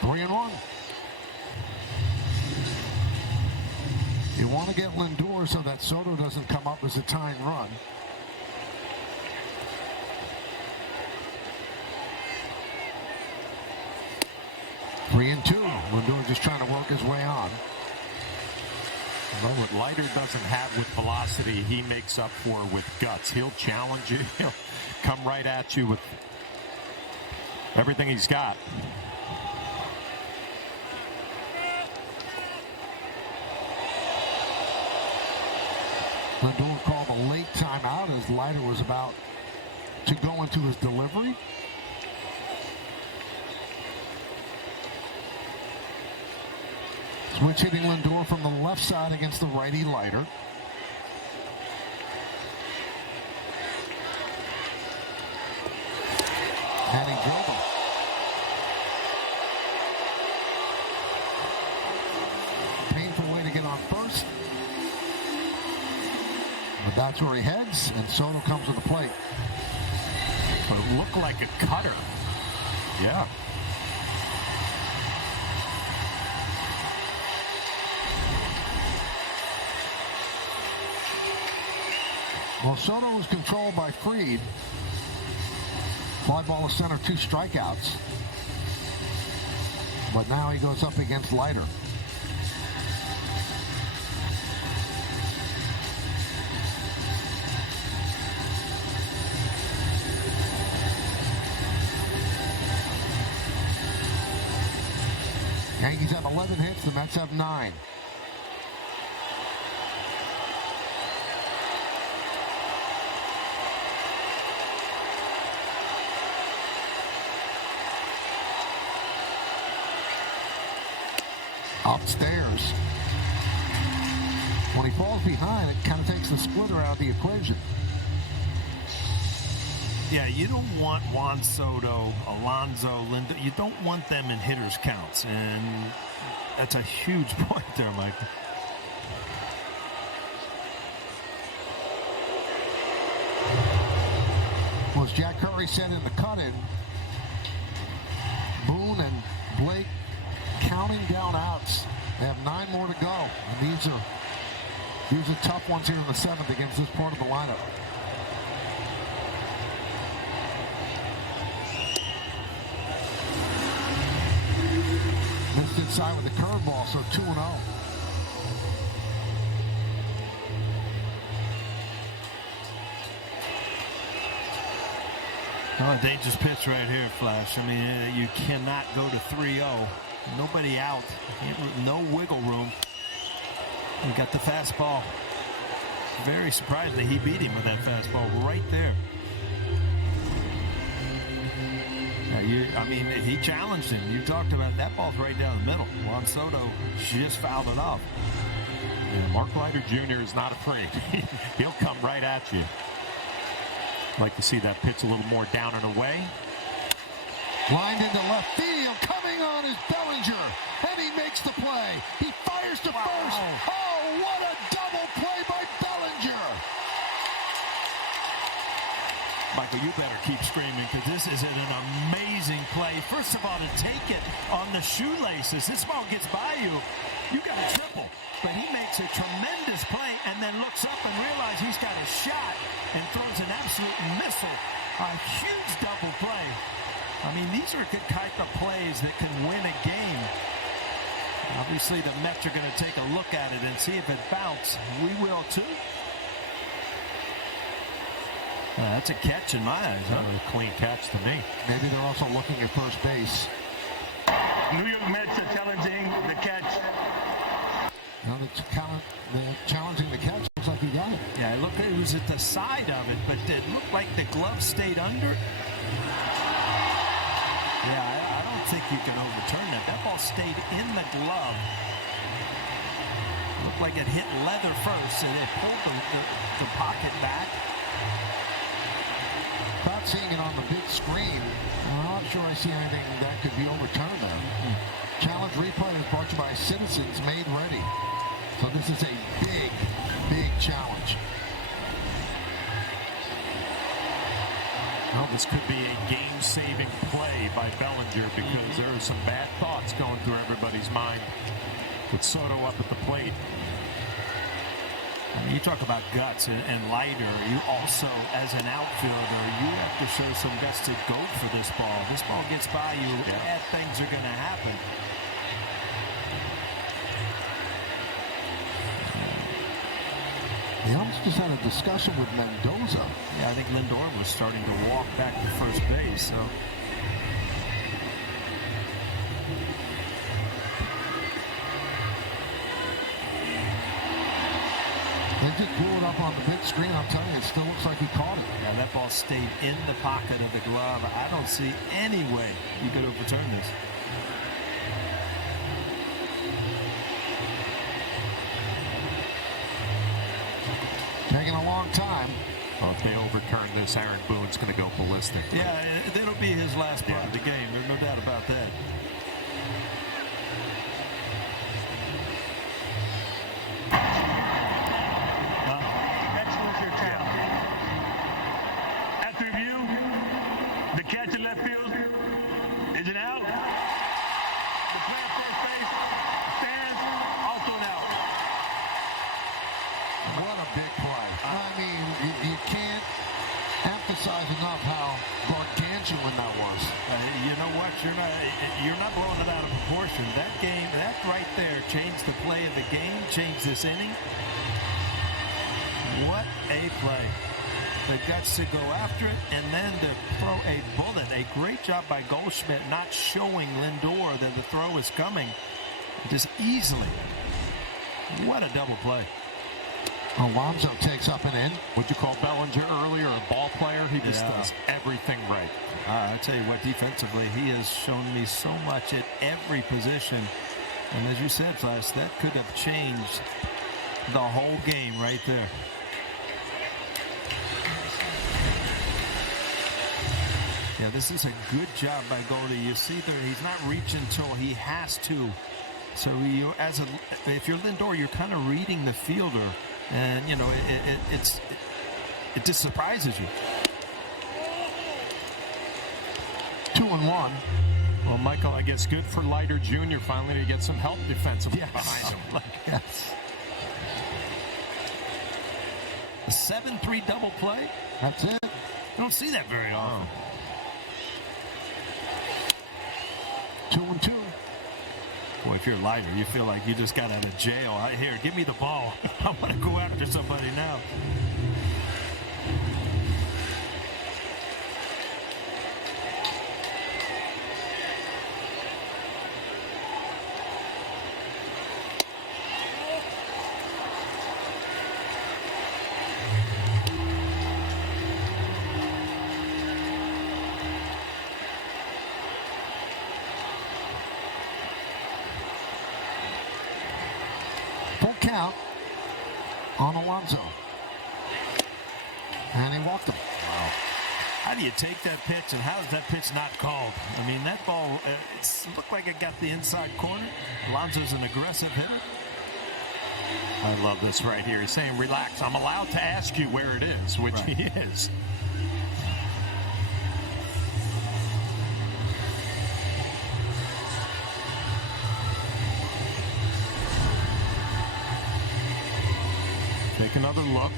Three and one. You want to get Lindor so that Soto doesn't come up as a tying run. Three and two. Lindor just trying to work his way on. Well, what Leiter doesn't have with velocity, he makes up for with guts. He'll challenge you. He'll come right at you with everything he's got. Lindor called a late timeout as Leiter was about to go into his delivery. Switch hitting Lindor from the left side against the righty Leiter. And he drove him. Painful way to get on first. That's where he heads, and Soto comes to the plate. But it looked like a cutter. Yeah. Well, Soto was controlled by Fried. Fly ball to center, 2 strikeouts. But now he goes up against Leiter. Yankees have 11 hits, the Mets have 9. Upstairs. When he falls behind, it kind of takes the splitter out of the equation. Yeah, you don't want Juan Soto, Alonso, Lindo. You don't want them in hitters' counts. And that's a huge point there, Michael. Well, as Jack Curry said in the cut-in, Boone and Blake counting down outs. They have 9 more to go. And these are tough ones here in the 7th against this part of the lineup. Missed inside with the curveball, so 2-0. Oh, a dangerous pitch right here, Flash. I mean, you cannot go to 3-0. Nobody out. No wiggle room. He got the fastball. Very surprised that he beat him with that fastball right there. I mean, he challenged him. You talked about that ball's right down the middle. Juan Soto just fouled it off. Yeah, Mark Leiter Jr. is not afraid. He'll come right at you. Like to see that pitch a little more down and away. Lined into left field. Coming on is Bellinger. And he makes the play. He fires to first. Oh, what a double play by Bellinger. Michael, you better keep screaming because this is an amazing play. First of all, to take it on the shoelaces. This ball gets by you. You got a triple. But he makes a tremendous play and then looks up and realizes he's got a shot and throws an absolute missile. A huge double play. I mean, these are the type of plays that can win a game. Obviously, the Mets are going to take a look at it and see if it bounces. We will, too. That's a catch in my eyes, huh? A clean catch to me. Maybe they're also looking at first base. New York Mets are challenging the catch. Now they're challenging the catch. Looks like he got it. Yeah, it was at the side of it, but it looked like the glove stayed under. Yeah, I don't think you can overturn that. That ball stayed in the glove. Looked like it hit leather first, and it pulled the pocket back. Not seeing it on the big screen, I'm not sure I see anything that could be overturned there. Challenge replay is brought to you by Citizens Made Ready. So this is a big, big challenge. Well, this could be a game-saving play by Bellinger because there are some bad thoughts going through everybody's mind with Soto up at the plate. I mean, you talk about guts and Leiter. You also, as an outfielder, you have to show some guts to go for this ball. This ball gets by you, bad things are going to happen. They almost just had a discussion with Mendoza. Yeah, I think Lindor was starting to walk back to first base, so. They just blew it up on the big screen. I'm telling you, it still looks like he caught it. Yeah, that ball stayed in the pocket of the glove. I don't see any way you could overturn this. Taking a long time. Well, if they overturn this, Aaron Boone's going to go ballistic. Yeah, that'll be his last part of the game. There's no doubt about that. Excellent first base. Stands, also an out. What a big play. I mean, you can't emphasize enough how gargantuan that was. You know what? You're not blowing it out of proportion. That right there changed the play of the game, changed this inning. What a play. The guts to go after it and then to throw a bullet. A great job by Goldschmidt not showing Lindor that the throw is coming. Just easily. What a double play. Alonso takes up and in. Would you call Bellinger earlier a ball player? He just does everything right. I tell you what, defensively, he has shown me so much at every position. And as you said, Flash, that could have changed the whole game right there. Yeah, this is a good job by Goldie. You see there, he's not reaching until he has to. So if you're Lindor, you're kind of reading the fielder. And, you know, it just surprises you. 2-1. Well, Michael, I guess good for Leiter Jr. finally to get some help defensively behind him. Yes. A 7-3 double play. That's it. You don't see that very often. 2-2. Boy, if you're Leiter, you feel like you just got out of jail. Here, give me the ball. I want to go after somebody now. Count on Alonso. And he walked him. Wow. How do you take that pitch, and how is that pitch not called? I mean, that ball, it looked like it got the inside corner. Alonso's an aggressive hitter. I love this right here. He's saying, relax. I'm allowed to ask you where it is, which he is. Take another look.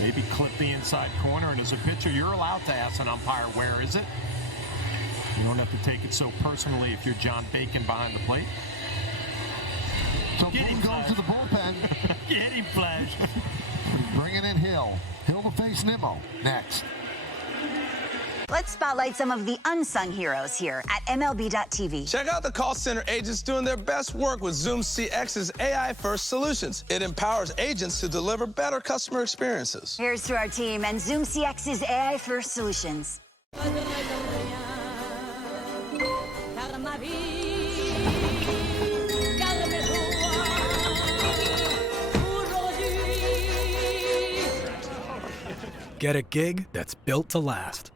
Maybe clip the inside corner. And as a pitcher, you're allowed to ask an umpire, where is it? You don't have to take it so personally if you're John Bacon behind the plate. So Boone goes to the bullpen. Get him, Flash. Bringing in Hill. Hill to face Nimmo next. Let's spotlight some of the unsung heroes here at MLB.tv. Check out the call center agents doing their best work with Zoom CX's AI-first solutions. It empowers agents to deliver better customer experiences. Here's to our team and Zoom CX's AI-first solutions. Get a gig that's built to last.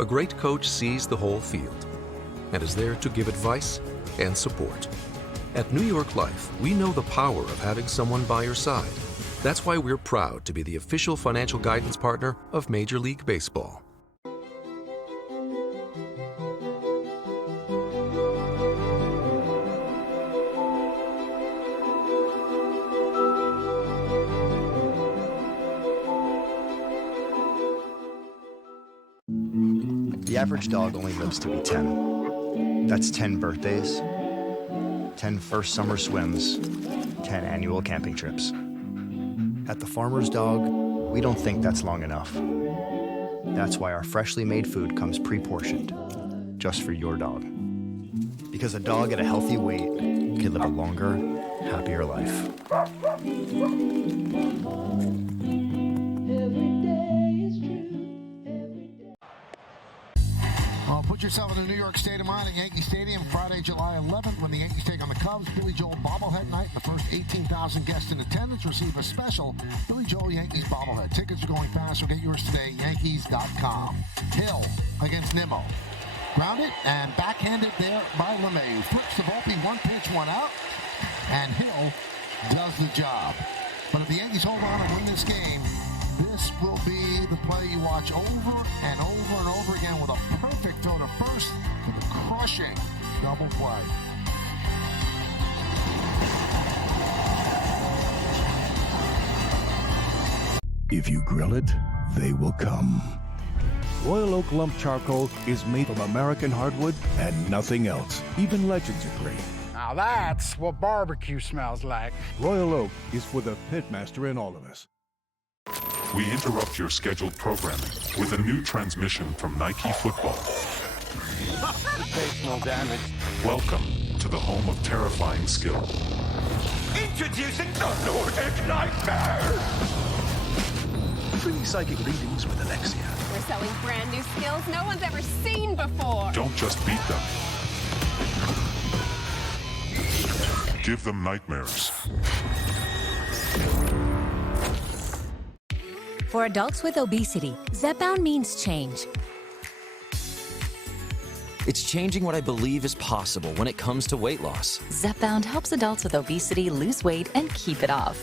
A great coach sees the whole field and is there to give advice and support. At New York Life, we know the power of having someone by your side. That's why we're proud to be the official financial guidance partner of Major League Baseball. The average dog only lives to be 10. That's 10 birthdays, 10 first summer swims, 10 annual camping trips. At the Farmer's Dog, we don't think that's long enough. That's why our freshly made food comes pre-portioned, just for your dog. Because a dog at a healthy weight can live a longer, happier life. Put yourself in a New York state of mind at Yankee Stadium Friday, July 11th when the Yankees take on the Cubs. Billy Joel bobblehead night. The first 18,000 guests in attendance receive a special Billy Joel Yankees bobblehead. Tickets are going fast, so get yours today, Yankees.com. Hill against Nimmo. Grounded and backhanded there by LeMay. Flips the Volpe, one pitch, one out. And Hill does the job. But if the Yankees hold on and win this game, this will be the play you watch over and over and over again with a perfect throw to first, with a crushing double play. If you grill it, they will come. Royal Oak Lump Charcoal is made from American hardwood and nothing else. Even legends agree. Now that's what barbecue smells like. Royal Oak is for the pitmaster in all of us. We interrupt your scheduled programming with a new transmission from Nike Football. Personal damage. Welcome to the home of terrifying skill. Introducing the Nordic Nightmare! 3 psychic readings with Alexia. We're selling brand new skills no one's ever seen before. Don't just beat them. Give them nightmares. For adults with obesity, Zepbound means change. It's changing what I believe is possible when it comes to weight loss. Zepbound helps adults with obesity lose weight and keep it off.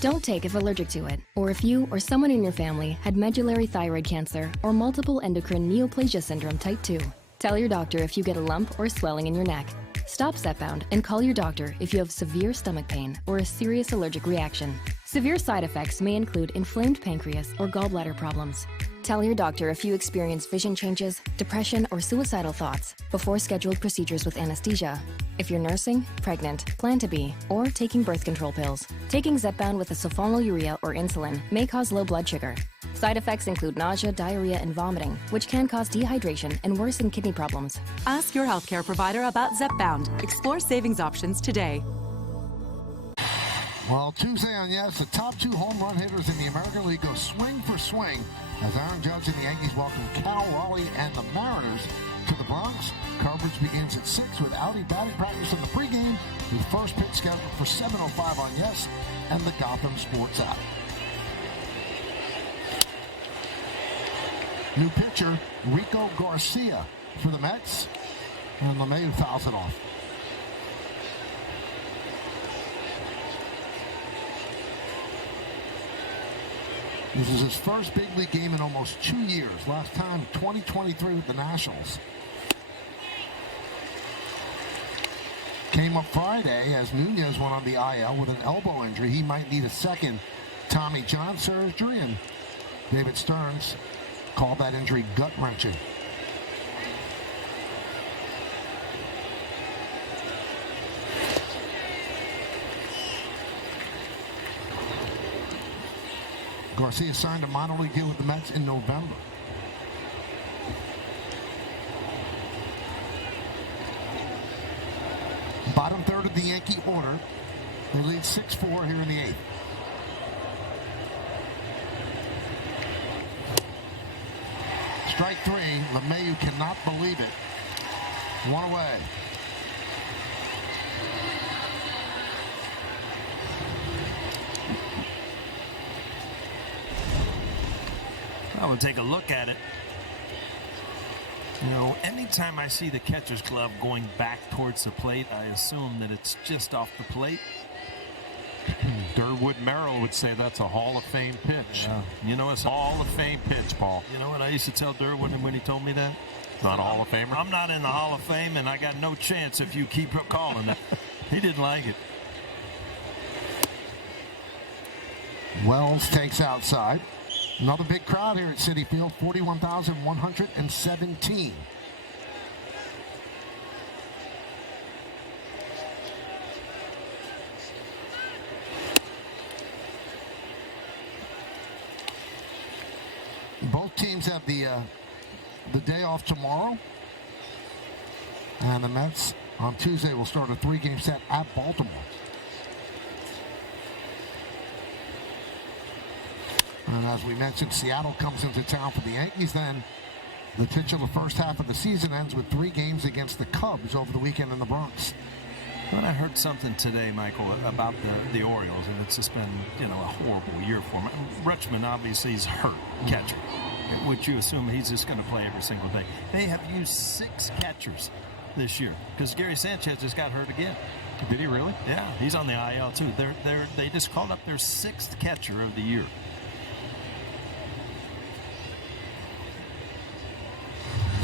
Don't take if allergic to it, or if you or someone in your family had medullary thyroid cancer or multiple endocrine neoplasia syndrome type 2. Tell your doctor if you get a lump or swelling in your neck. Stop Zepbound and call your doctor if you have severe stomach pain or a serious allergic reaction. Severe side effects may include inflamed pancreas or gallbladder problems. Tell your doctor if you experience vision changes, depression, or suicidal thoughts before scheduled procedures with anesthesia. If you're nursing, pregnant, plan to be, or taking birth control pills. Taking Zepbound with a sulfonylurea or insulin may cause low blood sugar. Side effects include nausea, diarrhea, and vomiting, which can cause dehydration and worsen kidney problems. Ask your healthcare provider about Zepbound. Explore savings options today. Well, Tuesday on Yes, the top 2 home run hitters in the American League go swing for swing as Aaron Judge and the Yankees welcome Cal Raleigh and the Mariners to the Bronx. Coverage begins at 6 with Audi batting practice in the pregame, with first pitch scheduled for 7:05 on Yes and the Gotham Sports app. New pitcher, Rico Garcia for the Mets, and LeMahieu fouls it off. This is his first big league game in almost 2 years. Last time, 2023 with the Nationals. Came up Friday as Nunez went on the IL with an elbow injury. He might need a second Tommy John surgery, and David Stearns called that injury gut-wrenching. Garcia signed a minor league deal with the Mets in November. Bottom third of the Yankee order. They lead 6-4 here in the 8th. Strike 3. LeMahieu cannot believe it. 1 away. I'm going to take a look at it. You know, anytime I see the catcher's glove going back towards the plate, I assume that it's just off the plate. Durwood Merrill would say that's a Hall of Fame pitch. Yeah. You know, it's a Hall of Fame pitch, Paul. You know what I used to tell Durwood when he told me that? Not a Hall of Famer? I'm not in the Hall of Fame, and I got no chance if you keep calling that. He didn't like it. Wells takes outside. Another big crowd here at Citi Field, 41,117. Both teams have the day off tomorrow. And the Mets on Tuesday will start a 3-game set at Baltimore. And as we mentioned, Seattle comes into town for the Yankees. Then the titular first half of the season ends with 3 games against the Cubs over the weekend in the Bronx. When I heard something today, Michael, about the Orioles, and it's just been, you know, a horrible year for them. Rutschman obviously is hurt, catcher, which you assume he's just going to play every single day. They have used 6 catchers this year because Gary Sanchez just got hurt again. Did he really? Yeah, he's on the IL too. They just called up their 6th catcher of the year.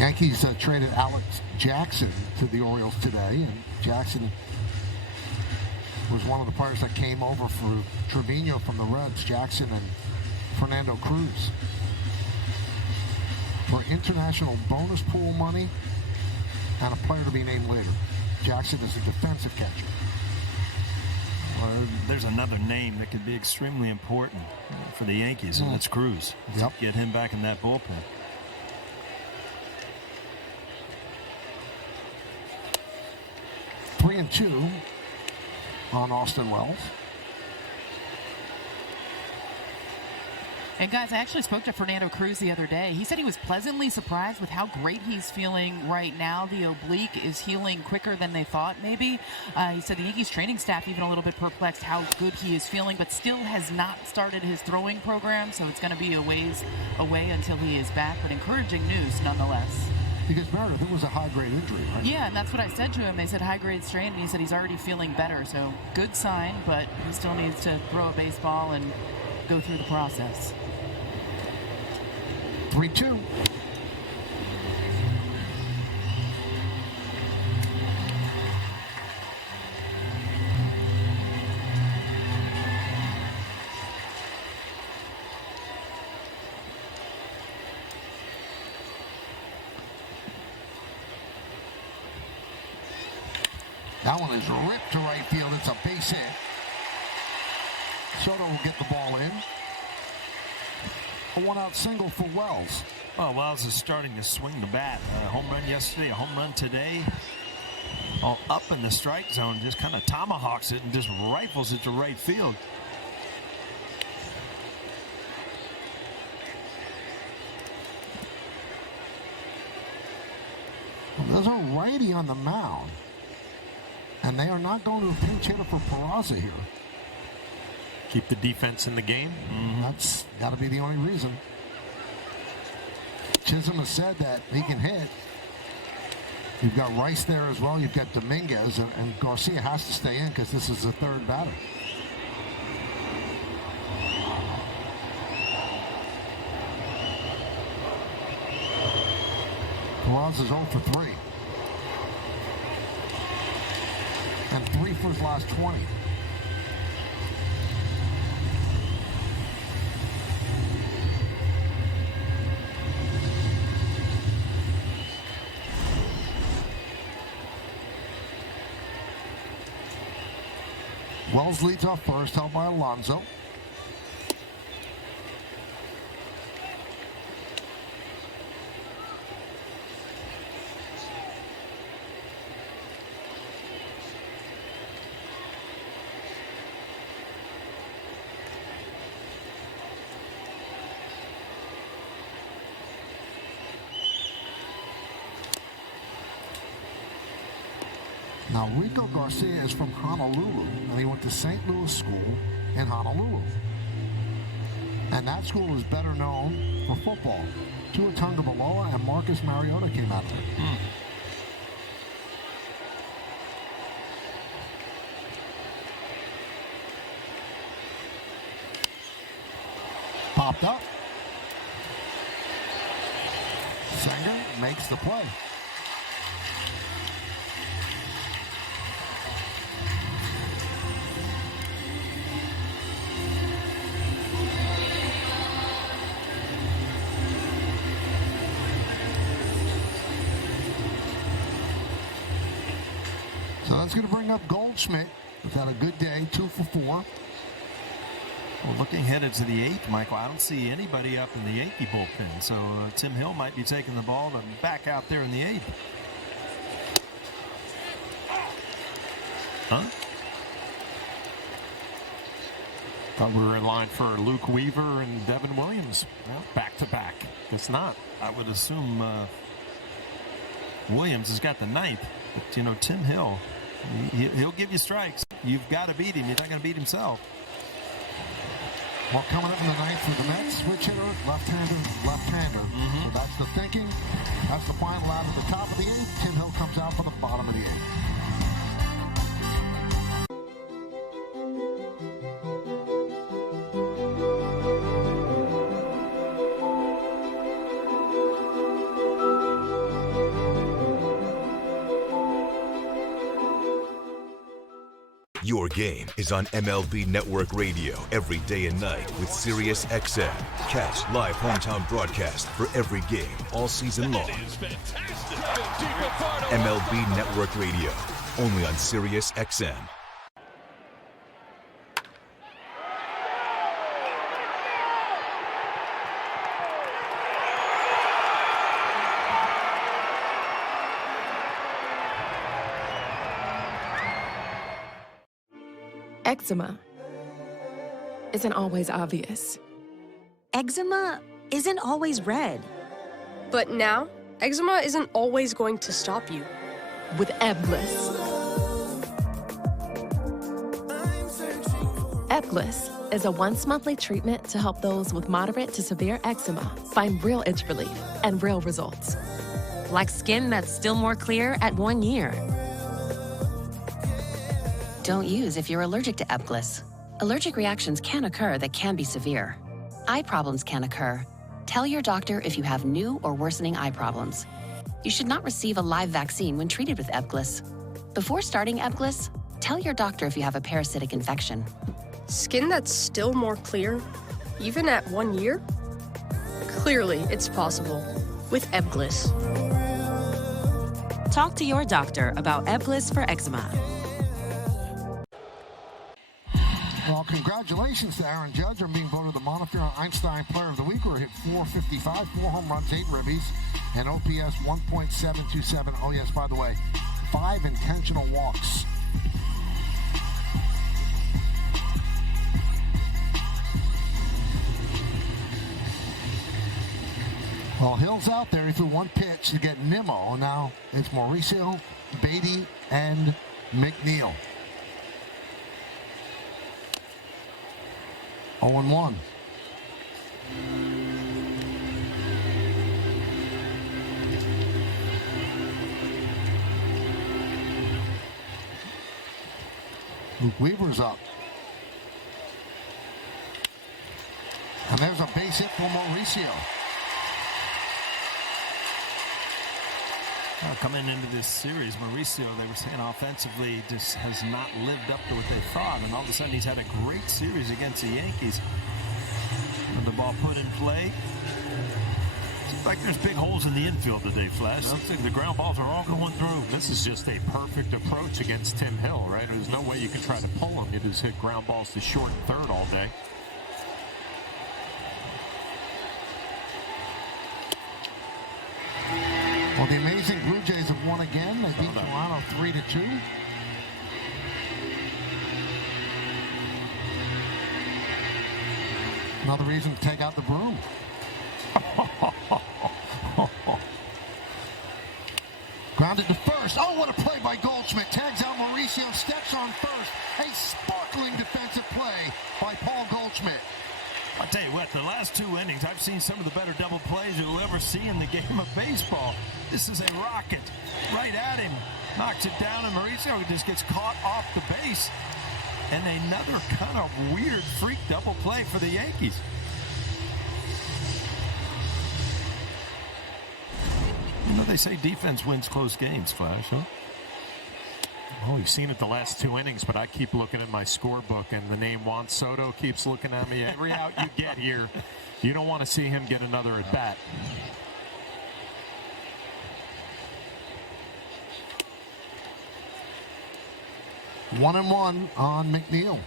Yankees traded Alex Jackson to the Orioles today, and Jackson was one of the players that came over for Trevino from the Reds, Jackson and Fernando Cruz. For international bonus pool money and a player to be named later. Jackson is a defensive catcher. Well, there's another name that could be extremely important for the Yankees, and that's Cruz. Yep. Get him back in that bullpen. Three and 2 on Austin Wells. And guys, I actually spoke to Fernando Cruz the other day. He said he was pleasantly surprised with how great he's feeling right now. The oblique is healing quicker than they thought, maybe. He said the Yankees training staff even a little bit perplexed how good he is feeling, but still has not started his throwing program, so it's going to be a ways away until he is back. But encouraging news nonetheless. Because Meredith, it was a high-grade injury, right? Yeah, and that's what I said to him. They said high-grade strain, and he said he's already feeling better. So good sign, but he still needs to throw a baseball and go through the process. 3-2. That one is ripped to right field. It's a base hit. Soto will get the ball in. A one-out single for Wells. Well, Wells is starting to swing the bat. A home run yesterday, a home run today. All up in the strike zone, just kind of tomahawks it and just rifles it to right field. There's a righty on the mound. And they are not going to a pinch hitter for Peraza here. Keep the defense in the game. That's got to be the only reason. Chisholm has said that he can hit. You've got Rice there as well. You've got Dominguez, and Garcia has to stay in because this is the third batter. Peraza's 0 for 3. And 3 for his last 20. Wells leads off first, held by Alonso. Now, Rico Garcia is from Honolulu, and he went to St. Louis School in Honolulu. And that school is better known for football. Tua Tagovailoa and Marcus Mariota came out of it. Popped up. Senga makes the play. So that's going to bring up Goldschmidt. He's had a good day, 2 for 4. Well, looking headed to the 8th, Michael, I don't see anybody up in the Yankee bullpen. So Tim Hill might be taking the ball to back out there in the 8th. Huh? Thought we were in line for Luke Weaver and Devin Williams. Well, back to back. Guess not. I would assume Williams has got the 9th. But, you know, Tim Hill, he'll give you strikes. You've got to beat him. You're not going to beat himself. Well, coming up in the 9th for the Mets, switch hitter, left-hander. So that's the thinking. That's the final out of the top of the 8th. Tim Hill comes out for the bottom of the 8th. Your game is on MLB Network Radio every day and night with Sirius XM. Catch live hometown broadcast for every game all season long. MLB Network Radio, only on Sirius XM. Eczema isn't always obvious. Eczema isn't always red. But now, eczema isn't always going to stop you. With Ebglyss. Ebglyss is a once-monthly treatment to help those with moderate to severe eczema find real itch relief and real results. Like skin that's still more clear at 1 year. Don't use if you're allergic to Ebglyss. Allergic reactions can occur that can be severe. Eye problems can occur. Tell your doctor if you have new or worsening eye problems. You should not receive a live vaccine when treated with Ebglyss. Before starting Ebglyss, tell your doctor if you have a parasitic infection. Skin that's still more clear, even at 1 year? Clearly, it's possible with Ebglyss. Talk to your doctor about Ebglyss for eczema. Well, congratulations to Aaron Judge on being voted the Montefiore Einstein Player of the Week, where he hit .455, 4 home runs, 8 ribbies, and OPS 1.727. Oh, yes, by the way, 5 intentional walks. Well, Hill's out there. He threw 1 pitch to get Nimmo. Now it's Mauricio, Beatty, and McNeil. 0-1. Luke Weaver's up. And there's a base hit for Mauricio. Well, coming into this series, Mauricio, they were saying offensively, just has not lived up to what they thought. And all of a sudden, he's had a great series against the Yankees. And the ball put in play. Seems like there's big holes in the infield today, Flash. The ground balls are all going through. This is just a perfect approach against Tim Hill, right? There's no way you can try to pull him. You just hit ground balls to short and third all day. Well, the amazing Blue Jays have won again. They beat Toronto 3-2. Another reason to take out the broom. Grounded to first. Oh, what a play by Goldschmidt. Tags out Mauricio, steps on first. A sparkling defensive play by Paul Goldschmidt. I'll tell you what, the last 2 innings, I've seen some of the better double plays you'll ever see in the game of baseball. This is a rocket right at him. Knocks it down, and Mauricio just gets caught off the base. And another kind of weird freak double play for the Yankees. You know, they say defense wins close games, Flash, huh? Oh, you've seen it the last 2 innings, but I keep looking at my scorebook, and the name Juan Soto keeps looking at me. Every out you get here, you don't want to see him get another at-bat. One and one on McNeil.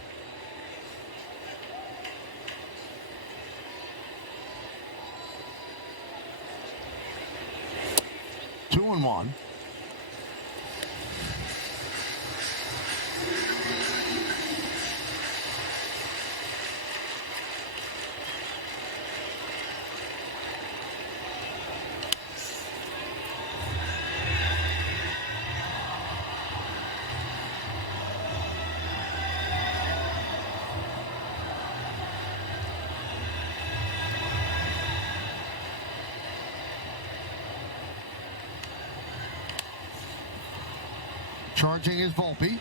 Two and one. Charging is Volpe.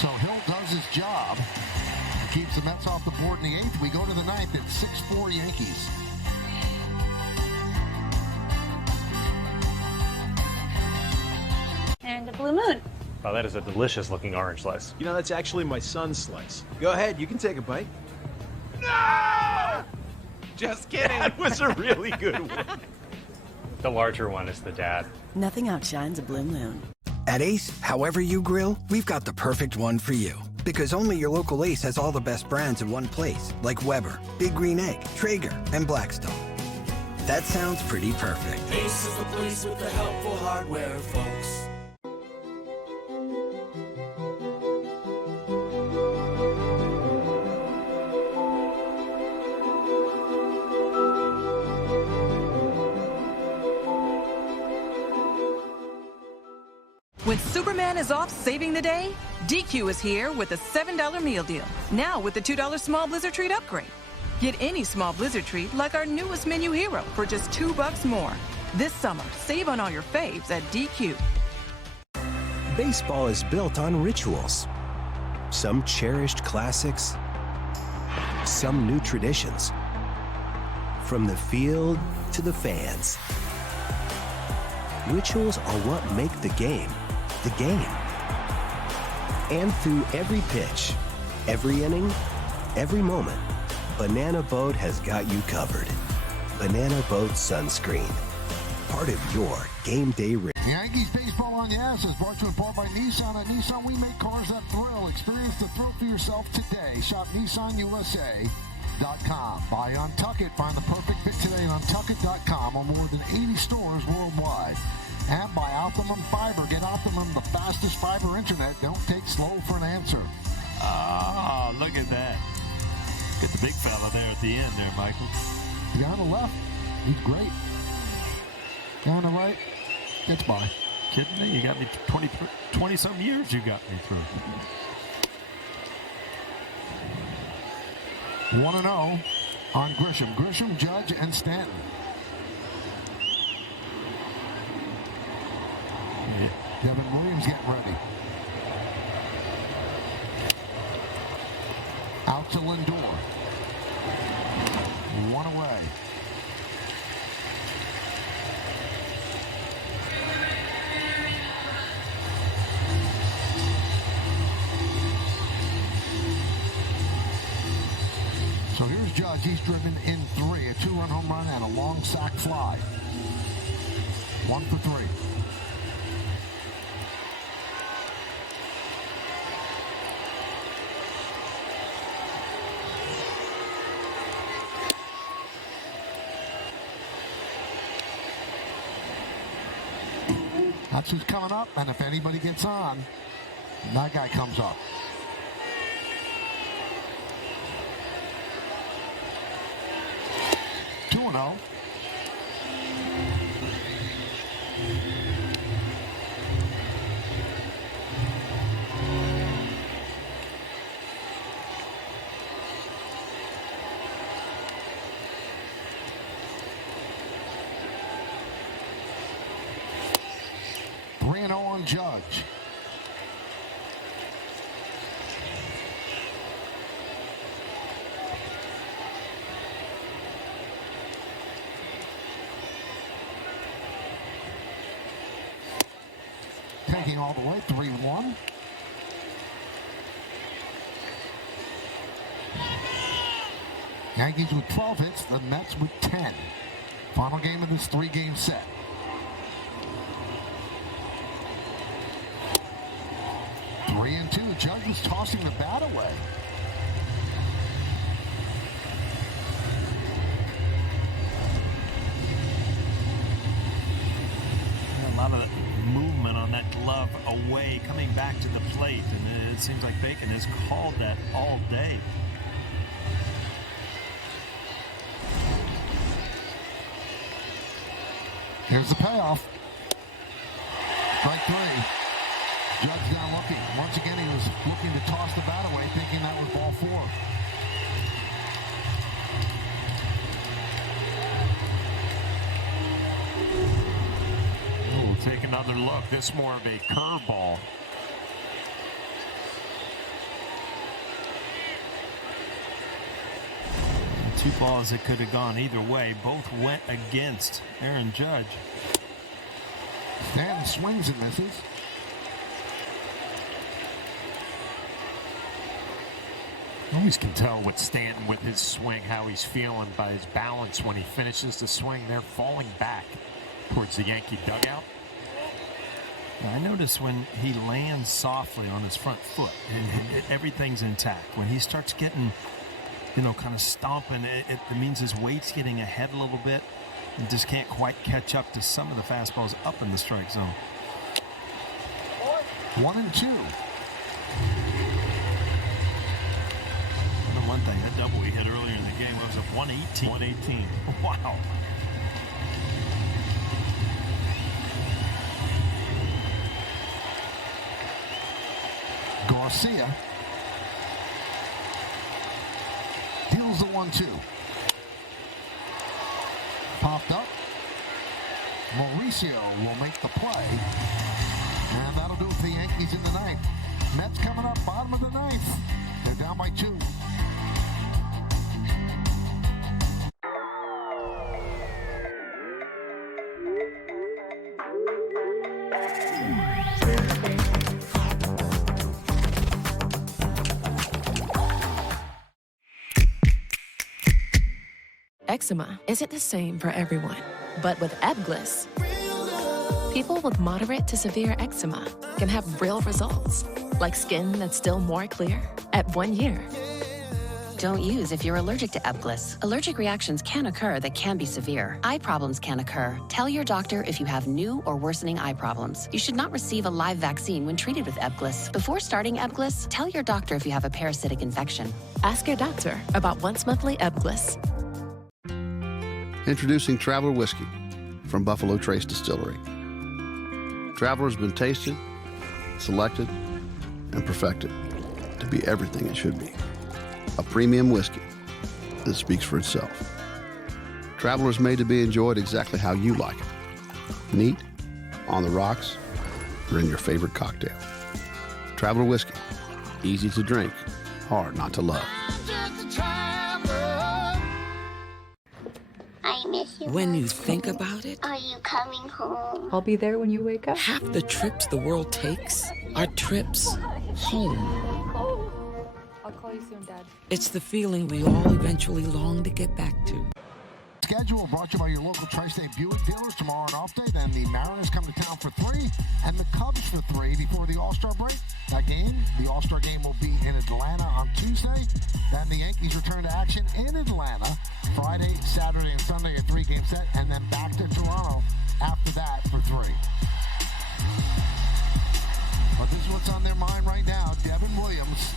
So Hill does his job. Keeps the Mets off the board in the 8th. We go to the 9th. It's 6-4 Yankees. And a blue moon. Oh, that is a delicious looking orange slice. You know, that's actually my son's slice. Go ahead, you can take a bite. No! Just kidding. That was a really good one. The larger one is the dad. Nothing outshines a blue moon. At Ace, however you grill, we've got the perfect one for you. Because only your local Ace has all the best brands in one place, like Weber, Big Green Egg, Traeger, and Blackstone. That sounds pretty perfect. Ace is the place with the helpful hardware, folks. When Superman is off saving the day, DQ is here with a $7 meal deal. Now with the $2 small Blizzard treat upgrade. Get any small Blizzard treat like our newest menu hero for just $2 more. This summer, save on all your faves at DQ. Baseball is built on rituals. Some cherished classics, some new traditions. From the field to the fans. Rituals are what make the game. And through every pitch, every inning, every moment, Banana Boat has got you covered. Banana Boat Sunscreen. Part of your game day ritual. Yankees baseball on the ass is brought to you in part by Nissan. At Nissan, we make cars that thrill. Experience the thrill for yourself today. Shop NissanUSA.com. By Untuckit. Find the perfect fit today at Untuckit.com or more than 80 stores worldwide. And by Optimum Fiber. Get Optimum, the fastest fiber internet. Don't take slow for an answer. Oh, look at that. Get the big fella there at the end there, Michael. The guy on the left, he's great. Guy on the right, gets by. Kidding me? You got me 20-some years you got me through. 1-0 on Grisham. Grisham, Judge, and Stanton. Devin Williams getting ready. Out to Lindor. One away. So here's Judge. He's driven in 3, a 2-run home run and a long sac fly. 1 for 3. That's who's coming up, and if anybody gets on, that guy comes up. Two-0. On Judge. Taking all the way, 3-1. Yankees with 12 hits, the Mets with 10. Final game of this 3-game set. Three and 2. Judge was tossing the bat away. A lot of movement on that glove away, coming back to the plate, and it seems like Bacon has called that all day. Here's the payoff. Strike 3. Judge down looking. Once again, he was looking to toss the bat away, thinking that was ball 4. We'll take another look. This more of a curveball. Two balls that could have gone either way. Both went against Aaron Judge. Stanton swings and misses. Always can tell with Stanton with his swing how he's feeling by his balance when he finishes the swing. They're falling back towards the Yankee dugout. I notice when he lands softly on his front foot, everything's intact. When he starts getting, kind of stomping, it means his weight's getting ahead a little bit and just can't quite catch up to some of the fastballs up in the strike zone. 1-2. One thing, that double he hit earlier in the game was a 118. 118. Wow. Garcia deals the 1-2. Popped up. Mauricio will make the play. And that'll do it for the Yankees in the ninth. Mets coming up, bottom of the ninth. They're down by 2. Eczema isn't the same for everyone, but with Ebglyss, people with moderate to severe eczema can have real results, like skin that's still more clear at 1 year. Don't use if you're allergic to Ebglyss. Allergic reactions can occur that can be severe. Eye problems can occur. Tell your doctor if you have new or worsening eye problems. You should not receive a live vaccine when treated with Ebglyss. Before starting Ebglyss, tell your doctor if you have a parasitic infection. Ask your doctor about once-monthly Ebglyss. Introducing Traveler Whiskey from Buffalo Trace Distillery. Traveler has been tasted, selected, and perfected to be everything it should be. A premium whiskey that speaks for itself. Traveler is made to be enjoyed exactly how you like it. Neat, on the rocks, or in your favorite cocktail. Traveler Whiskey. Easy to drink, hard not to love. I miss you. When you think about it, Are you coming home? I'll be there when you wake up. half the trips the world takes are trips home. I'll call you soon, Dad. It's the feeling we all eventually long to get back to. Schedule brought to you by your local Tri-State Buick dealers. Tomorrow an off day, then the Mariners come to town for 3 and the Cubs for 3 before the All-Star break. That game, the All-Star game, will be in Atlanta on Tuesday. Then the Yankees return to action in Atlanta Friday, Saturday, and Sunday, a 3-game set, and then back to Toronto after that for 3. But this is what's on their mind right now. Devin Williams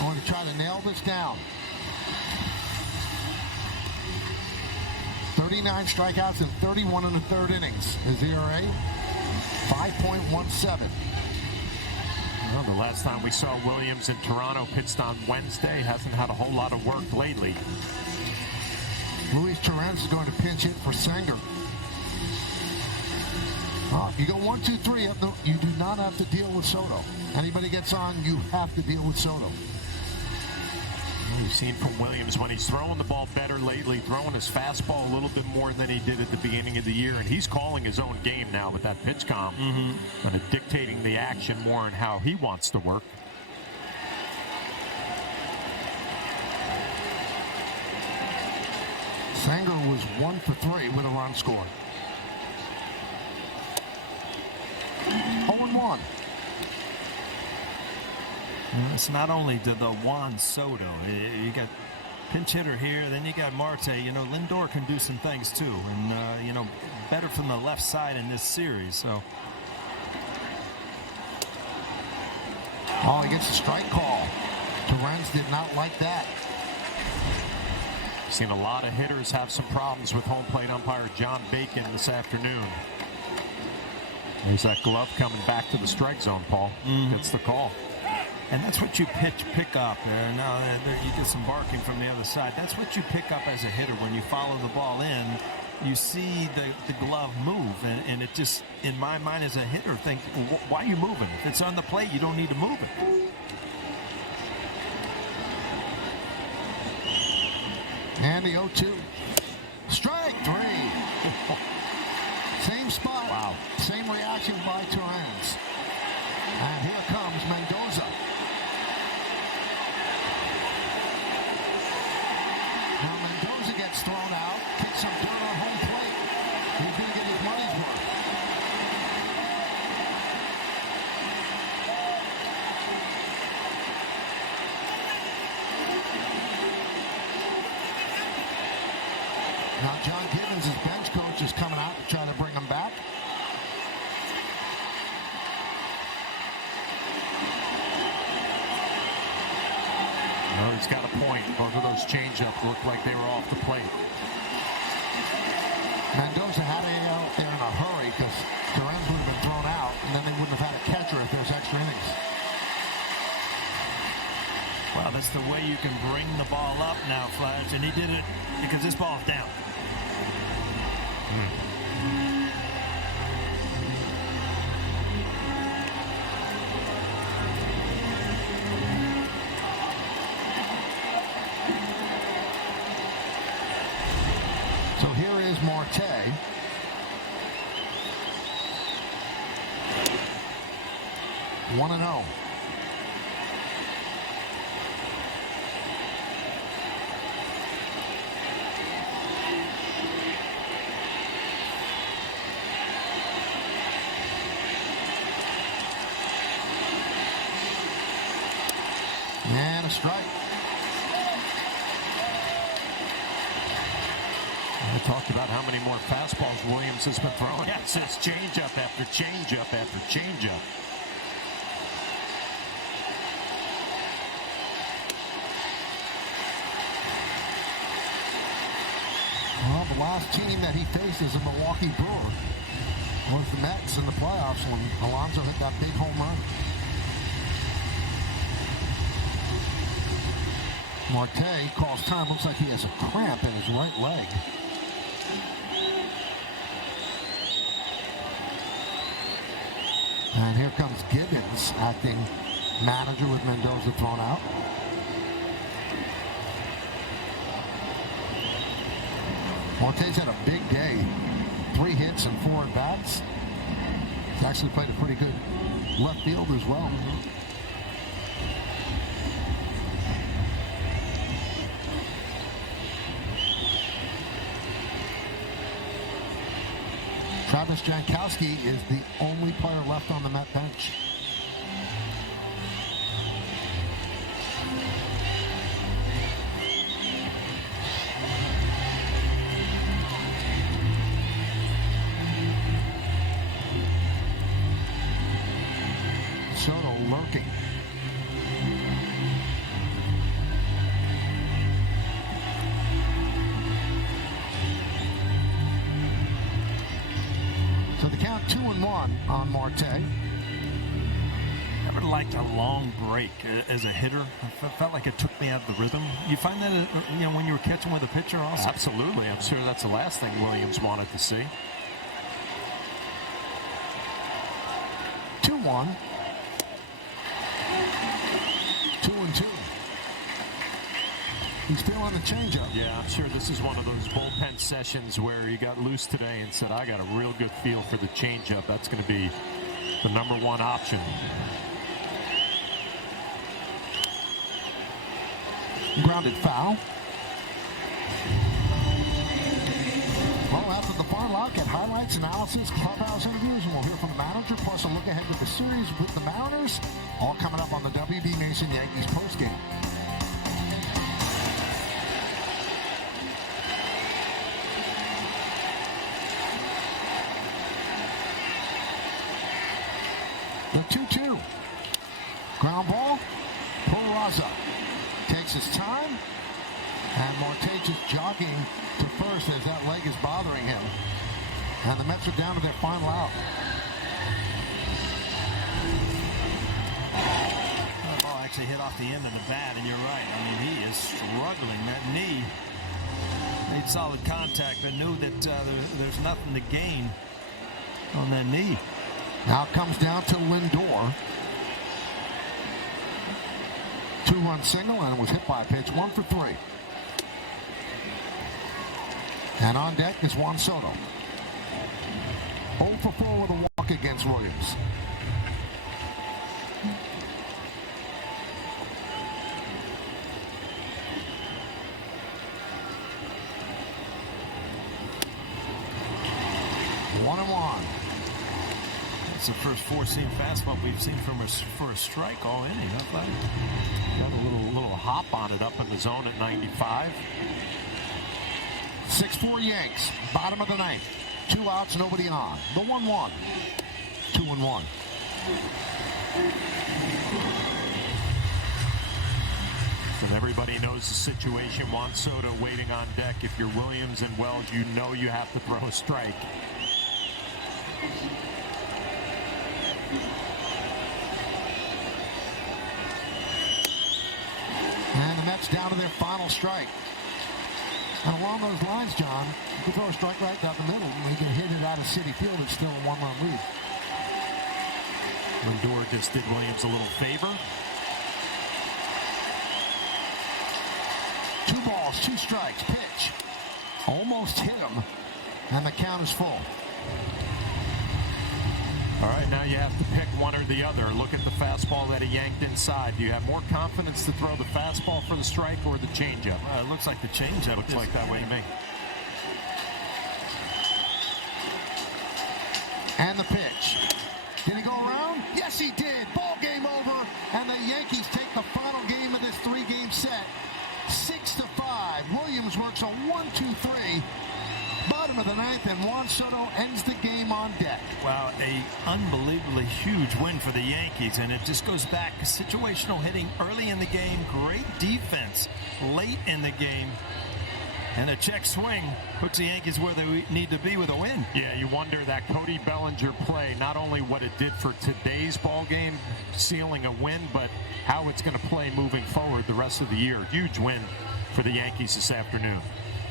going to try to nail this down. 39 strikeouts and 31 in the third innings. His ERA, 5.17. Well, the last time we saw Williams in Toronto pitched on Wednesday. Hasn't had a whole lot of work lately. Luis Torrens is going to pinch hit for Sanger. You go 1, 2, 3. You do not have to deal with Soto. Anybody gets on, you have to deal with Soto. We've seen from Williams when he's throwing the ball better lately, throwing his fastball a little bit more than he did at the beginning of the year, and he's calling his own game now with that pitch comp, kind of dictating the action more and how he wants to work. Sanger was 1 for 3 with a run scored. 0-1. It's not only the Juan Soto. You got pinch hitter here, then you got Marte. Lindor can do some things too, and better from the left side in this series. So, he gets a strike call. Torrens did not like that. Seen a lot of hitters have some problems with home plate umpire John Bacon this afternoon. There's that glove coming back to the strike zone, Paul. Gets the call. And that's what you pick up. Now you get some barking from the other side. That's what you pick up as a hitter when you follow the ball in. You see the glove move, and it just, in my mind as a hitter, think, why are you moving? If it's on the plate, you don't need to move it. And the 0-2. Strike 3. Same spot. Wow. Same reaction by Torrens. And here comes Mendoza. Now John Gibbons, his bench coach, is coming out to try to bring him back. Well, he's got a point. Both of those changeups looked like they were off the plate. Mendoza had to get out there in a hurry because Lorenz would have been thrown out, and then they wouldn't have had a catcher if there's extra innings. Well, that's the way you can bring the ball up now, Flash, and he did it because this ball's down. So here is Marte. One and 0. And a strike. I talked about how many more fastballs Williams has been throwing. Yes, it's changeup after changeup after changeup. Well, the last team that he faced as a Milwaukee Brewer was the Mets in the playoffs when Alonso hit that big home run. Marte calls time. Looks like he has a cramp in his right leg. And here comes Gibbons, acting manager with Mendoza thrown out. Marte's had a big day. 3 hits and 4 at-bats. He's actually played a pretty good left field as well. Travis Jankowski is the only player left on the Met bench. Soto lurking. So the count 2-1 on Marte. Never liked a long break as a hitter. I felt like it took me out of the rhythm. You find that when you were catching with a pitcher also? Absolutely. I'm sure that's the last thing Williams wanted to see. 2-1. 2-2. He's still on the changeup. Yeah, I'm sure this is one of those bullpen sessions where he got loose today and said, I got a real good feel for the changeup. That's going to be the number one option. Grounded foul. Well, after the final out, get highlights, analysis, clubhouse interviews, and we'll hear from the manager, plus a look ahead to the series with the Mariners. All coming up on the WB Nation Yankees postgame. The 2-2. Ground ball. Peraza takes his time. And Marte just jogging to first as that leg is bothering him. And the Mets are down to their final out. The ball actually hit off the end of the bat, and you're right. I mean, he is struggling. That knee made solid contact, but knew that there's nothing to gain on that knee. Now it comes down to Lindor. 2-run single, and was hit by a pitch. 1 for 3. And on deck is Juan Soto. 0 for 4 with a walk against Williams. It's the first 4-seam fastball we've seen from for a strike all inning. Got a little hop on it up in the zone at 95. 6-4 Yanks, bottom of the ninth. 2 outs, nobody on. The 1-1. 2-1. And everybody knows the situation. Juan Soto waiting on deck. If you're Williams and Wells, you know you have to throw a strike. And the Mets down to their final strike. And along those lines, John, you can throw a strike right down the middle. When you get hit it out of Citi Field, it's still a 1-run lead. Lindor just did Williams a little favor. 2 balls, 2 strikes, pitch. Almost hit him, and the count is full. All right, now you have to pick one or the other. Look at the fastball that he yanked inside. Do you have more confidence to throw the fastball for the strike or the changeup? It looks like the changeup. Looks like that way to me. And the pitch. Did he go around? Yes, he did. Ball game over, and the Yankees take the final game of this 3-game set. 6-5. Williams works a 1-2-3. Bottom of the ninth, and Juan Soto ends the game on deck. Wow, a unbelievably huge win for the Yankees, and it just goes back to situational hitting early in the game, great defense late in the game, and a check swing puts the Yankees where they need to be with a win. Yeah, you wonder that Cody Bellinger play, not only what it did for today's ball game, sealing a win, but how it's going to play moving forward the rest of the year. Huge win for the Yankees this afternoon.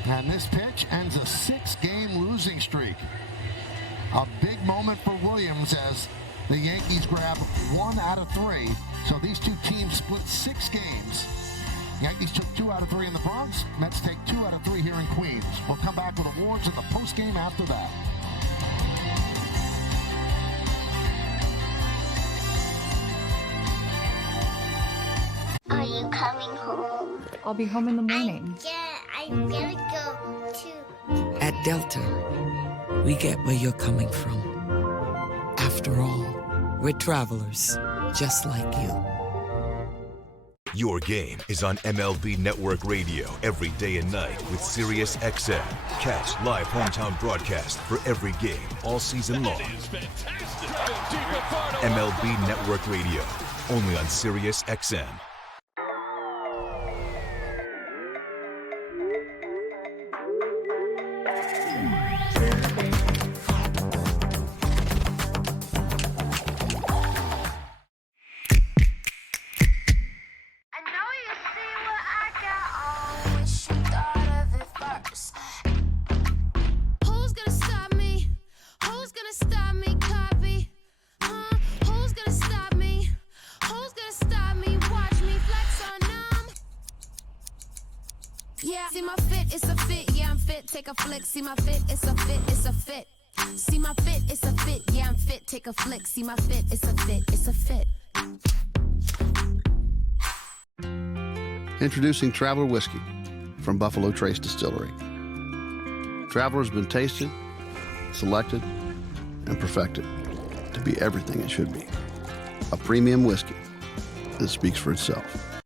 And this pitch ends a 6-game losing streak. A big moment for Williams as the Yankees grab 1 out of 3. So these two teams split 6 games. Yankees took 2 out of 3 in the Bronx. Mets take 2 out of 3 here in Queens. We'll come back with awards in the postgame after that. Are you coming home? I'll be home in the morning. I'm gonna go too. At Delta, we get where you're coming from. After all, we're travelers, just like you. Your game is on MLB Network Radio every day and night with Sirius XM. Catch live hometown broadcast for every game all season long. MLB Network Radio, only on Sirius XM. See my fit, it's a fit, yeah, I'm fit, take a flick. See my fit, it's a fit, it's a fit. See my fit, it's a fit, yeah, I'm fit, take a flick. See my fit, it's a fit, it's a fit. Introducing Traveler Whiskey from Buffalo Trace Distillery. Traveler's been tasted, selected, and perfected to be everything it should be. A premium whiskey that speaks for itself.